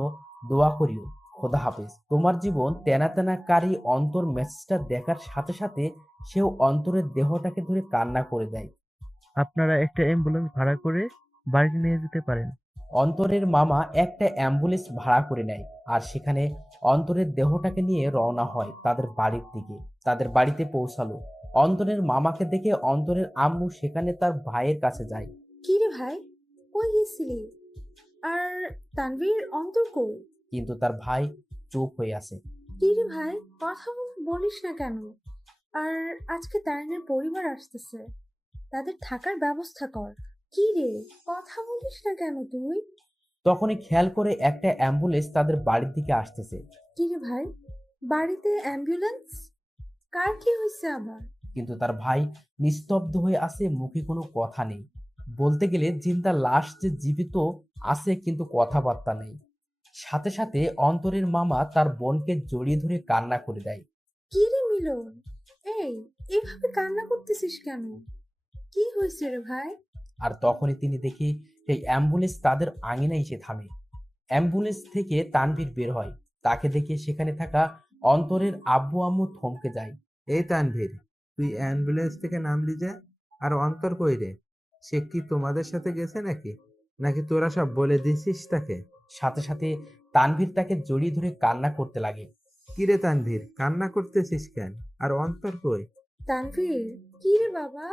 দোয়া করিও। খোদা হাফেজ। তোমার জীবন তেনা তেনা কারি। অন্তর মেসেজটা দেখার সাথে সাথে সেও অন্তরের দেহটাকে ধরে কান্না করে দেয়। আপনারা একটা অ্যাম্বুলেন্স ভাড়া করে বাড়িতে নিয়ে যেতে পারেন। অন্তরের মামা একটা অ্যাম্বুলেন্স ভাড়া করে নেয়, আর সেখানে অন্তরের দেহটাকে নিয়ে রওনা হয় তাদের বাড়ির দিকে। তাদের বাড়িতে পৌঁছালো। অন্তরের মামাকে দেখে অন্তরের আম্মু সেখানে তার ভাইয়ের কাছে যায়। কি রে ভাই, কই গেছিলি? আর তানভীর, অন্তর কই? কিন্তু তার ভাই চুপ হয়ে আছে। কি রে ভাই, কথা বলিস না কেন? আর আজকে তারিনের পরিবার আসতেছে, তাদের থাকার ব্যবস্থা কর। কি রে, কথা বলিস না কেন তুই? তখনই খেয়াল করে একটা অ্যাম্বুলেন্স তাদের বাড়ির দিকে আসতেছে। কি রে ভাই, বাড়িতে অ্যাম্বুলেন্স? কার কি হয়েছে আবার? কিন্তু তার ভাই নিস্তব্ধ হয়ে আছে, মুখে কোনো কথা নেই। বলতে গেলে জিন্দার লাশ যে জীবিত আছে, কিন্তু কথাবার্তা নেই। সাথে সাথে অন্তরের মামা তার বোনকে জড়িয়ে ধরে কান্না করে দেয়। কি রে মিলন, এই এভাবে কান্না করতেছিস কেন? কি হয়েছে রে ভাই? আর তখনই তিনি দেখে সেই অ্যাম্বুলেন্স তাদের আঙিনায় এসে থামে। অ্যাম্বুলেন্স থেকে তানভীর বের হয়। তাকে দেখে সেখানে থাকা অন্তরের আব্বু আম্মু থমকে যায়। এই তানভীর, তুই অ্যাম্বুলেন্স থেকে নামলি যে? আর অন্তর কই রে? সে কি তোমাদের সাথে গেছে নাকি? নাকি তোরা সব বলে দিছিস তাকে? সাথে সাথে তানভীর তাকে জড়িয়ে ধরে কান্না করতে লাগে। কি রে তানভীর, কান্না করতেছিস কেন? আর অন্তর কই? তানভীর, কি রে বাবা,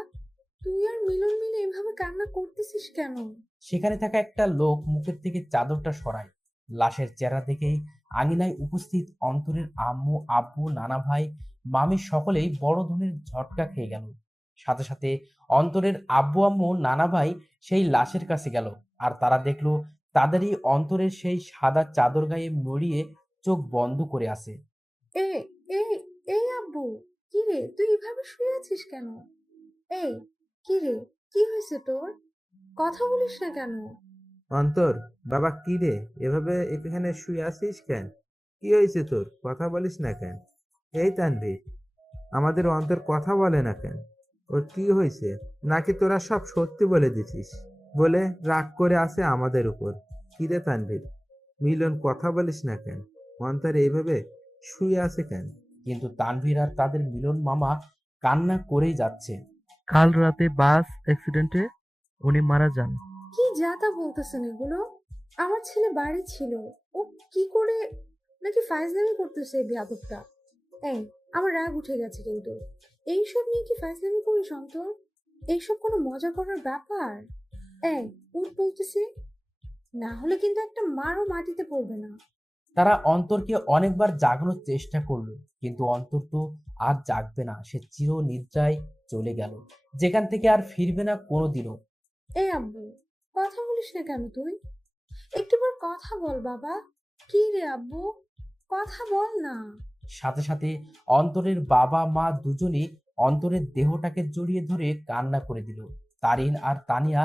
তুই আর মিলন মিলে এভাবে কান্না করতেছিস কেন? সেখানে থাকা একটা লোক মুখের থেকে চাদরটা সরায়। লাশের চেহারা দেখেই আঙিনায় উপস্থিত অন্তরের আম্মু, আব্বু, নানা ভাই, মামি সকলেই বড় ধরনের ঝটকা খেয়ে গেল। সাথে সাথে অন্তরের আব্বু আম্মু, নানা ভাই সেই লাশের কাছে গেল, আর তারা দেখলো তাদেরই অন্তরের সেই সাদা চাদর গায়ে মুড়িয়ে চোখ বন্ধ করে আছে। এ এই এই আব্বু, কি রে তুই এভাবে শুয়ে আছিস কেন? এই, কি রে, কি হয়েছে তোর? কথা বলিস না কেন? অন্তর, বাবা, কি রে এভাবে এখানে শুয়ে আছিস কেন? কি হয়েছে তোর? কথা বলিস না কেন? এই তানভীর, আমাদের অন্তর কথা বলে না কেন? ওর কি হয়েছে? নাকি তোরা সব সত্যি বলে দিছিস বলে রাগ করে আছে আমাদের উপর? কি রে তানভীর, মিলন, কথা বলিস না কেন? অন্তর এইভাবে শুয়ে আছে কেন? কিন্তু তানভীর আর তাদের মিলন মামা কান্না করেই যাচ্ছে। কাল রাতে বাস অ্যাক্সিডেন্টে উনি মারা যান। কি যা তা বলতেছেন এগুলো? আমার ছেলে বাড়ি ছিল, ও কি করে? নাকি ফাইজলামি করতেছে এই বেয়াদবটা? এই, আমার রাগ উঠে গেছে কিন্তু। এইসব নিয়ে কি ফাইজলামি করিস অন্তর? এইসব কোনো মজা করার ব্যাপার? এই, উঠ বলতেছি, না হলে কিন্তু একটা মারও মাটিতে পড়বে না। তারা অন্তরকে অনেকবার জাগানোর চেষ্টা করলো, কিন্তু অন্তর তো আর জাগবে না। সে চির নিদ্রায় চলে গেল, যেখান থেকে আর ফিরবে না কোনোদিনও। এই আব্বু, কথা বলিস না কেন তুই? একটিবার কথা বল বাবা। কি রে আব্বু, কথা বল না। সাথে সাথে অন্তরের বাবা মা দুজনেই অন্তরের দেহটাকে জড়িয়ে ধরে কান্না করে দিল। তারিন আর তানিয়া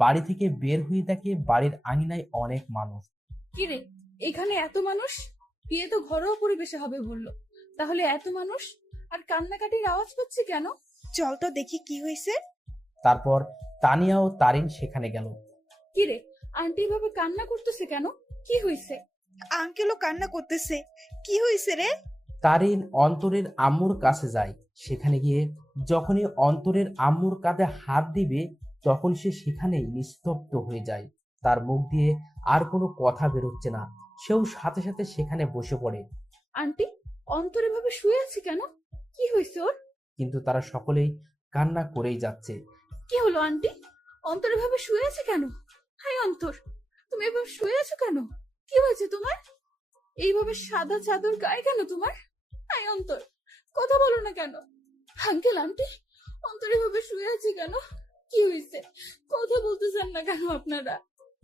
বাড়ি থেকে বের হয়ে দেখে বাড়ির আঙিনায় অনেক মানুষ। কিরে, এখানে এত মানুষ? বিয়ে তো ঘরোয়া পরিবেশে হবে বললো, তাহলে এত মানুষ আর কান্নাকাটির আওয়াজ পাচ্ছি কেন? চল তো দেখি কি হয়েছে। তারপর তানিয়া ও তারিন সেখানে গেল। কিরে, আন্টি এভাবে কান্না করতেছে কেন? কি হয়েছে? আঙ্কেলও কান্না করতেছে। কি হয়েছে রে? তারিন অন্তরের আম্মুর কাছে যায়। সেখানে গিয়ে যখনই অন্তরের আম্মুর কাঁধে হাত দিবে, তখন সে সেখানেই নিস্তব্ধ হয়ে যায়। তার মুখ দিয়ে আর কোনো কথা বেরোচ্ছে না। সেও সাথে সাথে সেখানে বসে পড়ে। আন্টি, অন্তর এভাবে শুয়ে আছে কেন? কি হয়েছে ওর? কিন্তু তারা সকলেই কান্না করেই যাচ্ছে। কি হলো আন্টি? অন্তর এভাবে শুয়ে আছে কেন? হাই অন্তর, তুমি এভাবে শুয়ে আছো কেন? কি হয়েছে তোমার? এইভাবে সাদা চাদর গায়ে কেন তোমার? হাই অন্তর, কথা বলো না কেন? আঙ্কেল আন্টি, অন্তর এভাবে শুয়ে আছে কেন? কি হয়েছে? কথা বলতেছেন না কেন আপনারা?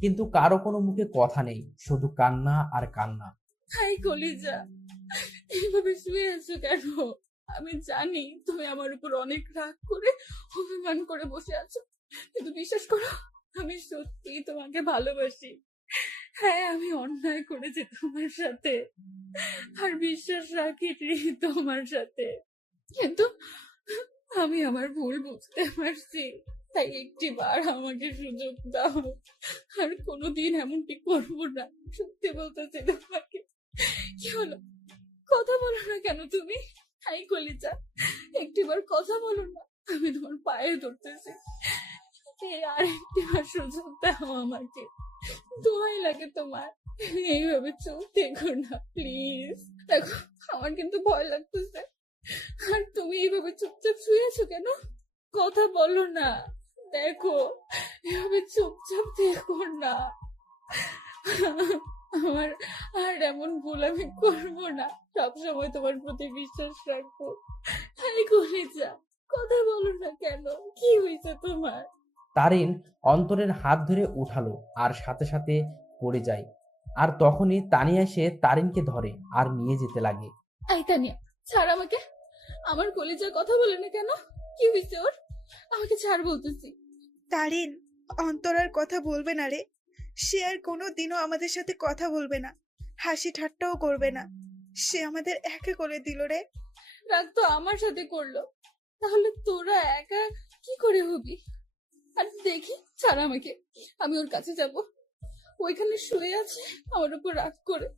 কিন্তু কারো কোনো মুখে কথা নেই, শুধু কান্না আর কান্না। হাই কলিজা, এইভাবে শুয়ে আছো কেন? আমি জানি তুমি আমার উপর অনেক রাগ করে অভিমান করে বসে আছো, কিন্তু বিশ্বাস করো আমি সত্যি তোমাকে ভালোবাসি। হ্যাঁ, আমি অন্যায় করেছি তোমার সাথে, আর বিশ্বাস রাখিনি তোমার সাথে, কিন্তু আমি আমার ভুল বুঝতে পারছি। তাই একটিবার আমাকে সুযোগ দাও, আর কোনোদিন এমনটি করবো না। সত্যি বলতেছি তোমাকে। কি হলো, কথা বলো না কেন তুমি? হাই কলিজা, একটিবার কথা বলো না, আমি তোমার পায়ে ধরতেছি। আর একটিবার সুযোগ দাও আমাকে, দোহাই লাগে তোমার। এইভাবে চুপ থেকো না প্লিজ। দেখো, আমার কিন্তু ভয় লাগতেছে। আর তুমি এইভাবে চুপচাপ শুয়ে আছো কেন? কথা বলো না। দেখো, এভাবে চুপচাপ থেকো না। আমার আর এমন ভুল আমি করবো না, সবসময় তোমার প্রতি বিশ্বাস রাখবো। হাই কলিজা, কথা বলো না কেন? কি হয়েছে তোমার? তারিন অন্তরের হাত ধরে উঠালো আর সাথে সাথে পড়ে যায়। আর তখনই তানিয়া এসে তারিনকে ধরে আর নিয়ে যেতে লাগে। এই তানিয়া, ছাড় আমাকে। আমার কলিজার কথা বলে না কেন? কি হয়েছে ওর? আমাকে ছাড় বলতেছি। তারিন, অন্তর আর কথা বলবে না রে। সে আর কোনো দিনও আমাদের সাথে কথা বলবে না, হাসি ঠাট্টাও করবে না। সে আমাদের একা করে দিল রে। রাগ তো আমার সাথে করলো, তাহলে তোরা একা কি করে হবি? আর দেখি, ছাড় আমাকে, আমি ওর কাছে যাব। ওইখানে শুয়ে আছে আমার উপর রাগ করে,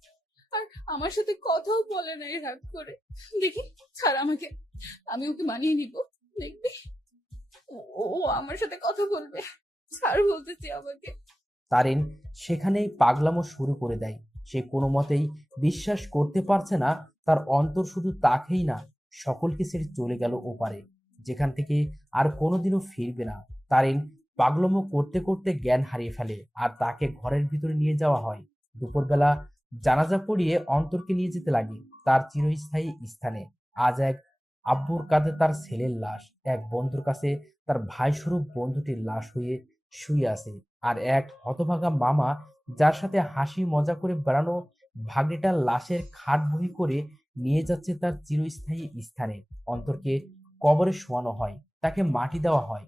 আর আমার সাথে কথাও বলে নাই রাগ করে। দেখি, ছাড় আমাকে, আমি ওকে মানিয়ে নিব। দেখবি, ও ও আমার সাথে কথা বলবে। ছাড় বলতেছি আমাকে। তারিন সেখানেই পাগলামো শুরু করে দেয়। সে কোনো মতেই বিশ্বাস করতে পারছে না তার অন্তর শুধু তাকেই না, সকলকে ছেড়ে চলে গেল ওপারে, যেখান থেকে আর কোনোদিনও ফিরবে না। তারিন পাগলামো করতে করতে জ্ঞান হারিয়ে ফেলে আর তাকে ঘরের ভিতরে নিয়ে যাওয়া হয়। দুপুরবেলা জানাজা পড়িয়ে অন্তরকে নিয়ে যেতে লাগে তার চিরস্থায়ী স্থানে। আজ এক আব্বুর কাঁধে তার ছেলের লাশ, এক বন্ধুর কাছে তার ভাই স্বরূপ বন্ধুটির লাশ হয়ে শুয়ে আছে, আর এক হতভাগা মামা যার সাথে হাসি মজা করে বেড়ানো ভাগ্নেটার লাশের খাট বহি করে নিয়ে যাচ্ছে তার চিরস্থায়ী স্থানে। অন্তরকে কবরে শোয়ানো হয়, তাকে মাটি দেওয়া হয়।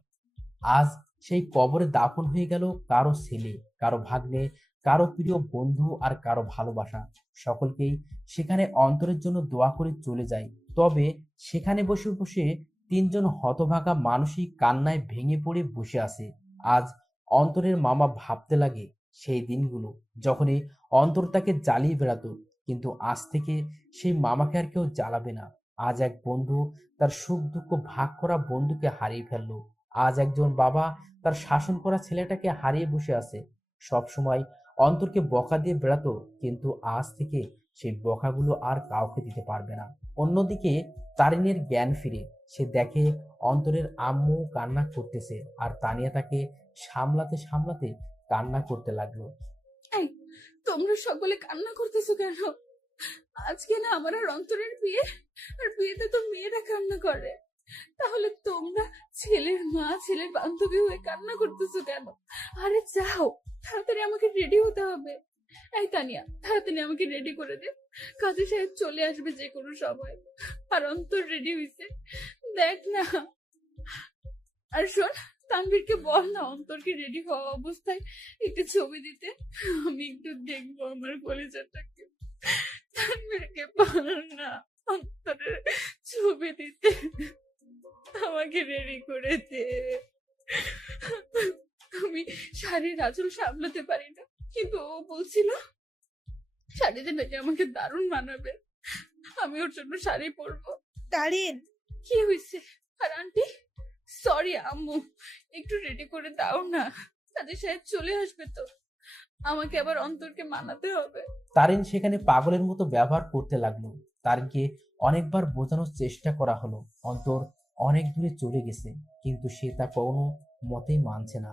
আজ সেই কবরে দাফন হয়ে গেল কারো ছেলে, কারো ভাগ্নে, কারো প্রিয় বন্ধু আর কারো ভালোবাসা। সকলকেই সেখানে অন্তরের জন্য দোয়া করে চলে যায়। তবে সেখানে বসে বসে তিনজন হতভাগা মানসিক কান্নায় ভেঙে পড়ে বসে আছে। আজ অন্তরের মামা ভাবতে লাগে সেই দিনগুলো, যখনই অন্তর তাকে জ্বালিয়ে বেড়াতো, কিন্তু আজ থেকে সেই মামাকে আর কেউ জ্বালাবে না। আজ এক বন্ধু তার সুখ দুঃখ ভাগ করা বন্ধুকে হারিয়ে ফেললো। আজ একজন বাবা তার শাসন করা ছেলেটাকে হারিয়ে বসে আছে। সব সময় অন্তরকে বকা দিয়ে বেড়াতো, কিন্তু আজ থেকে সেই বকাগুলো আর কাউকে দিতে পারবে না। অন্যদিকে তারিনের জ্ঞান ফিরে, সে দেখে অন্তরের আম্মু কান্না করতেছে, আর তানিয়া তাকে সামলাতে সামলাতে কান্না করতে লাগলো। এই, তোমরা সকলে কান্না করতেছো কেন? আজকে না আমার আর অন্তরের বিয়ে, আর বিয়েতে তো মেয়েরা কান্না করে। তাহলে তোমরা ছেলের মা, ছেলের বান্ধবী হয়ে কান্না করতেছো কেন? আরে যাও, তাড়াতাড়ি আমাকে রেডি হতে হবে। এই তানিয়া, তাড়াতাড়ি আমাকে রেডি করে দে। কাজী সাহেব চলে আসবে যে কোনো সময়। আর অন্তর রেডি হইছে, দেখ না। আর শোন, তানভীরকে বল না অন্তরকে রেডি হওয়া অবস্থায় একটু ছবি দিতে। আমি একটু দেখবো আমার কলেজাটাকে। তানভীরকে বল না অন্তরের ছবি দিতে, আমাকে রেডি করে দে। আমি শাড়ির আঁচল সামলাতে পারি না, কিন্তু ও বলছিল শাড়িতে নাকি আমাকে দারুণ মানাবে। আমি ওর জন্য শাড়ি পরবো। তারিন, কি হয়েছে? আর আন্টি, সরি আম্মু, একটু রেডি করে দাও না। কাজী সাহেব চলে আসবে তো, আমাকে আবার অন্তরকে মানাতে হবে। তারিন সেখানে পাগলের মতো ব্যবহার করতে লাগলো। তারিনকে অনেকবার বোঝানোর চেষ্টা করা হলো অন্তর অনেক দূরে চলে গেছে, কিন্তু সে তা কোনো মতেই মানছে না।